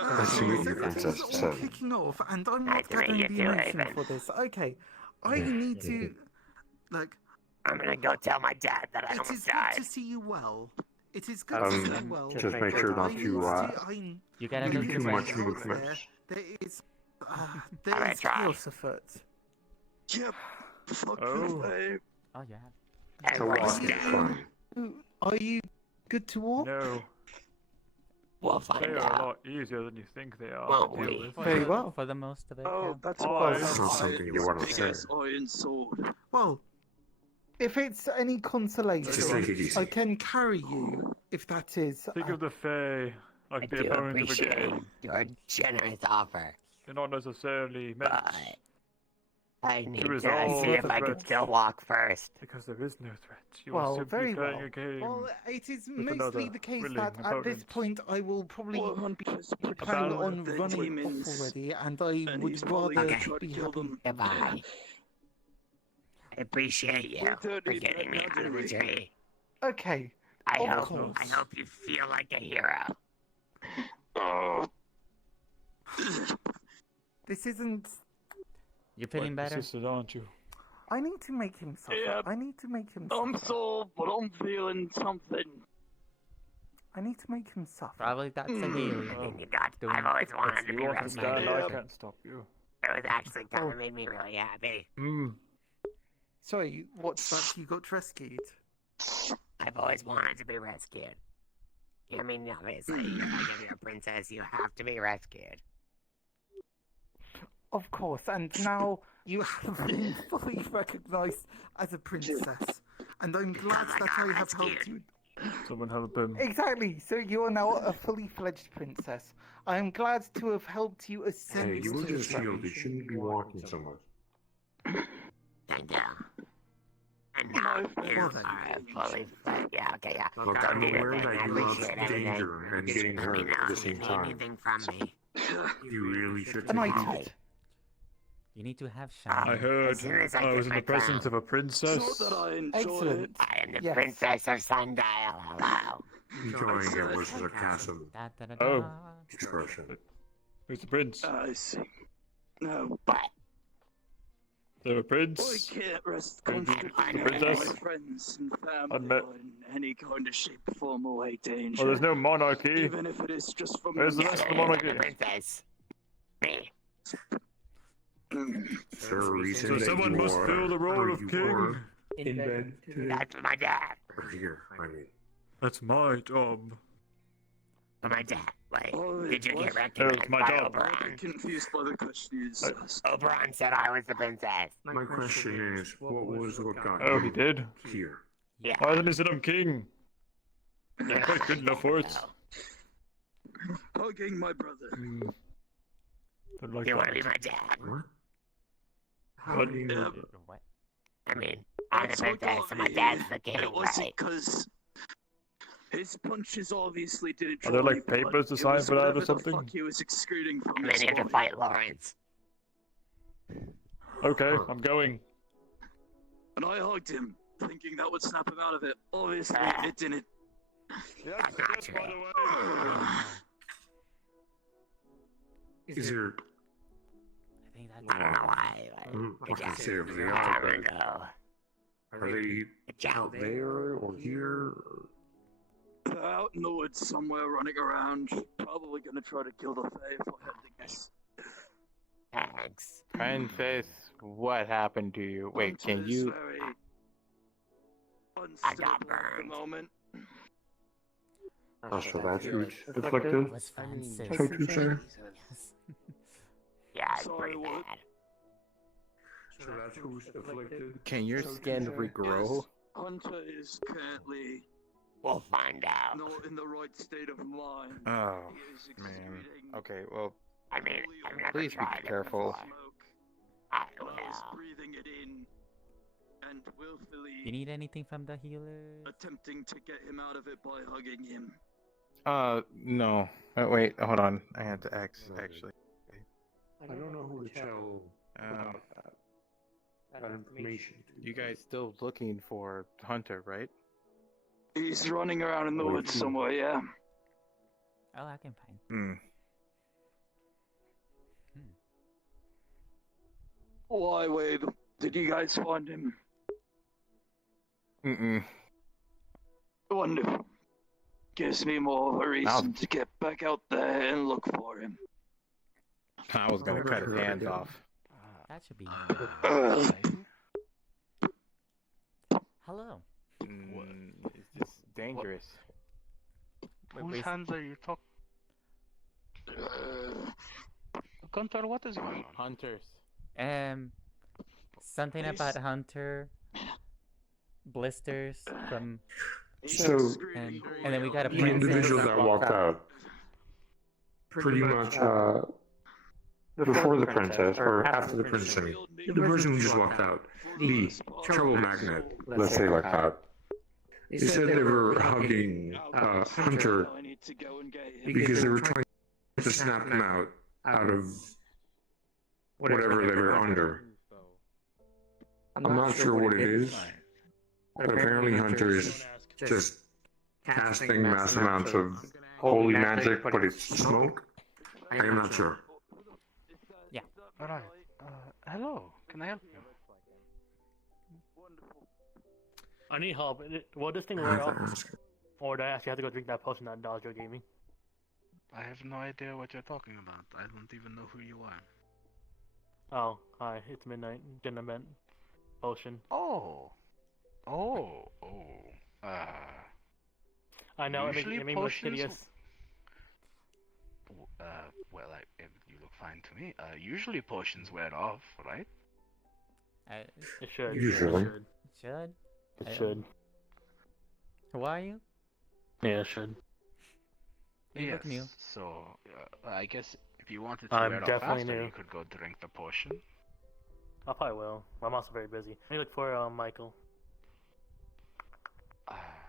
Nice to meet you, This Princess is all Sen. kicking off, and I'm Nice not to meet gathering you the too, emotion Avon. for this. Okay, I need to, like, I'm gonna go tell my dad that I it almost is good died. to see you well. It is good to see you well. Just make sure but not I to, need You gotta do do too the much right. movement. There is, I'm there gonna is try. chaos afoot. Yep. Fuck Oh. the Oh, yeah. To walk is fine. Are you good to walk? No, We'll they find are a out. lot easier than you think they are Won't to deal we? with. Very well. For the most of it. Oh, yeah. that's Oh, why it's not something you want to say. Biggest iron sword. Well, if it's any Just take consolation, it easy. I can carry you. If that is, Think of the Fae I like the do opponent of a appreciate game. your generous offer, They're not necessarily meant but I need to resolve see if the I can threats. still walk first. because there is no threat. You well, are simply very playing well. a game. Well, it is with mostly another the case willing that at this opponent. point I will probably be planning battle on of the running demons, off already, and I and he's would probably rather gonna try to be kill happy. them. Goodbye. I appreciate you We don't for need getting me that, out of do the we? tree. Okay. I Of hope course. you feel like a hero. Oh. This isn't. You feeling better? Persistent, aren't you? I need to make him suffer. Yep. I need to make him I'm suffer. sore, but I'm feeling something. I need to make him suffer. Probably that's a I Haley. mean, you got. Doing- I've always wanted to You be want to rescued. stand, I Yeah. can't stop you. It was actually kind of made me really happy. Sorry, what's that? You got rescued? I've always wanted to be rescued. I mean, obviously, if you're a princess, you have to be rescued. Of course, and now you have been fully recognized as a princess, and I'm glad that I have helped you. Someone help him. Exactly. So you are now a fully fledged princess. I am glad to have helped you ascend Hey, you were to the just healed. You throne. shouldn't be walking so much. Thank you. And now you Well then. are fully fledged. Yeah, okay, yeah. Look, Go I'm do your aware thing. that I you love appreciate everything. danger and getting Let me hurt know at the if you same need time. anything from me. You really should And I take do it it. You need to have I shine. heard As soon as I I get was in my the presence crown. of a princess. Not that I enjoy Excellent. it. I am the Yes. princess of Sundial. Hello. Enjoying it was a sarcasm Da, da, da, Oh. da. expression. Who's the prince? I see. No, But They're a I prince. can't rest Maybe constantly the knowing princess? my friends and family Admit- are in any kind of shape, form, or way danger. Oh, there's no monarchy. Even if it is just from Where's the me. rest of the the monarchy? princess. Me. Is there a reason So that someone you must are, fill the role or of you king. were in bed today? That's my dad. Or here, I mean. That's my job. My dad. Wait, Oh, did you get what? recognized my by job. I'm Oberon? confused by the question you just asked. Oberon said I was the princess. My question is, what got Oh, you he did? here? Yeah. Why didn't he say I'm king? Yeah, quite good enough for it. Hugging my brother. Don't like You want to be that. my dad? What? How do you know that? What? I mean, I'm the That's what princess, got and my me. dad's the king, It wasn't right? because his punches obviously didn't Are there, draw like, any blood. papers to It sign was for that or whatever the something? fuck he was excreting from I'm his here to body. fight Lawrence. Okay, I'm going. and I hugged him, thinking that would snap him out of it. Obviously, it didn't. Yes, yes, by the way. Is there? I think that's. I don't know why. I can say if they are, but are they out there or here? They're out in the woods somewhere running around. Probably gonna try to kill the Fae if I had to guess. Thanks. Princess, what happened to you? Wait, can Hunter's you? very I got unstable at the burned. moment. So that's who's afflicted? Was Try Francis. to say. Yeah, it's Sorry, pretty what? bad. So that's who's afflicted? Can your skin regrow? Yes, Hunter is currently We'll find out. not in the right state of mind. Oh, He is man. exuding Okay, well, I mean, I've never please be tried careful. it before. smoke. I And I was will. breathing it in and willfully You need anything from the healer? attempting to get him out of it by hugging him. No. Wait, hold on. I had to X, actually. I don't know who to tell about that information. You guys still looking for Hunter, right? He's running around in the woods somewhere, yeah. Oh, I can find. Hmm. Why, Wade? Did you guys find him? Mm-mm. Wonderful. Gives me more of a reason to get back out there and look for him. I was gonna cut his hands off. That should be. Hello. It's just dangerous. Whose hands are you talking? Gunther, what is going on? Hunters. Something about Hunter. Blisters from. So, And then we got a the individual that walked out, pretty much before the princess, or after the princess, I mean, the person who just walked out, the trouble magnet, let's say like that, they said they were hugging Hunter because they were trying to snap him out of whatever they were under. I'm not sure what it is, but apparently Hunter is just casting mass amounts of holy magic, but it's smoke. I am not sure. Yeah. Alright. Hello. Can I help you? I need help. Will this thing wear off? Or do I actually have to go drink that potion that Dodger gave me? I have no idea what you're talking about. I don't even know who you are. Oh, hi. It's midnight. Dinner meant potion. Oh. I know, it Usually made me look potions- hideous. Well, you look fine to me. Usually potions wear off, right? It should. Usually. It should. It should. Who are you? Yeah, it should. You look new. So, I guess if you wanted to I'm wear it off definitely faster, new. you could go drink the potion. I probably will. I'm also very busy. Let me look for Michael.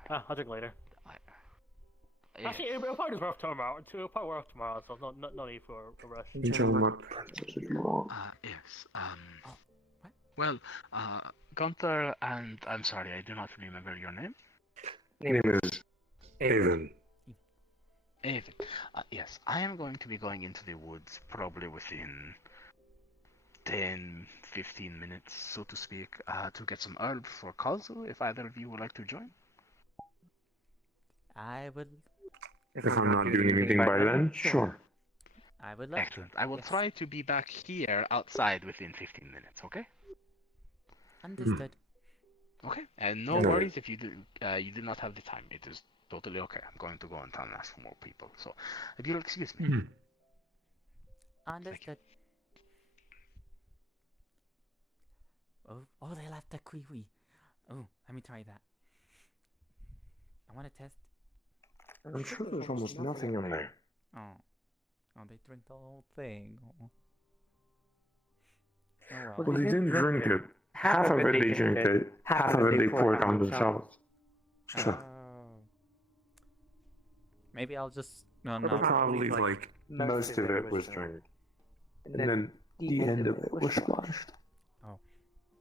I'll drink later. Actually, it'll probably be worth tomorrow. It'll probably work tomorrow, so no need for a rush. Can you tell me what princess you want? Yes. Well, Gunther, and I'm sorry, I do not remember your name. Name is Avon. Avon. Yes, I am going to be going into the woods probably within 10-15 minutes, so to speak, to get some herbs for Kazu, if either of you would like to join. I would. If I'm not doing anything by then, sure. I would love Excellent. to. I will Yes. try to be back here outside within 15 minutes, okay? Understood. Okay, and no No. worries if you do not have the time. It is totally okay. I'm going to go in town and ask for more people. So, if you'll excuse me. Understood. Oh, they left the kiwi. Oh, let me try that. I want to test. I'm sure there's almost nothing in there. Oh, they drank the whole thing. Oh, Well, they didn't drink it. Half of it they drank it, half of it they poured on themselves. So, Maybe I'll just. probably like most of it was drank. And then the end of it was splashed. Oh.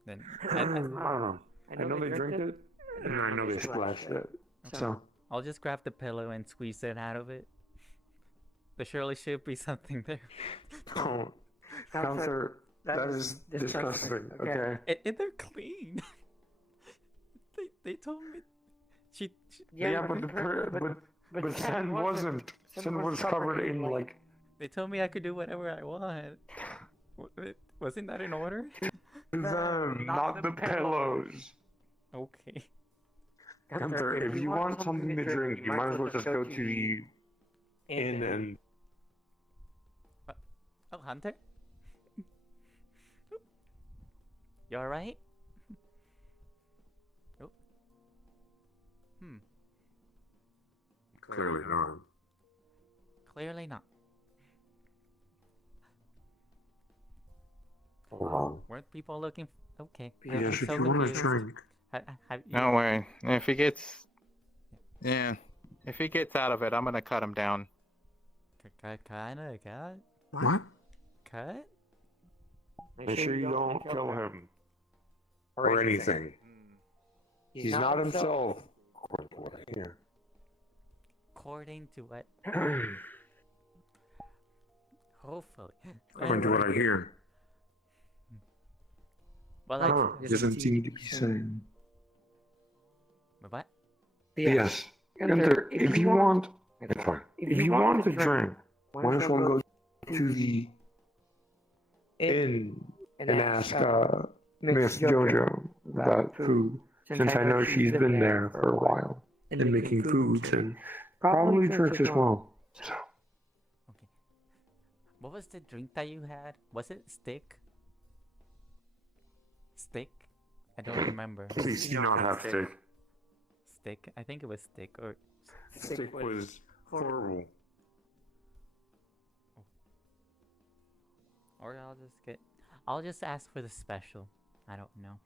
Then I don't know. I know they drink it, and I know they splashed it. So I'll just grab the pillow and squeeze it out of it. There surely should be something there. oh, Gunther, that is disgusting. Okay. And they're clean. they told me. She Yeah, but Sen wasn't. Sen was covered in like. They told me I could do whatever I want. Wasn't that in order? Them, not the pillows. Okay. Gunther, if you want something to drink, you might as well just go to the inn and. Oh, Hunter? You alright? Oh. Clearly not. Clearly not. Hold on. Weren't people looking? Okay. Yes, if you want to drink. Don't worry. If he gets, if he gets out of it, I'm gonna cut him down. Kinda cut. What? Cut? Make sure you don't kill him. Or anything. He's not himself. According to what I hear. According to what? Hopefully. According to what I hear. Well, he doesn't seem to be saying. What? Yes. Gunther, if you want. It's fine. If you want to drink, might as well go to the inn and ask Miss Jojo about food, since I know she's been there for a while and making foods and probably church as well. So. Okay. What was the drink that you had? Was it stick? Stick? I don't remember. Please do not have stick. Stick? I think it was stick or. Stick was horrible. Or I'll just ask for the special. I don't know.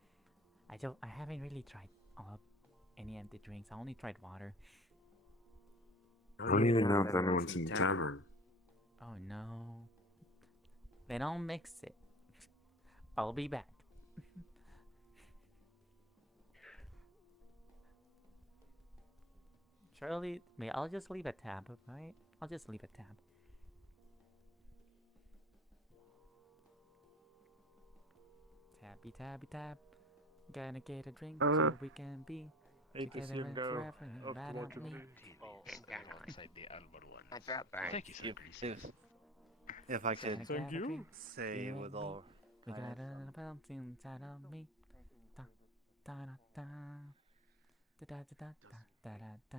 I haven't really tried any of the drinks. I only tried water. I don't even know if anyone's in tavern. Oh no. They don't mix it. I'll be back. Surely, I'll just leave a tab, right? I'll just leave a tab. Tabby tab. Gonna get a drink so we can be together and forever and right out me. Thank you, sir. If I could Thank you. say with all. We got a bounty inside of me. Da da da da. Da da da da da da da.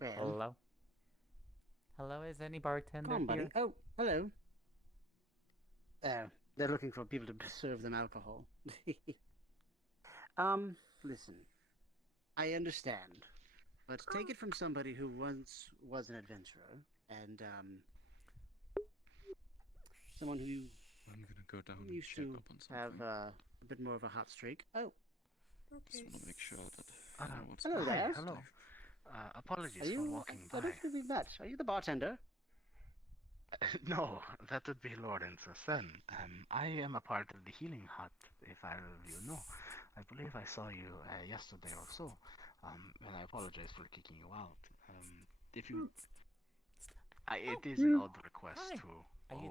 Well, Hello? Hello, is any bartender come on, buddy. here? Oh, hello. They're looking for people to serve them alcohol. Listen. I understand. But take it from somebody who once was an adventurer, and, someone who I'm gonna go down and used check to up on something. have a bit more of a hot streak. Oh. Just want to make sure that I know what's Hello going on. there. Hello. Apologies Are you, for walking I by. don't think we've met. Are you the bartender? No, that would be Lord and Sen. I am a part of the healing hut, if you know. I believe I saw you yesterday or so, and I apologize for kicking you out. If you... it is an odd request Hi. to... Are you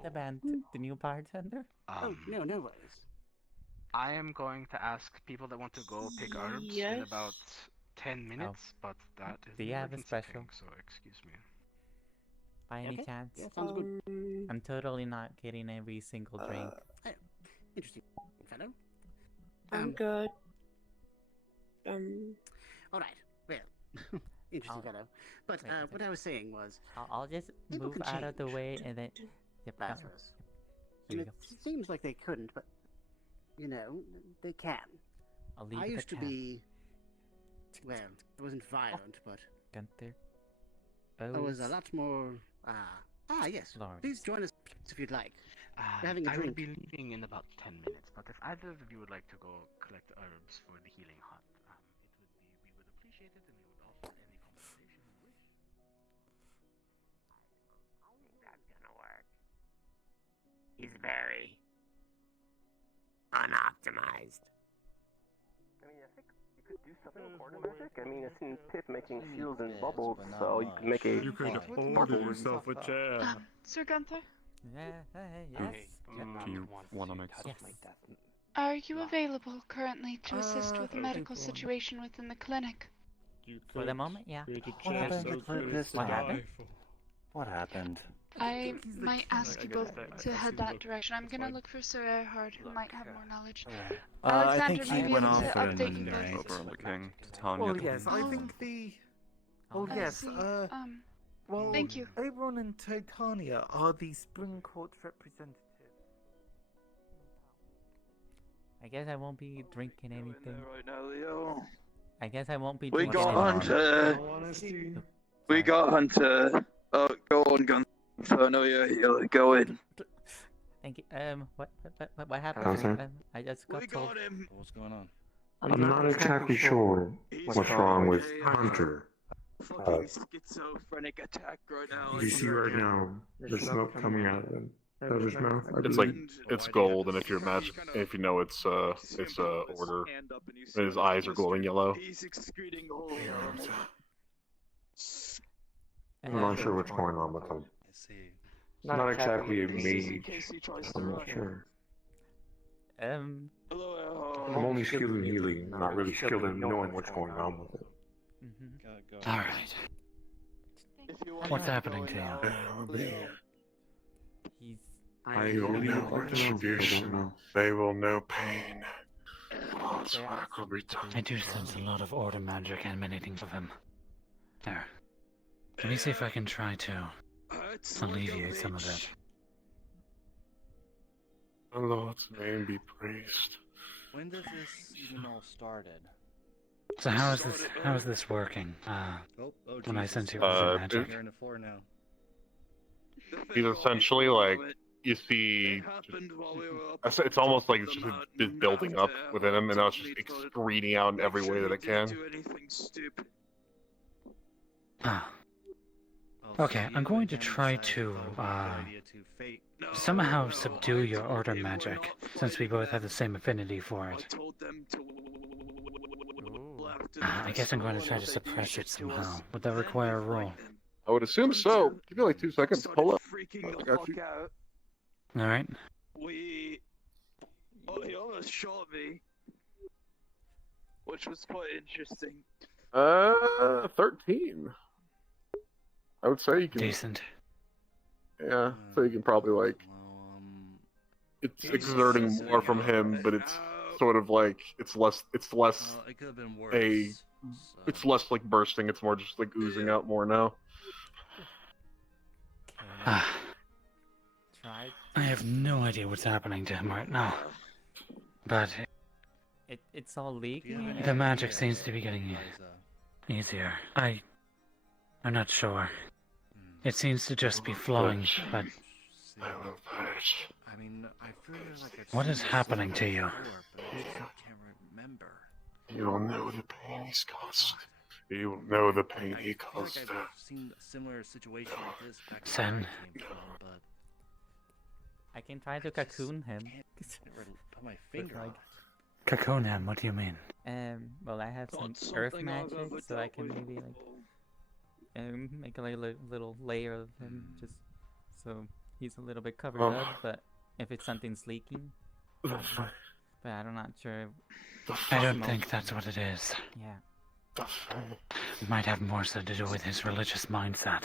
the new bartender? Oh, no worries. I am going to ask people that want to go pick herbs in Yes. about 10 minutes, but that is Do an you have a emergency special? thing, so excuse me. By any Okay. chance? Yeah, sounds good. I'm totally not getting every single drink. Interesting fellow. I'm good. All right. Well, interesting fellow. But wait a what I was saying was, I'll just people move can out of the change. way and then. Yep, no. Lazarus. Here And you it go. seems like they couldn't, but you know, they can. I'll leave I it used to at that. be, well, I wasn't violent, but Gunther. I was a lot more. Yes. Lawrence. Please join us if you'd like. We're having a I will drink. be leaving in about 10 minutes, but if either of you would like to go collect herbs for the healing hut, we would appreciate it, and we would offer any compensation you wish. I think that's gonna work. He's very unoptimistic. optimized. I mean, I think you could do something with order magic. I mean, I've seen Pip making shields and bubbles, so you could make a. You could order yourself a chair. Sir Gunther, Yes. Do you want to make Yes. are you available currently to assist with the medical situation within the clinic? For the moment, yeah. What happened this What time? happened? What happened? I might ask you both to head that direction. I'm gonna look for Sir Erhard, who might have more knowledge. I Alexander think may he be went able off to and update you both. over on the king to Tanya? Well, yes, I think the. Well, I yes. see. Well, Thank you. Oberon and Titania are the Spring Court representatives. I guess I won't be drinking anything. Right now, Leo. I guess I won't be We drinking got anything. Hunter. We got Hunter. Oh, go on, Gunther. I know you're here. Go in. Thank you. What happened? Gunther? I just got told. What's going on? I'm not exactly sure what's wrong with Hunter. Fucking schizophrenic attack right now. You see right now, there's smoke coming out of his mouth. It's like it's gold, and if you're if you know it's order, and his eyes are glowing yellow. He's excreting all. I'm not sure what's going on with him. Not exactly a mage. I'm not sure. I'm only skilled in healing, not really skilled in knowing what's going on with it. Alright. What's happening to you? I only know retribution. They will know pain. Will return. I do sense a lot of order magic emanating from him. There. Let me see if I can try to alleviate some of it. The Lord's name be praised. When does this even all started? So how is this working? When I sense your order magic. You're on the floor now. He's essentially like, you see, it's almost like it's just building up within him, and now it's just excreting out in every way that it can. Ah. Okay, I'm going to try to somehow subdue your order magic, since we both have the same affinity for it. I guess I'm going to try to suppress it somehow. Would that require a roll? I would assume so. Give me like 2 seconds. Hold up. I got you. Alright. He almost shot me, which was quite interesting. 13. I would say you can. Decent. Yeah, so you can probably like. It's exerting more from him, but it's sort of like it's less. It's less. It could have been worse. It's less like bursting. It's more just like oozing out more now. I have no idea what's happening to him right now, but it's all leaking. the magic seems to be getting easier. I'm not sure. It seems to just be flowing, but I mean, I feel like what is happening to you? I can't remember. You will know the pain he's caused. You will know the pain he caused. I've seen a similar situation like this back Sen. where I came from, but I can try to cocoon him. never put my finger on it. Cocoon him, what do you mean? Well, I have some earth magic, so I can maybe like make a little layer of him, just so he's a little bit covered up. But if it's something's leaking, but I'm not sure. I don't think that's what it is. Yeah. It might have more so to do with his religious mindset.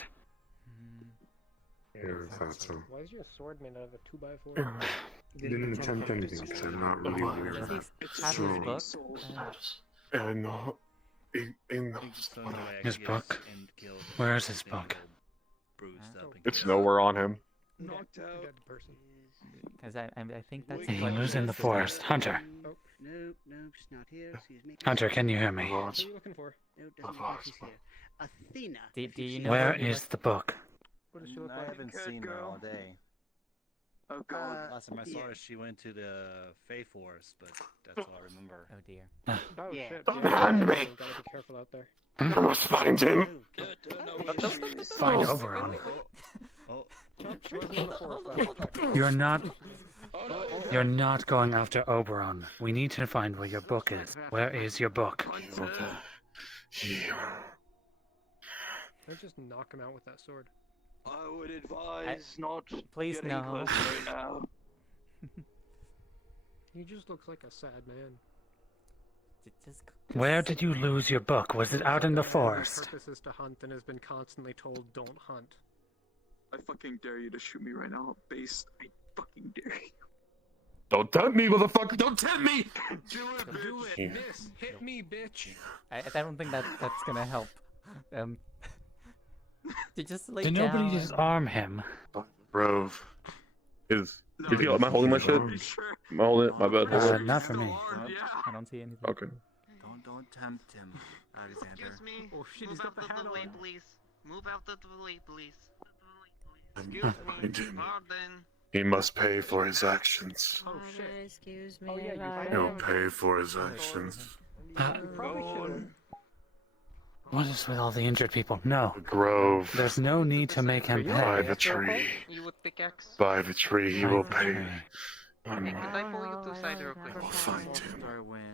Yeah, I thought so. Why is your sword made out of a 2x4? Didn't attempt anything, so I'm not really aware. His book? His book? Where is his book? It's nowhere on him. Knocked out. Because I think that's. He lives in the forest. Hunter. No, she's not here. Excuse me. Hunter, can you hear me? What are you looking for? No, doesn't look like she's here. Athena. Do you know Where is the book? What does she look I like? haven't seen her all day. Oh god. Last time I saw her, she went to the Fey Forest, but that's all I remember. Oh dear. Oh Yeah. shit. Don't Yeah, hand me. gotta be careful out there. I must find him. Find Oberon. Chop, on the floor. You're not You're not going after Oberon. We need to find where your book is. Where is your book? I'll just knock him out with that sword. I would advise not Please getting no. close right now. He just looks like a sad man. Where did you lose your book? Was it out in the His forest? purpose is to hunt and has been constantly told, don't hunt. I fucking dare you to shoot me right now, base. I fucking dare you. Don't tempt me, motherfucker! Don't tempt me! Do it, miss, hit me, bitch! I don't think that's gonna help. You just lay Did down. nobody just arm him? Grove. Am I holding my shit? Am I holding it? My bad. Not for me. I don't see anything. Okay. Don't tempt him, Alexander. Excuse me. Oh shit, he's Move got out the of hat the way, on. please. Move out of the way, please. I'm Excuse me. behind him. Pardon. He must pay for his actions. Oh shit. Excuse me. He'll pay for his actions. What is with all the injured people? No. The Grove. There's no need to make him By pay. the tree. You with pickaxe? By the tree, he will pay. Hey, could I pull you to the side real quick? We'll find him.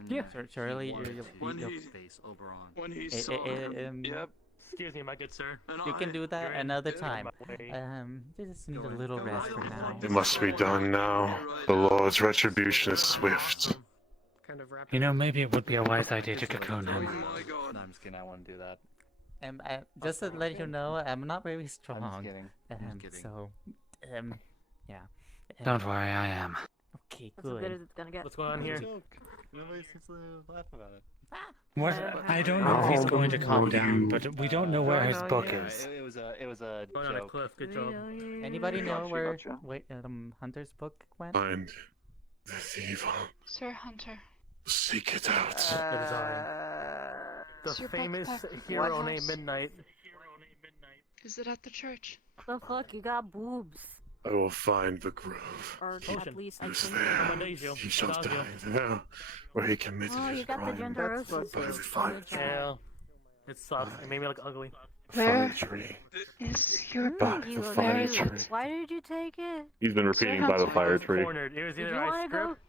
Yeah. Charlie, you're When he Eh, saw eh, him. Yep. Excuse me, my good sir. You can do that another time. way. You just need a little rest for now. It must be done now. The Lord's retribution is swift. You know, maybe it would be a wise idea to cocoon him. No, I'm just kidding. I wouldn't do that. Just to let you know, I'm not very strong. I'm just kidding. I'm just kidding. So, yeah. Don't worry, I am. Okay, That's as good as good. it's gonna get. What's going on here? Nobody seems to laugh about it. What? I don't know if he's going to calm down, but we don't know where his book is. It was a Going on a joke. cliff, good job. Anybody know where Hunter's book went? Find this evil. Sir Hunter. Seek it out. The Sir famous Backpack. hero What named house? Midnight. Is it at the church? The fuck, you got boobs. I will find the Grove. Or at least I It is think. there. He shall die there, where he committed Oh, his you got the crime. gender roses. By the fire tree. Yeah. It sucks. It made me look ugly. Where Fire tree. is your By book? the You fire Where is tree. it? Why did you take it? He's been repeating by the fire tree. Cornered. It was Did either you I wanna go? script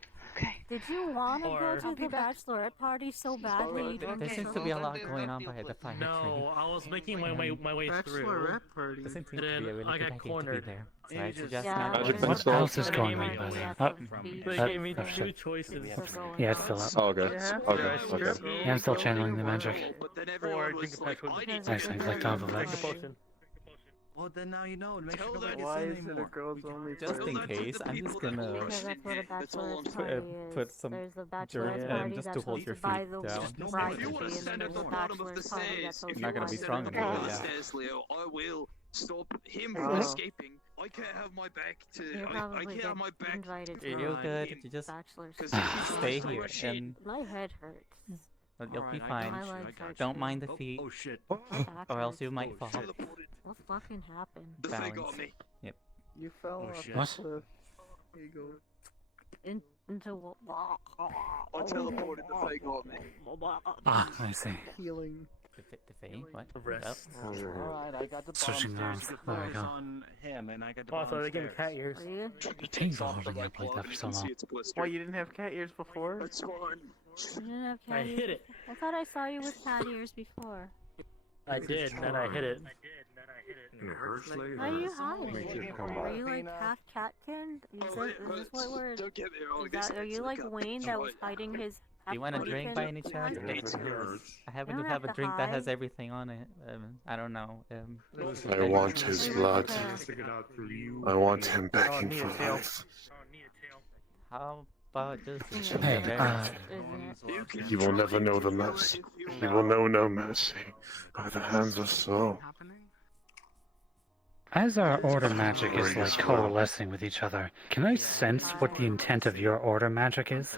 Did you want to go Or- to the bachelorette party so badly? You didn't There get seems to be a lot going on by the fire No, I was making my way through. tree. Doesn't seem to Then be a really I good got idea to be cornered. there. So I You just- suggest Yeah, not. Magic what pencil. else is going on, by the way? They Oh, gave me oh, two shit. choices. Yeah, it's still up. Oh, okay. Okay. Yeah, I'm still channeling the magic. Or drink a potion. Nice, I clicked off of Drink a it. potion. Well, then now you know. Make sure nobody Why gets is in it a anymore. girls only Just in case, I'm just gonna Because that's what a bachelorette put, party put is. some There's the dirt bachelorette in party just to that's hold hosted your by feet the down. bride If you want tree, to and then stand there's at the the bottom of the bachelorette party that's stairs, hosted if Not you gonna want be to strong stand at the enough, bottom of but the yeah. stairs, Leo, I will stop him Oh. from escaping. I can't have my back to. You'll I probably can't get have my back. invited to You're the good. You just bachelor's Because party. if he stay tries to here rush and in, My head hurts. you'll be Alright, I fine. got you, My I legs got hurt. Don't mind the Oh, feet, oh shit. or else you might fall. What fucking happened? the thing Balance. got me. Yep. You fell Oh, off shit. the What? cliff. Here you go. Into what? I teleported the thing got me. Ah, I see. Healing. The Fae? What? Rest. Alright, I got the bottom Switching stairs. arms. You can There we focus go. on him, and I got the Oh, bottom so they gave me stairs. cat ears. Are you? It takes longer than I played that for so long. Why, you didn't have cat ears before? That's fine. You didn't have cat I ears? hit it. I thought I saw you with cat ears before. I did, and then I hit it. How are you hiding? Are you like half catkin? Is this what we're? Don't get me wrong. Is that, are you like Wayne that was hiding his? Do you want a drink by any chance? I happen to have a drink that has everything on it. I don't know. I want his blood. I want him begging for life. How about just Hey, He will never know the mercy. He will know no mercy by the hands of Saul. as our order magic is like coalescing with each other, can I sense what the intent of your order magic is?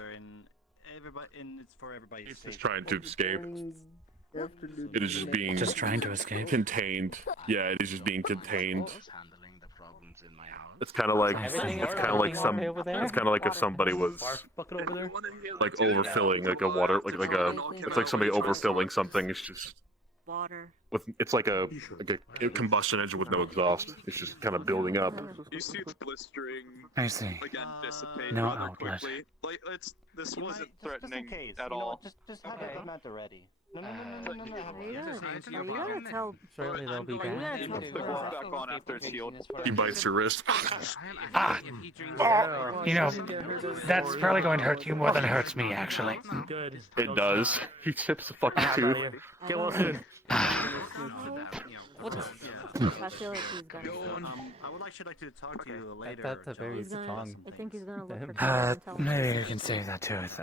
It's for everybody's It's safety. just trying to escape. It is just being Just trying to escape? contained. Yeah, it is just being contained. Handling the problems in my house. It's kind of like Everything is it's kind of like some. okay over there? It's kind of like if somebody was Bucket over there. like overfilling like a water like a. It's like somebody overfilling something. It's just water. It's like a combustion engine with no exhaust. It's just kind of building up. You see the blistering I see. again dissipate No rather outlet. quickly. Like this wasn't Just in threatening case, at you know all. what, just have a Manta ready. No. Are you gonna tell? Surely they'll be Are you back. gonna tell? Walk back on after it's healed. He bites your wrist. Ah! Oh, you know, that's probably going to hurt you more than it hurts me, actually. Good. It does. He chips a fucking tooth. Get well soon. I feel like he's gonna. I would actually like to talk to you later. That's a very He's gonna. strong. I think he's gonna look for Tyler and tell him. Maybe you can save that tooth.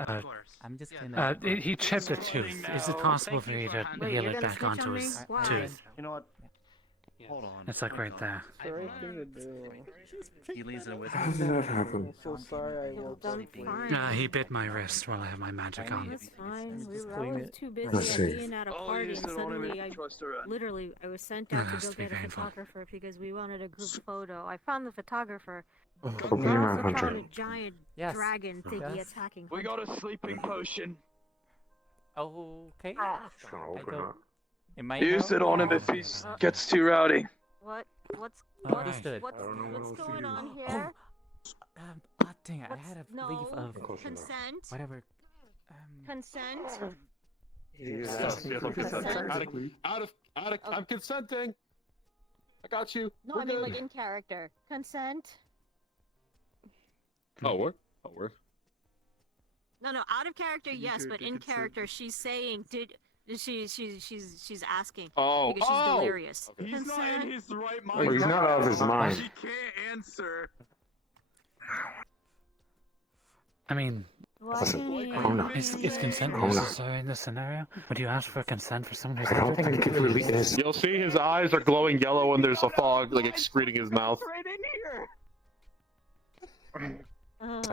I'm just gonna. He chipped a tooth. Is it possible for you to Wait, heal you're it gonna back snitch onto on me? his Why? tooth? You know what? Hold on. It's like right there. He leaves it with How did that happen? I'm so sorry I woke I'm fine. He bit my wrist while I have my magic on. That's fine. I clean was it. too Let's busy see. at being at a party, and suddenly I was sent out to Must go be get a painful. photographer because we wanted a group photo. I found the photographer. Open Now your I mouth, found Hunter. a giant Yes. dragon thingy Yes. attacking. We got a sleeping potion. Okay. Just gonna open up. It might Use help. it on him if he gets too rowdy. What? What's Understood. what's I don't know what else to going do. on here? Dang it! I had a no belief of Close enough. consent. whatever. Consent. I'm consenting. I got you. No, I mean like in character. Consent. Oh, what? Oh, word. No, out of character, yes, but in character, she's saying, she's asking Oh, because she's delirious. He's not in his right mind. Well, he's not out of his mind. He can't answer. I mean, is consent necessary in this scenario? Would you ask for consent for someone who's I don't think it really is. You'll see his eyes are glowing yellow and there's a fog like excreting his mouth. Right in here.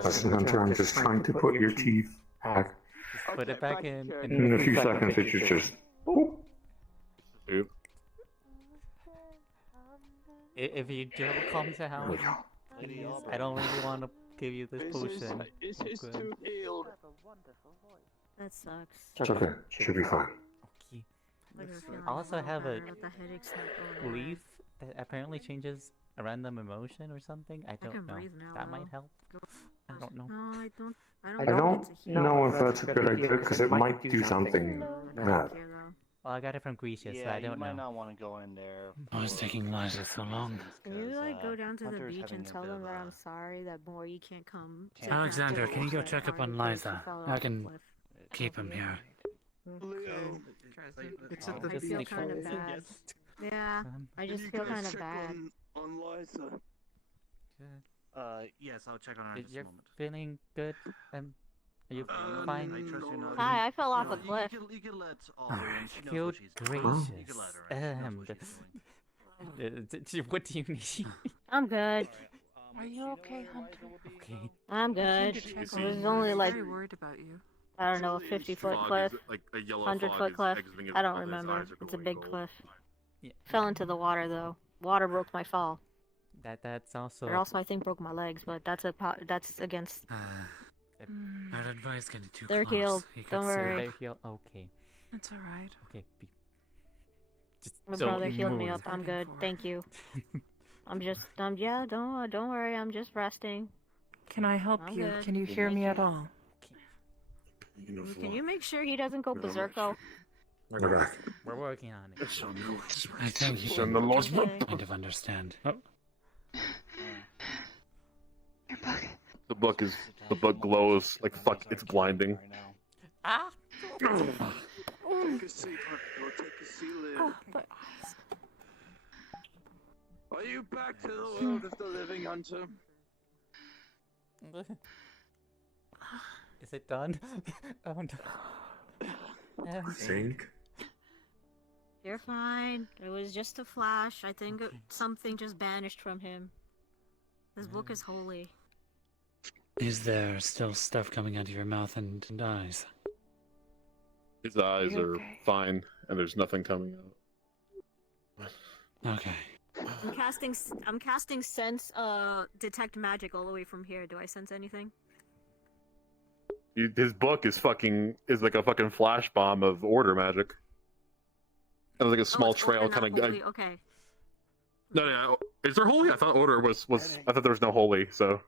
Listen, Hunter, I'm just trying to put your teeth back. Just put it back in. And In a few seconds, it should just. Boop. Oop. If you do come to house, please, I don't really want to give you this potion. Is his Okay. tooth healed? That sucks. It's okay. Should be fine. Okay. Like, I feel I also like have a but the headache's not going away. belief that apparently changes a random emotion or something. I don't can know. breathe now, That might though. help. I don't know. No, I don't. I don't know if that's a good idea because it might do something bad. Well, I got it from Grecia, so Yeah, I don't you might know. not want to go in there. I was taking Liza so long. Can you like go down to the Hunter's beach having and a tell bit them of that a- I'm sorry that Maury can't come? to Alexander, after can you go that check up party on because she Liza? fell I off the can cliff. keep him here. Leo. I feel kind of bad. Yeah, I just feel kind of bad. On Liza. Yes, I'll check on her in just a You're moment. feeling good? Are you fine? I trust your knowledge. Hi, I fell off a cliff. You can let all Alright, she knows good what she's doing. gracious. You can let her in. She knows what she's doing. What do you need? I'm good. Are you okay, Hunter? Okay. I'm good. It was only like Very worried about you. I don't know, a 50-foot Fog cliff, is- like a yellow 100-foot fog is cliff. exiting his I don't mouth and his remember. eyes are It's a glowing big gold. cliff. Yeah. Fell into the water though. Water broke my fall. That's also. Or also I think broke my legs, but that's that's against. I'd advise getting too They're close. healed. You could Don't see- worry. They're healed. Okay. It's alright. Okay. Just My don't brother healed me move. up. I'm good. Thank you. I'm just yeah. Don't worry. I'm just resting. Can I help I'm you? good. Can you hear me at all? Can you make sure he doesn't go berserko? We're working on it. I think you Send the lost Okay. kind of understand. The book glows like fuck. It's blinding. Ah! Take a seat, Hunter. Take a seat, Leo. Are you back to the world of the living, Hunter? Is it done? Oh no. Think? You're fine. It was just a flash. I think something just banished from him. This book is holy. Is there still stuff coming out of your mouth and eyes? His eyes are fine, and there's nothing coming out. Okay. I'm casting sense detect magic all the way from here. Do I sense anything? His book is like a fucking flash bomb of order magic. And like a small it's trail order, kind not of. holy. Okay. No. Is there holy? I thought order was. I thought there was no holy. So.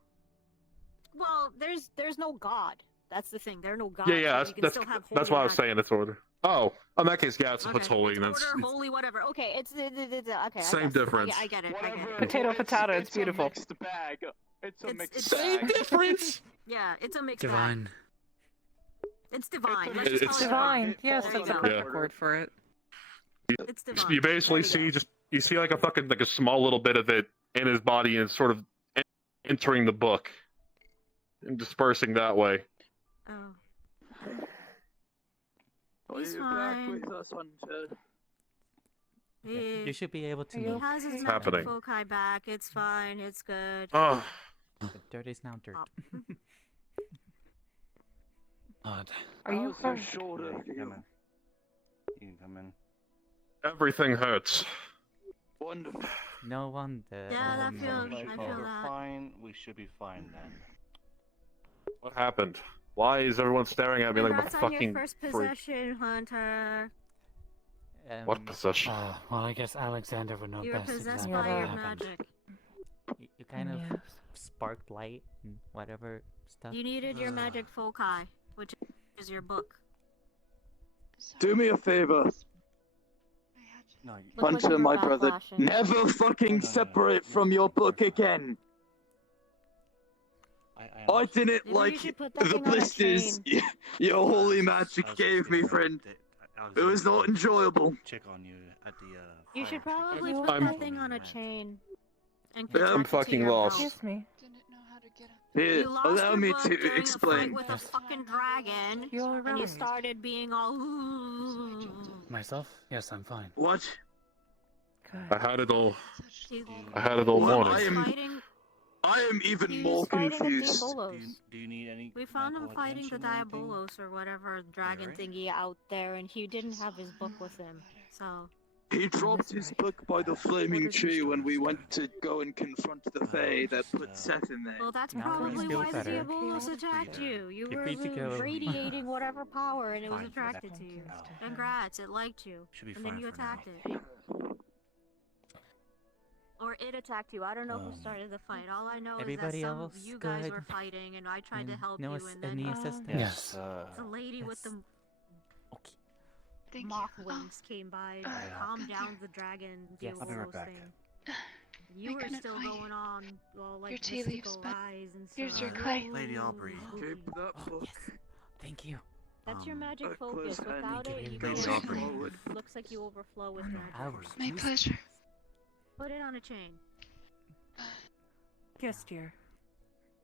Well, there's no god. That's the thing. There are no gods. Yeah. But you can still have holy That's why I was magic. saying it's order. Oh, in that case, yeah, it's holy. It's And order, it's holy, whatever. Okay, it's okay. Same difference. I get it. I get it. Potato, potato. It's beautiful. A mixed bag. It's a mixed Same bag. difference. Yeah, it's a mixed Divine. bag. It's divine. It's Let's just call it Divine. Yes, There you that's a go. perfect word for it. It's divine. You basically see you see like a small little bit of it in his body and sort of entering the book and dispersing that way. Oh. Are He's you back fine. with us, Hunter? You should be able to He move. has his What's magic happening? foci back. It's fine. It's good. Oh. The dirt is now dirt. Odd. Are you so hurt? short of you? You can come in. Everything hurts. Wonderful. No wonder. Yeah, I feel If that. we're fine, we should be fine then. What happened? Why is everyone staring at me like I'm a Congrats on your fucking first freak? possession, Hunter. What possession? Oh, well, I guess Alexander would know You were best possessed exactly by what your happened. magic. You kind of sparked light and whatever stuff. You needed your magic foci, which is your book. Do me a favor. No, Look like Hunter, you were my brother, backlashing. never fucking separate from your book again. I didn't Maybe you like should put that the thing on a blisters chain. your holy magic gave me, friend. It was not enjoyable. Check on you at the. You should probably I'm- put that thing on a chain. And Yeah, I'm connect it to fucking your lost. belt. Excuse me. Here, You lost allow your me book to during a explain. fight with a fucking dragon, You're and you right. started being all. "Ooh." Myself? Yes, I'm fine. What? I had it all. He- I had it all Well, morning. I am even he more was fighting the confused. Diabolos. Do you need any? We found him medical fighting the attention or anything? Diabolos or whatever dragon Alright. thingy out there, and he didn't have his book with him. So He dropped his book by the flaming tree when we went to go and confront the Fae that put Seth in there. well, that's Now probably he's why the better. Diabolos attacked you. You You're were free to go. radiating whatever power, and it was Fine, attracted to you. Congrats, it liked you, Should be and then fine you for now. attacked it. Or it attacked you. I don't know who started the fight. All I know is that Everybody some else you guys good? were fighting, and I tried to And help no you, ass- and then any assistance? Yes. the lady with the Okay. moth wings came by to calm down the dragon Yes. I'll be right Diabolos back. thing. You I were couldn't still find going on, all like your tea leaves, mystical but eyes and stuff. here's your clay. Lady Aubrey. Keep that book. Thank you. That's your magic a close focus. Without hand. it, you Lady go Aubrey. Forward. looks like you overflow with magic. Hours. My pleasure. Put it on a chain. Yes, dear.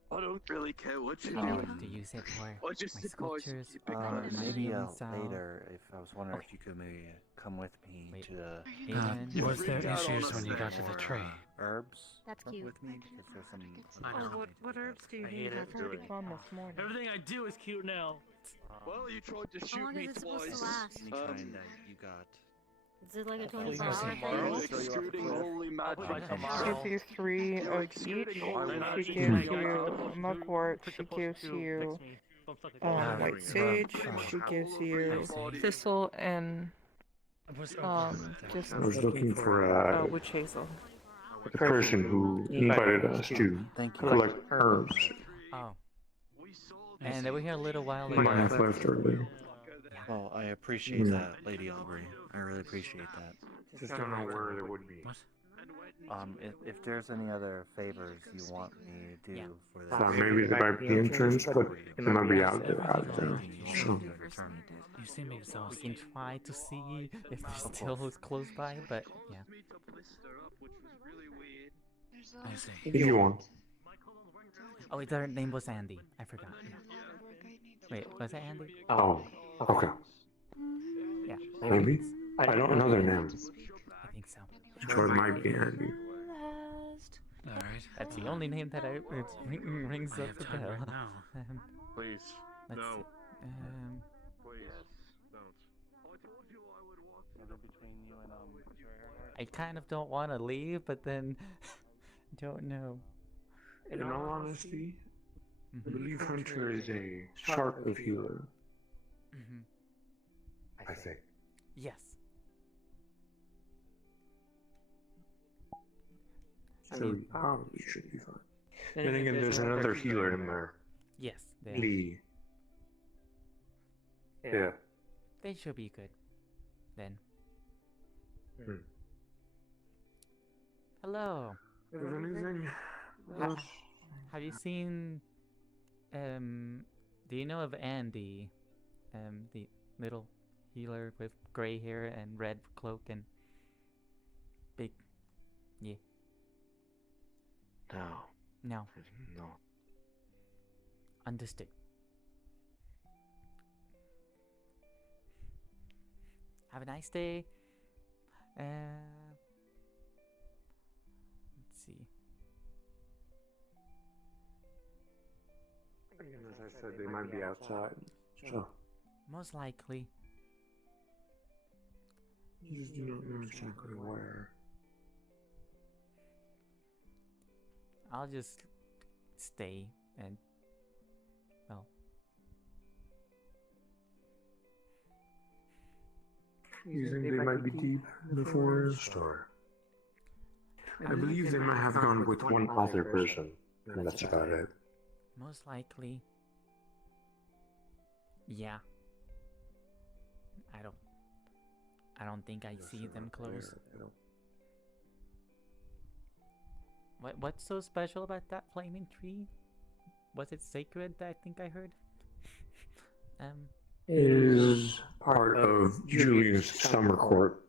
I don't really care what you I do. have to use it for I just my advise sculptures. you keep it my close. Maybe human style. later, if I was wondering Okay. if you could maybe come with me Wait. to the Aiden. Was there freaked out on issues us when you got to the or, tree? herbs. That's with cute. me because there's some. I know. What herbs do you I need? hate it. I've already gone this morning. Everything I do is cute now. Well, you tried to How shoot long me is it supposed to twice. last? Any kind that you got. Is it like a Hopefully 24-hour Tomorrow, thing? extruding holy magic. Tomorrow. She gives you 3 You're of each. exuding holy She magic. gives you mugwort. She gives you white sage. She gives you thistle and just I was looking for witch hazel. the person who invited us to collect herbs. Oh. And they were here a little while Might have ago. left earlier. Well, I appreciate Yeah. that, Lady Aubrey. I really appreciate that. Just don't know where they would be. If there's any other favors you want me to do for this, Thought maybe they might be entrance, but it might be out there. So, You seem We exhausted. can try to see if they're still close by, but yeah. I see. if you want. Oh, wait, their name was Andy. I forgot. Yeah. Wait, was it Andy? Oh, okay. Yeah. Maybe. I don't know their name. I think so. So it might be Andy. Alright. That's the only name that rings I up have the time bell. right now. Please. Let's No. see. Please. Don't. between you and I kind of don't want to leave, but then don't know. In all honesty, I Mhm. believe Hunter is a sharp of healer. Mhm. I think. Yes. So we probably should be fine. Then again, there's another healer in there. Yes, they are. Lee. Yeah. They should be good. Then. Hello. Is anything else? Have you seen? Do you know of Andy? The little healer with gray hair and red cloak and big. Yeah. No. No. No. Understood. Have a nice day. Let's see. As I said, they might be outside. So. Most likely. You just do not know exactly where. I'll just stay and, well. You think they might be deep in the forest, or? I believe they might have gone with one other person, and that's about it. Most likely. Yeah. I don't think I see them close. What's so special about that flaming tree? Was it sacred? I think I heard. Is part of Julian's summer court.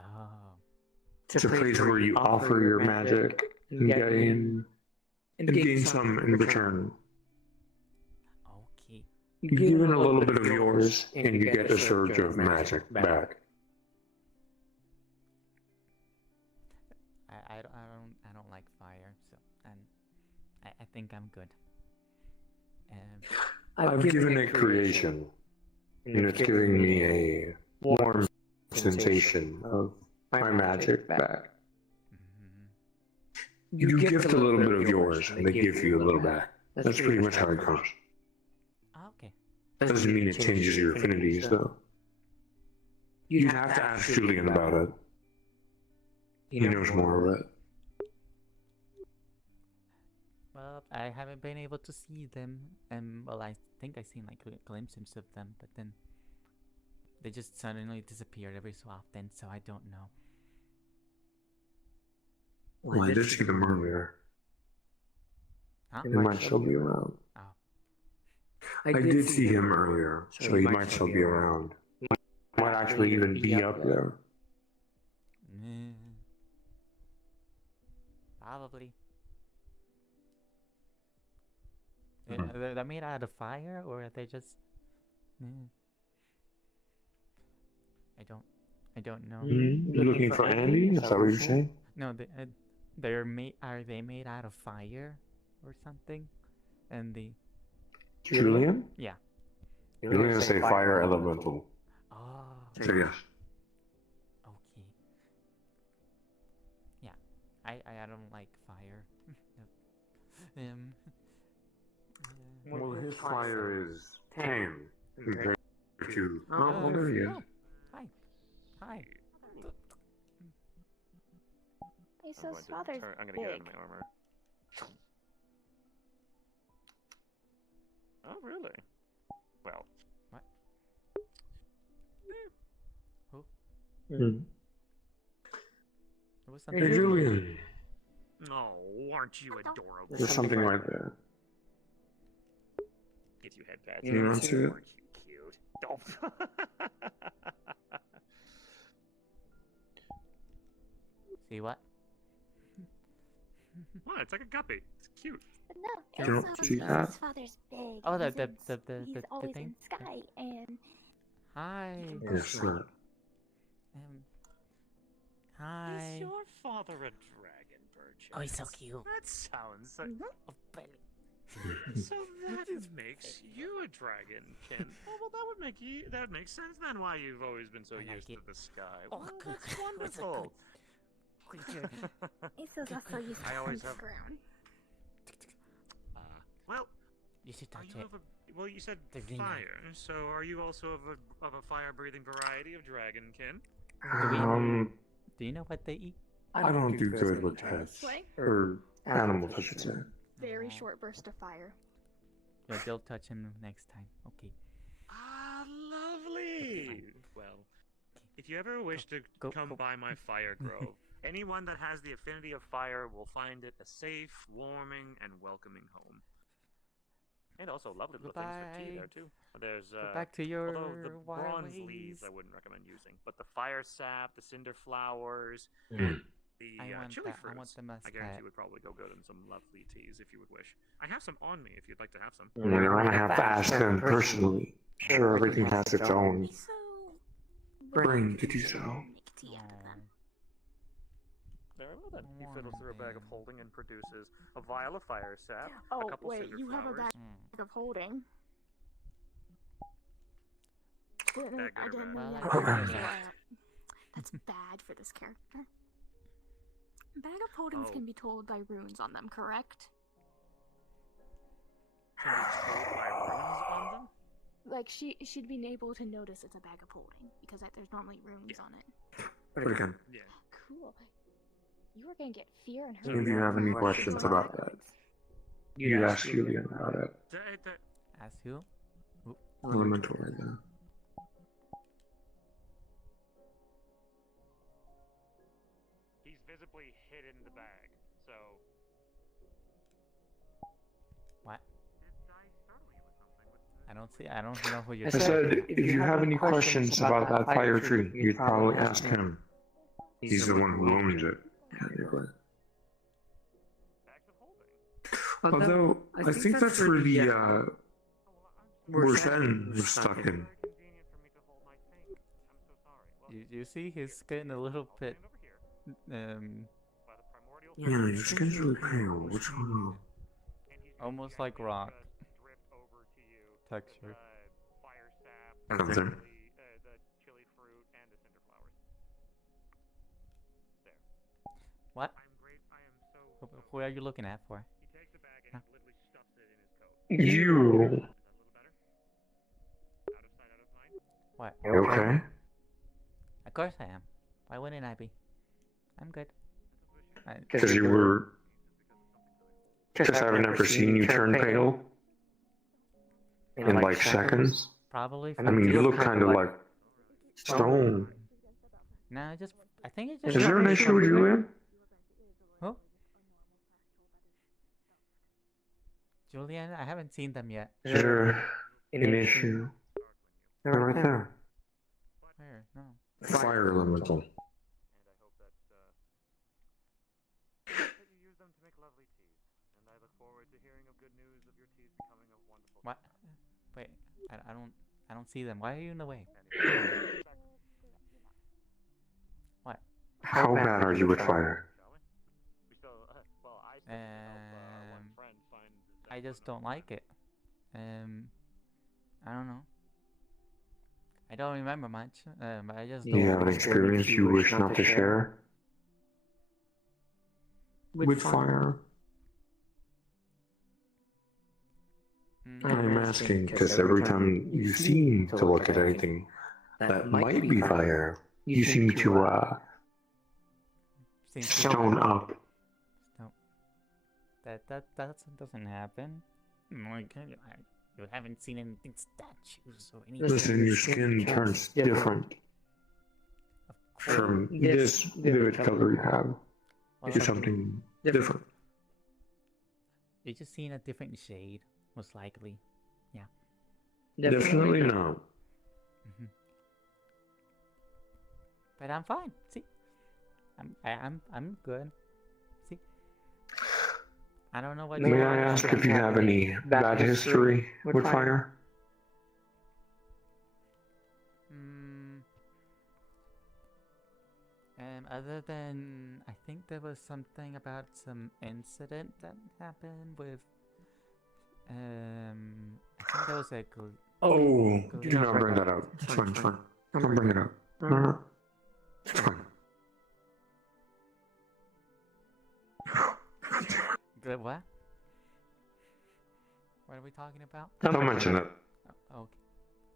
Oh. It's a place where you offer your magic and gain some in return. Okay. You give in a little bit of yours, and you get a surge of magic back. I don't like fire, so I think I'm good. I've given it creation, and it's giving me a warm sensation of my magic back. You gift a little bit of yours, and they give you a little back. That's pretty much how it goes. Okay. Doesn't mean it changes your affinities, though. You'd have to ask Julian about it. He knows more of it. Well, I haven't been able to see them, well, I think I've seen like glimpses of them, but then they just suddenly disappeared every so often, so I don't know. Well, I did see them earlier. Huh? They might still be around. Oh. I did see him earlier, so he might still be around. Might actually even be up there. Probably. They're made out of fire, or are they just? I don't know. You looking for Andy? Is that what you're saying? No, are they made out of fire or something? And the Julian? Yeah. You're gonna say fire elemental. Oh. So yes. Okay. Yeah, I don't like fire. Well, his fire is tame compared to. Oh, there he is. Hi. Hi. Hey, so his father's I'm gonna big. get out of my armor. Oh, really? Well. What? Who? There was something. Hey, Julian. Oh, aren't you adorable? There's something right there. Get you head pats. You want to? Aren't you cute? Don't. See what? What? It's like a guppy. It's cute. No, You don't see that? his father's big. Oh, he's the always thing? in sky, and Hi. Yes, sir. Hi. Is your father a dragon, Burgess? Oh, he's so cute. That sounds like... Oh, Benny. So that makes you a dragonkin. Oh, well, that would make sense then why you've always been so used to the sky. Oh, Well, good. that's wonderful. he's also used to I always have... ground. Well, you should are touch you it. of a... Well, you said The green fire, so are you also of a fire-breathing variety of dragonkin? Do you know what they eat? I don't do good with pets. Or animals, I should say. Very short burst of fire. Yeah, they'll touch him next time. Okay. Ah, lovely. Well, if you ever wish to come by my fire grove, anyone that has the affinity of fire will find it a safe, warming, and welcoming home. And also lovely little things for tea there too. There's Go back to your although the wild bronze ways. leaves I wouldn't recommend using, but the fire sap, the cinder flowers, the I want chili that. fruits. I want the I guarantee muscat. would probably go good in some lovely teas if you would wish. I have some on me if you'd like to have some. Well, I have to ask them personally. Sure, everything has its own brain to do so. Very well then. He fiddles through a bag of holding and produces a vial of fire sap, a Oh, couple wait, cinder you have a flowers. bag of holding. I didn't know Well, you I had do that. know that. That's bad for this character. Bag of holdings can be told by runes on them, correct? Can be told by runes on them? Like she'd be able to notice it's a bag of holding because there's normally runes on it. But again, Yeah. Cool. You were gonna get fear in her. if you have any questions about that, you ask Julian about it. Ask who? Elemental right there. He's visibly hidden the bag, so. What? I don't see. I don't know who you're. I said, if you have any questions about that fire tree, you'd probably ask him. He's the one who owns it, technically. Although, I think that's where the, where Sven was stuck in. You see, he's getting a little bit. Yeah, your skin's really pale. What's going on? Almost like rock texture. Gunther. What? Who are you looking at for? Huh? You. What? You okay? Of course I am. Why wouldn't I be? I'm good. Because you were. Because I've never seen you turn pale. In like seconds. Probably. I mean, you look kind of like stone. No, I think it just. Is there an issue with you, Ian? Who? Julian, I haven't seen them yet. Is there an issue? They're right there. Where? No. Fire elemental. What? Wait, I don't see them. Why are you in the way? What? How bad are you with fire? I just don't like it. I don't know. I don't remember much. But I just don't. You have an experience you wish not to share? With fire? I'm asking because every time you seem to look at anything that might be fire, you seem to, stone up. That doesn't happen. You haven't seen anything statues or anything. Listen, your skin turns different from this vivid color you have to something different. You're just seeing a different shade, most likely. Yeah. Definitely not. But I'm fine. See, I'm good. See, I don't know what. May I ask if you have any bad history with fire? Other than I think there was something about some incident that happened with. I think there was a. Oh, do not bring that up. It's fine, it's fine. Don't bring it up. No. It's fine. Good what? What are we talking about? Don't mention it. Oh,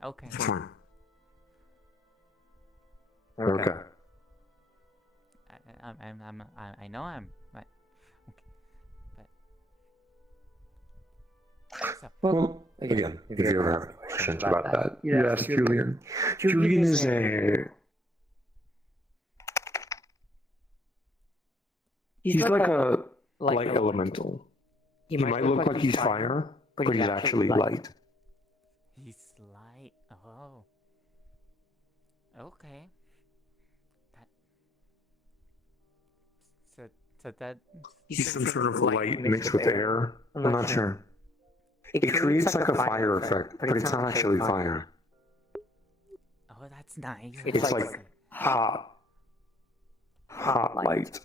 okay. It's fine. Okay. I know I'm right. Okay, but so Well, again, if you ever have questions about that, you ask Julian. Julian is he's like a light elemental. He might look like he's fire, but he's actually light. he's light. Oh. Okay. So that He's some sort of light mixed with air. I'm not sure. It creates like a fire effect, but it's not actually fire. Oh, that's nice. It's like hot light.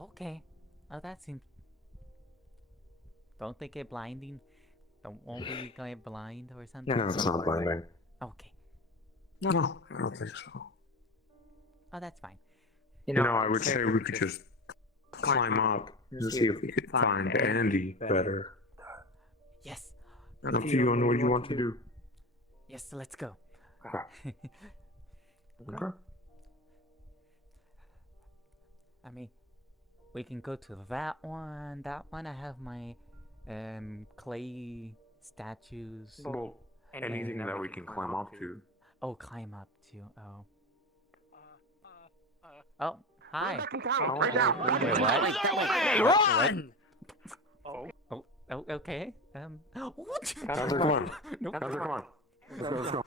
Okay. Oh, that seems. Don't they get blinding? Won't we get blind or something? No, it's not blinding. Okay. No, I don't think so. Oh, that's fine. You know, I would say we could just climb up and see if we could find Andy better. Yes. Up to you on what you want to do. Yes, let's go. Okay. I mean, we can go to that one. That one, I have my clay statues. Well, anything that we can climb up to. Oh, climb up to. Oh. Oh, hi. Right now. Wait, what? Run! Oh, okay. Gunther, come on. Gunther, come on. Let's go.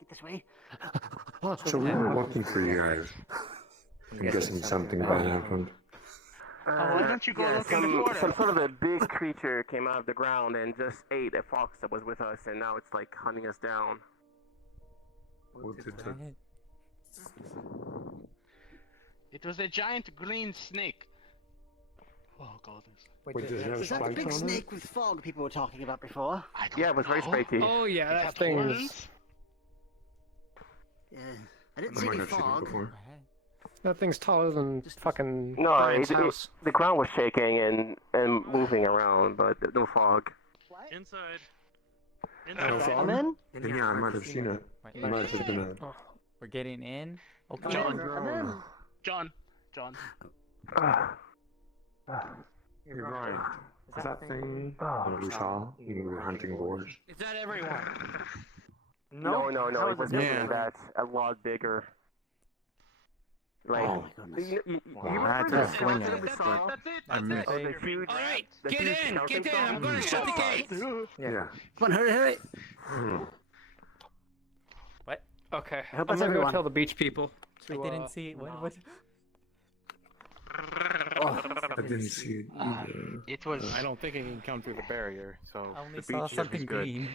Get this way. So we were looking for you guys. I'm guessing something bad happened. Why don't you go look in the corner? Some sort of a big creature came out of the ground and just ate a fox that was with us, and now it's like hunting us down. What did it? It was a giant green snake. Oh god. Wait, does it have Is that the spikes big on it? snake with fog people were talking about before? Yeah, it was very spiky. Oh yeah, that thing's. Yeah. I didn't see any fog. That thing's taller than fucking No, Brian's house. the ground was shaking and moving around, but no fog. Inside. No fog? I'm in? Yeah, I might have seen it. It might have been a... We're getting in. Okay. John. I'm in. John. You're right. Is that thing that we saw when we were hunting boars? Is that everyone? No, it was something that's a lot bigger. Like, oh my goodness. you That's remember a the swing that at we it. saw? I missed. Oh, the huge, Alright, the get huge in, skeleton get in, I'm saw? gonna shut the gate. Yeah. Come on, hurry. What? Okay, I hope I'm that's gonna go everyone. tell the beach people. I didn't see it. What? I didn't see it either. It was. I don't think it can come through the barrier, so I only the saw beach is something good. green.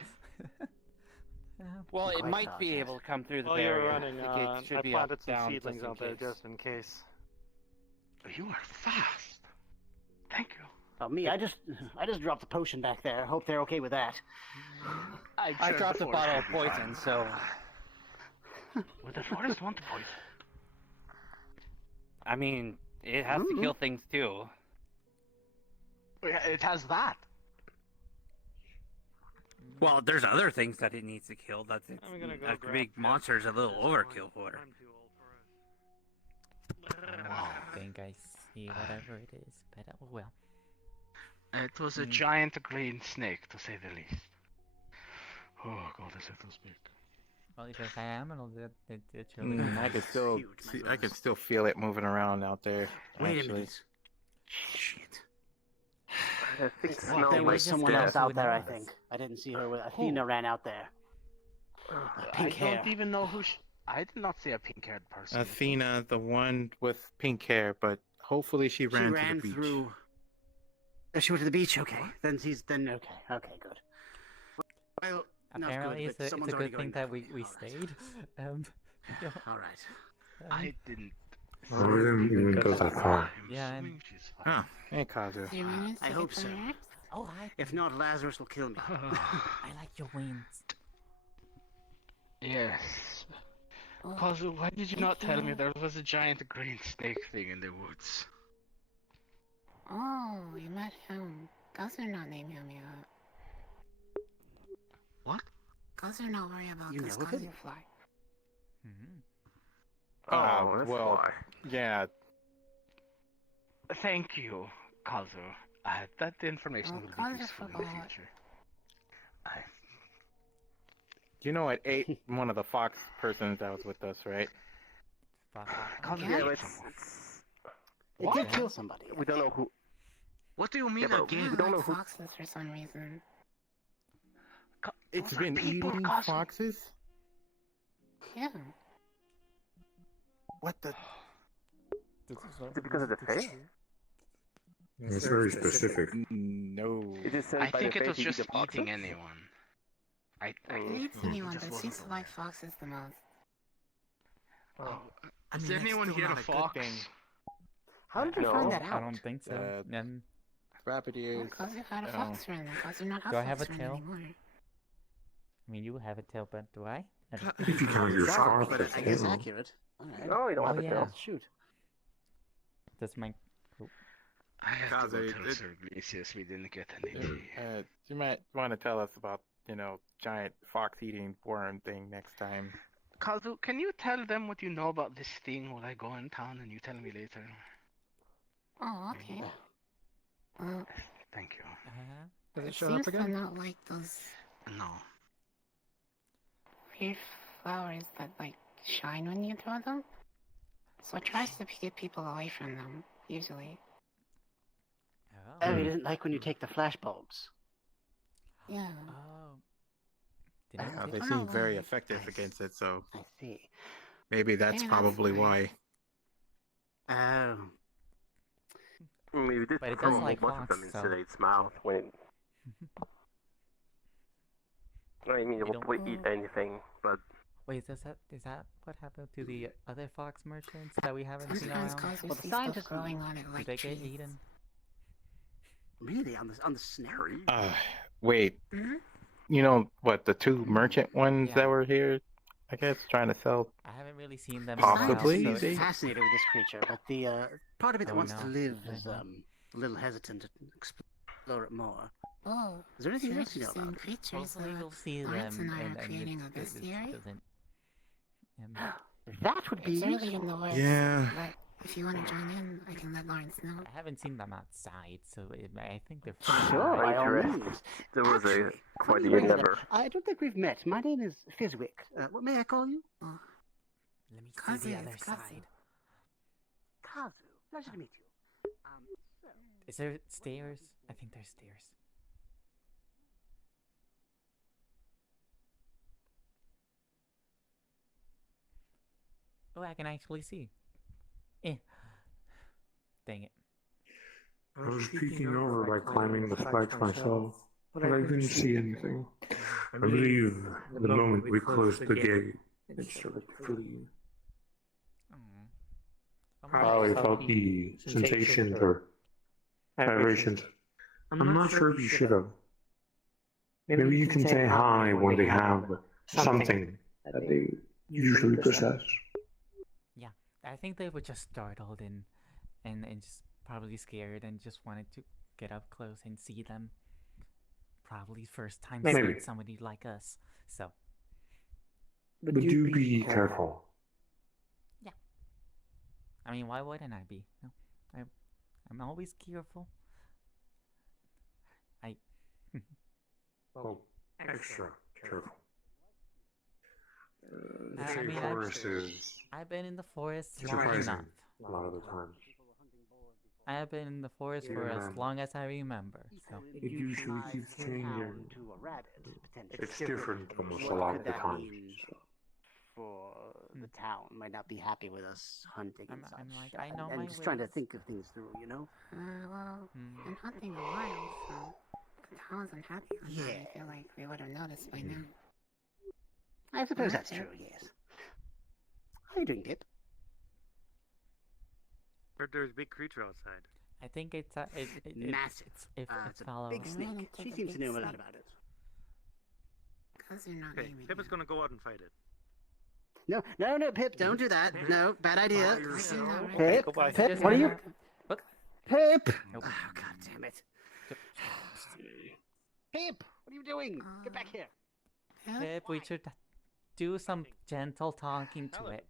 Well, it Quite might fast, be yes. able to come through the While you barrier. were running, The gate should I be up, planted some down, seedlings just in out there case. just in case. You are fast. Thank you. Oh, me, I just dropped the potion back there. Hope they're okay with that. I dropped a bottle of poison, so. Would the forest want to poison? I mean, it has to kill things too. It has that. Well, there's other things that it needs to kill. That's it. I'm gonna go A grab big Pip. monster's a little overkill for it. I'm too old for it. I think I see whatever it is, but oh well. It was a giant green snake, to say the least. Oh god, is it this big? Well, if it's animal, it's really I could still see, I could still feel it moving around out there. Wait a actually. minute. Shit. I think Well, smell there was like someone death. else out there, I think. I didn't see her. Athena ran out there. Pink I hair. don't even know who. I did not see a pink-haired person. Athena, the one with pink hair, but hopefully she ran, She ran to the beach. through. Oh, she went to the beach. Okay, then okay, good. Well, not Apparently, good, it's but a, it's someone's a already good thing going that we back. stayed. Yeah. All right. I didn't. Well, we didn't even go that far. Yeah, and Oh, hey, Kazu. I hope so. oh, hi. If not, Lazarus will kill me. I like your wings. Yes. Kazu, why did you not tell me there was a giant green snake thing in the woods? Oh, you might have Gunther not name him yet. What? Gunther not worry about You this know him? Gunther fly. Oh, that's well, why. yeah. Thank you, Kazu. That information will be Gunther useful in the forgot. future. You know it ate one of the fox persons that was with us, right? Kazu Yeah, ate it's- someone. It did kill somebody. We don't know who. What do you mean but again? we don't know like who. foxes for some reason. It's Those are been people, eating Kazu. foxes? Yeah. What the? Is it because of the face? It's very specific. No. It is said I by think the it was face you eat just the foxes? eating anyone. It eats it anyone, just but wasn't seems to like foxes the most. Is mean, that's anyone still here not a a good fox? thing. How did you No, find that out? I don't think so. Rapid ears. Because you had a fox friend, because you're not Do I have a friend tail? anymore. I mean, you have a tail, but do I? I don't If you count your Sorry, spots but as I guess tail. accurate. Alright. No, you don't have a yeah. tail. Shoot. That's my. Oh. I have to Kazu, go tell Sir Iglesias we didn't get any tea. You might want to tell us about, giant fox-eating worm thing next time. Kazu, can you tell them what you know about this thing while I go in town and you tell me later? Oh, okay. Thank you. Does it It show seems up to again? not like those No. weird flowers that like shine when you throw them. So it tries to get people away from them, usually. Oh, he doesn't like when you take the flash bulbs. Yeah. Oh. Yeah, they seem very effective against it, so I see. maybe that's probably why. Oh. We did But it throw a does whole like bunch of them fox, into so- its mouth when it... I mean, it You will probably eat anything, but... Wait, is that what happened to the other fox merchants that we haven't seen Sometimes around? causes Well, the see scientists stuff growing on it Did like they get trees. eaten? Really? On the snake? Wait. You know what? The two merchant ones Yeah. that were here, I guess, trying to sell. I haven't really seen them. Possibly. around, so He's it's- fascinated with this creature, but the part of me that Oh, wants to no. live is a little hesitant to explore it more. Oh, Is there anything two else you know interesting about it? creatures Hopefully we'll see Lawrence them, and I are creating a it bestiary. doesn't. That would be It's early useful. in the works, Yeah. but if you want to join in, I can let Lawrence know. I haven't seen them outside, so I think they're. Sure, by all Interesting. means. There was a Actually, quite funny the you bring that endeavor. up. I don't think we've met. My name is Fizwick. What may I call you? Oh, Let me see Kazu, the other it's Kazu. side. Kazu. Pleasure to meet you. So, Is there stairs? I think there's stairs. Oh, I can actually see. Dang it. I was peeking over by climbing the spikes myself, but I couldn't see anything. I believe the moment we closed the gate, it started to flee. Probably felt the sensations or vibrations. I'm not sure if you should have. Maybe you can say hi when they have something that they usually possess. Yeah, I think they were just startled and just probably scared and just wanted to get up close and see them. Probably first time Maybe. seeing somebody like us. So. But do be careful. Yeah. I mean, why wouldn't I be? No, I'm always careful. Oh, extra careful. The I Shade mean, Forest is I've been in the forest long surprising enough. a lot of the times. I have been in the forest for as long as I remember. So. It usually keeps changing. to a rabbit, potentially. It's different almost a What lot could of the that times. mean for the town? Might not be happy with us hunting and such. I'm like, I know I'm my just trying to ways. think of things through, you know? Well, been hunting a while, so the town's unhappy with that. I feel like we would have noticed by now. I suppose That's that's it. true, yes. How are you doing, Pip? Heard there's a big creature outside. I think it's Massive. If It's a follows. big snake. She seems to know a lot about it. Because you're not Okay, naming Pip is gonna go out and fight it. No, Pip, don't do that. No, bad idea. yourself. Pip, Goodbye. Pip, what are you? What? Pip! Nope. Oh, God damn it. Pip, what are you doing? Get back here. Pip, we should do some gentle talking to it.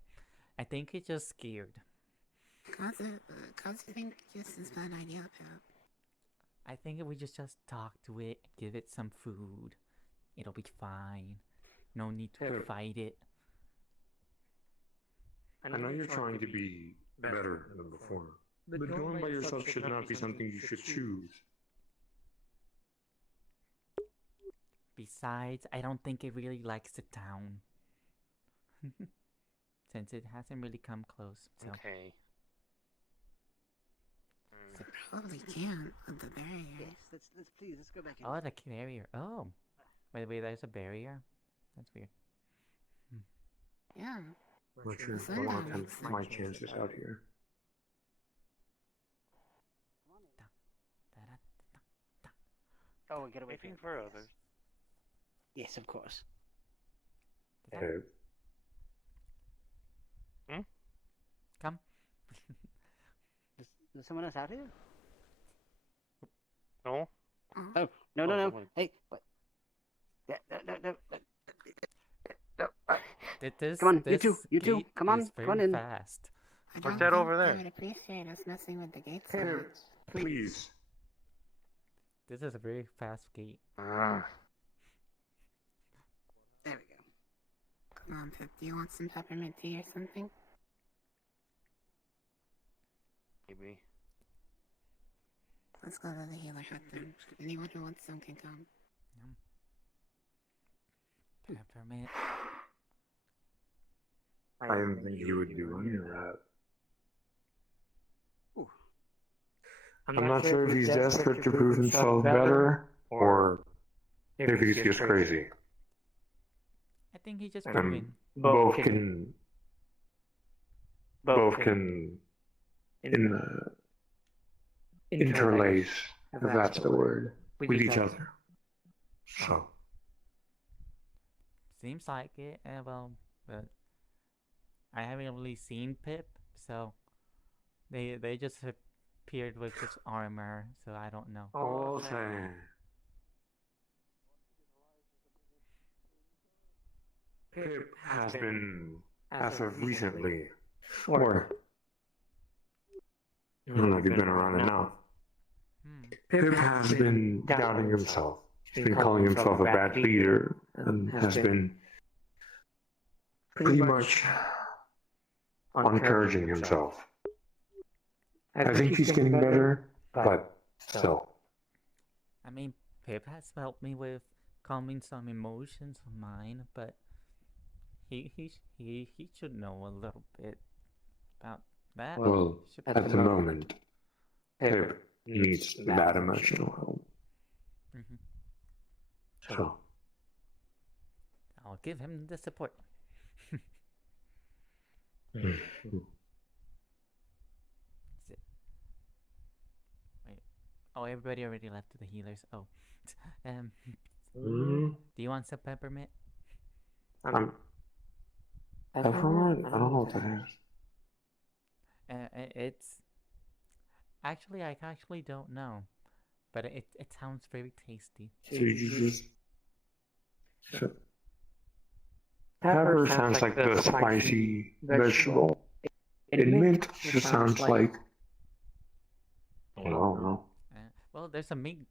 I think it's just scared. Cause I think this is a bad idea, Pip. I think if we just talk to it, give it some food, it'll be fine. No need to fight it. I know you're trying to be better than before, but going by yourself should not be something you should choose. Besides, I don't think it really likes the town. Since it hasn't really come close. So. Okay. Probably can't with the barrier. Yes, let's go back in. Oh, the barrier. Oh. Wait, there's a barrier? That's weird. Yeah. Not sure if I want to attempt my chances out here. Oh, we get away Waiting for others. Yes, of course. Pip. Come. Is someone else out here? No. Oh, no. Hey, what? This, come on, this you two, come on in. Fast. What's that over I there? would appreciate us messing with the gates. Pip, please. This is a very fast gate. There we go. Come on, Pip. Do you want some peppermint tea or something? Maybe. Let's go to the healer hut then. Anyone who wants some can come. Peppermint. I didn't think you would do any of that. I'm not sure if he's desperate to prove himself better, or if he's just crazy. I think he's just And moving. both can interlace, if that's the word, with each other. So. Seems like it. Well, but I haven't really seen Pip, so they just appeared with just armor, so I don't know. Okay. Pip has been, as of recently, or I don't know if you've been around enough. Pip has been doubting himself. He's been calling himself a bad leader and has been pretty much encouraging himself. I think he's getting better, but still. I mean, Pip has helped me with calming some emotions of mine, but he should know a little bit about that. Well, at the moment, Pip needs that emotional help. So. I'll give him the support. Wait. Oh, everybody already left to the healers. Oh. Do you want some peppermint? Peppermint? I don't know what that is. It's actually, I actually don't know, but it sounds very tasty. So you just pepper sounds like the spicy vegetable. And mint just sounds like I don't know. Well, there's a mint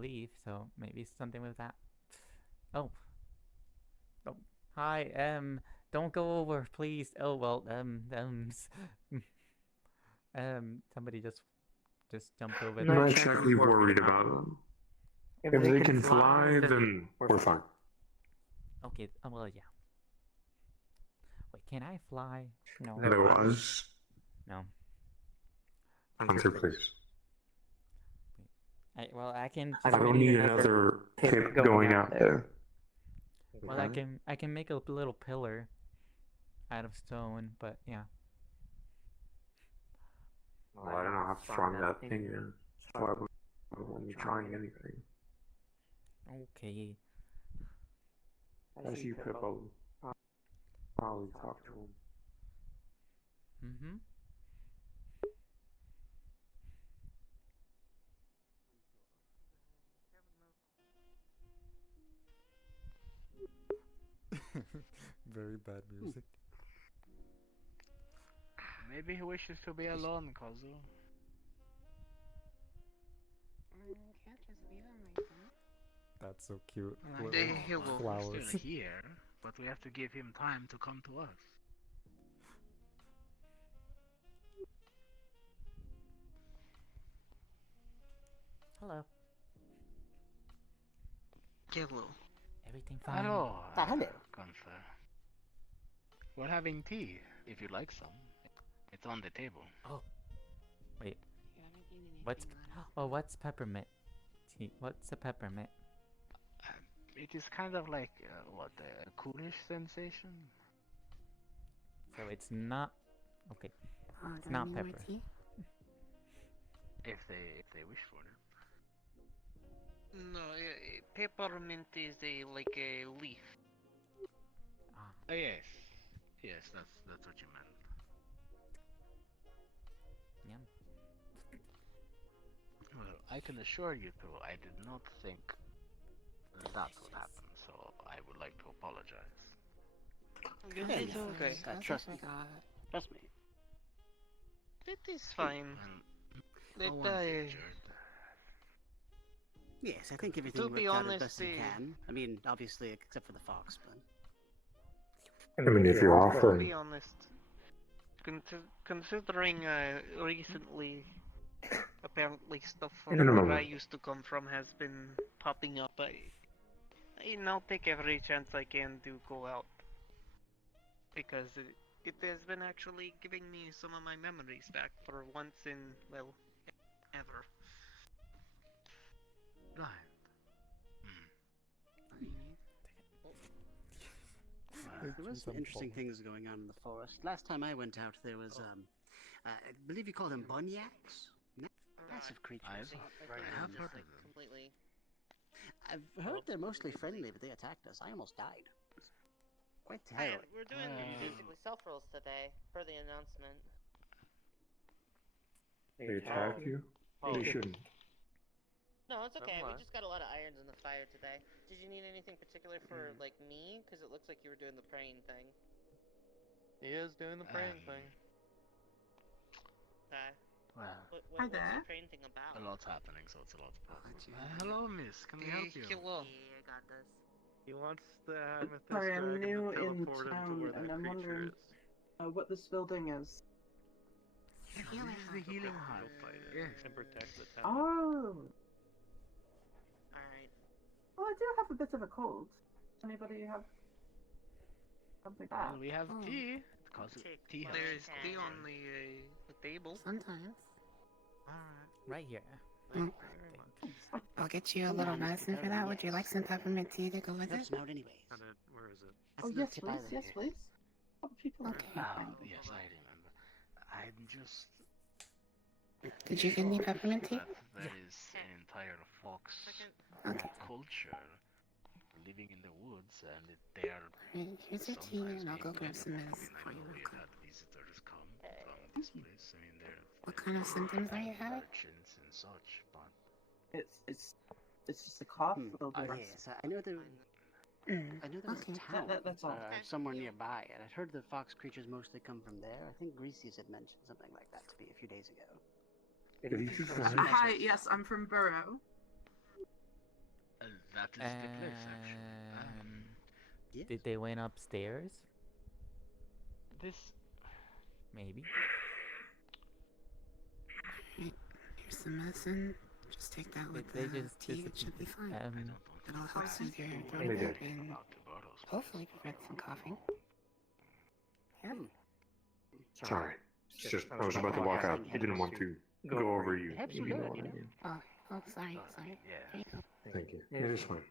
leaf, so maybe something with that. Oh, hi. Don't go over, please. Oh well. Somebody just jumped over. I'm not exactly worried about them. If they can fly, then we're fine. Okay. Well, yeah. Wait, can I fly? No. There was. No. Answer, please. I can. I don't need another Pip going out there. Well, I can make a little pillar out of stone, but yeah. Well, I don't know how strong that thing is, so I wouldn't be trying anything. Okay. As you, Pip, I'll probably talk to him. Mm-hmm. very bad music. Maybe he wishes to be alone, Kazu. Can't just leave him like that. That's so cute. I With know, like but flowers. He's still here, but we have to give him time to come to us. Hello. Hello. Everything fine? Hello, hello. Gunther. We're having tea, if you'd like some. It's on the table. Oh. Wait. What's peppermint tea? What's a peppermint? It is kind of like, a coolish sensation? So it's not... Okay. Oh, It's do I not need more pepper. tea? If they wish for it. No, peppermint is like a leaf. Oh, yes. Yes, that's what you meant. Yum. Well, I can assure you, though, I did not think that would happen, so I would like to apologize. It's okay. Trust me. Trust me. It is fine. Yes, I think everything To worked be out as honest, best it can. I mean, obviously, except for the fox, but... I mean, if you're To offering... be honest, considering recently, apparently stuff from where I used to come from has been popping up, I now take every chance I can to go out. Because it has been actually giving me some of my memories back for once in, well, ever. Right. There was some interesting things going on in the forest. Last time I went out, there was, I believe you call them bunyaks? Massive creatures. I've heard of them. Completely. I've heard they're mostly friendly, but they attacked us. I almost died. Quite Hi, terrible. we're doing basically self-rolls today, per the announcement. They attack you? They shouldn't. No, it's okay. Never We mind. just got a lot of irons in the fire today. Did you need anything particular for, like, me? Because it looks like you were doing the praying thing. He is doing the praying thing. Okay. Well, What's the praying thing about? a lot's happening, so it's a lot to process. Hello, miss. Can we help you? Yeah, I got this. He wants the amethyst Sorry, I'm dragon new to in teleport him to town, where that and I'm creature wondering is. what this building is. This is the healing hut. Yes. And protect the town. Oh! Alright. Well, I do have a bit of a cold. Anybody have something bad? Well, we have tea. Because tea has There's tea on the table. Sometimes. Right here. Mm. I'll get you a little medicine for that. Would you like some peppermint tea to go with it? out anyway. Where is it? Oh, yes, please. Yes, please. Oh, people are yes, I remember. I'm just... Did you get any peppermint tea? That is an entire fox culture living in the woods, and they are... Here's your tea, and I'll go grab some medicine for you. We've had visitors come from this place. I mean, they're... What kind of symptoms are you having? Merchants and such, but... It's just a cough. Yes, I know there. I know there was a town that's all. somewhere nearby, and I'd heard the fox creatures mostly come from there. I think Greasius had mentioned something like that to me a few days ago. Hi, yes, I'm from Burrow. That is the place, actually. Did they went upstairs? This... Maybe. Here's some medicine. Just take that with the tea. It should be fine. It'll help soothe your throat and hopefully prevent some coughing. Yeah. Sorry. It's just, I was about to walk out. I didn't want to go over you. If you know what I mean. Oh, sorry. Yeah. There you go. Thank you. It is fine.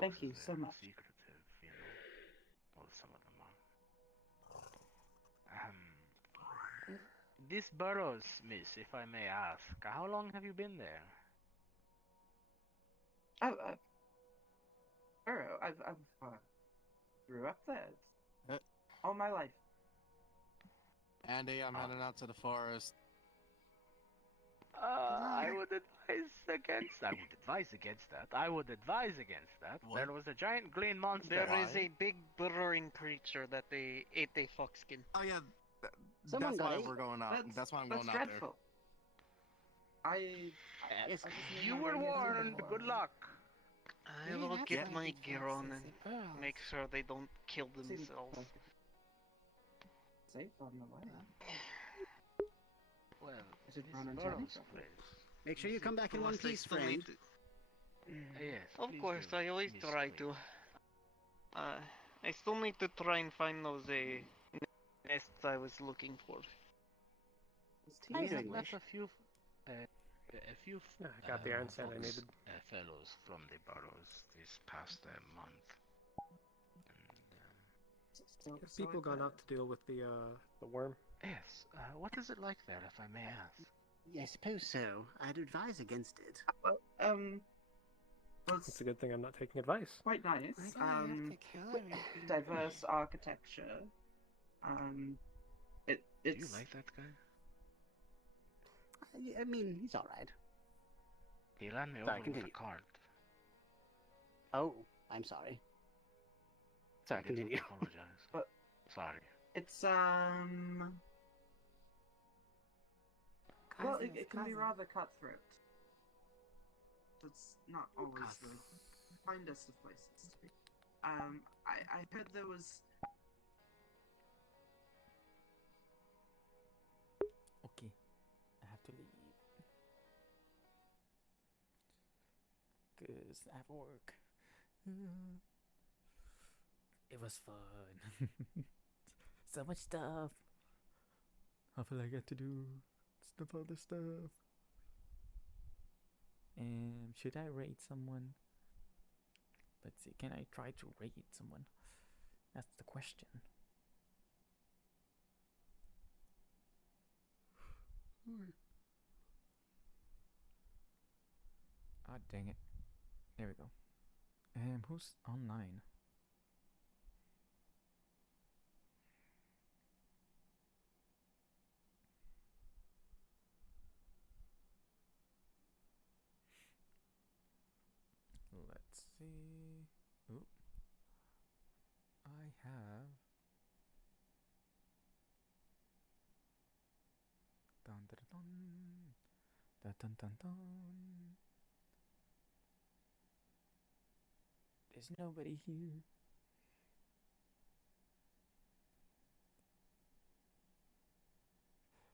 Thank you so much. Secretive, you know. Well, some of them are. This Burrows, miss, if I may ask, how long have you been there? Burrow. I've grew up there. It's all my life. Andy, I'm heading out to the forest. I would advise against. I would advise against that. I would advise against that. What? There was a giant green monster. There is a big burrowing creature that they ate a fox skin. Oh yeah, Someone that's got why ate. we're going out. That's why I'm going out dreadful. Yes, you were warned. Good luck. I will get my gear on and make sure they don't kill themselves. Safe on the way. Well, Is it this run on Burroughs time? place. Make sure you come back in one piece, friend. Yes. Of please course, do, I always Miss try Queen. to. I still need to try and find those nests I was looking for. I have met a few, I got the iron sand I needed. fellows from the Burrows this past month. Have people gone out to deal with the worm? Yes. What is it like there, if I may ask? Yeah, I suppose so. I'd advise against it. It's a good thing I'm not taking advice. Quite nice. Diverse architecture. Do you It's. like that guy? I mean, he's all right. He ran me Sorry, over with continue. a cart. Oh, I'm sorry. Sorry, I did continue. apologize. But Sorry. it's well, it can be rather cutthroat. It's not always the kindest of places to be. I heard there was. Okay, I have to leave. Cause I have work. It was fun. So much stuff. I feel like I get to do other stuff. And should I raid someone? Let's see, can I try to raid someone? That's the question. Ah, dang it. There we go. Who's online? Let's see. Oop. I have. Dun dun dun dun dun dun dun. There's nobody here.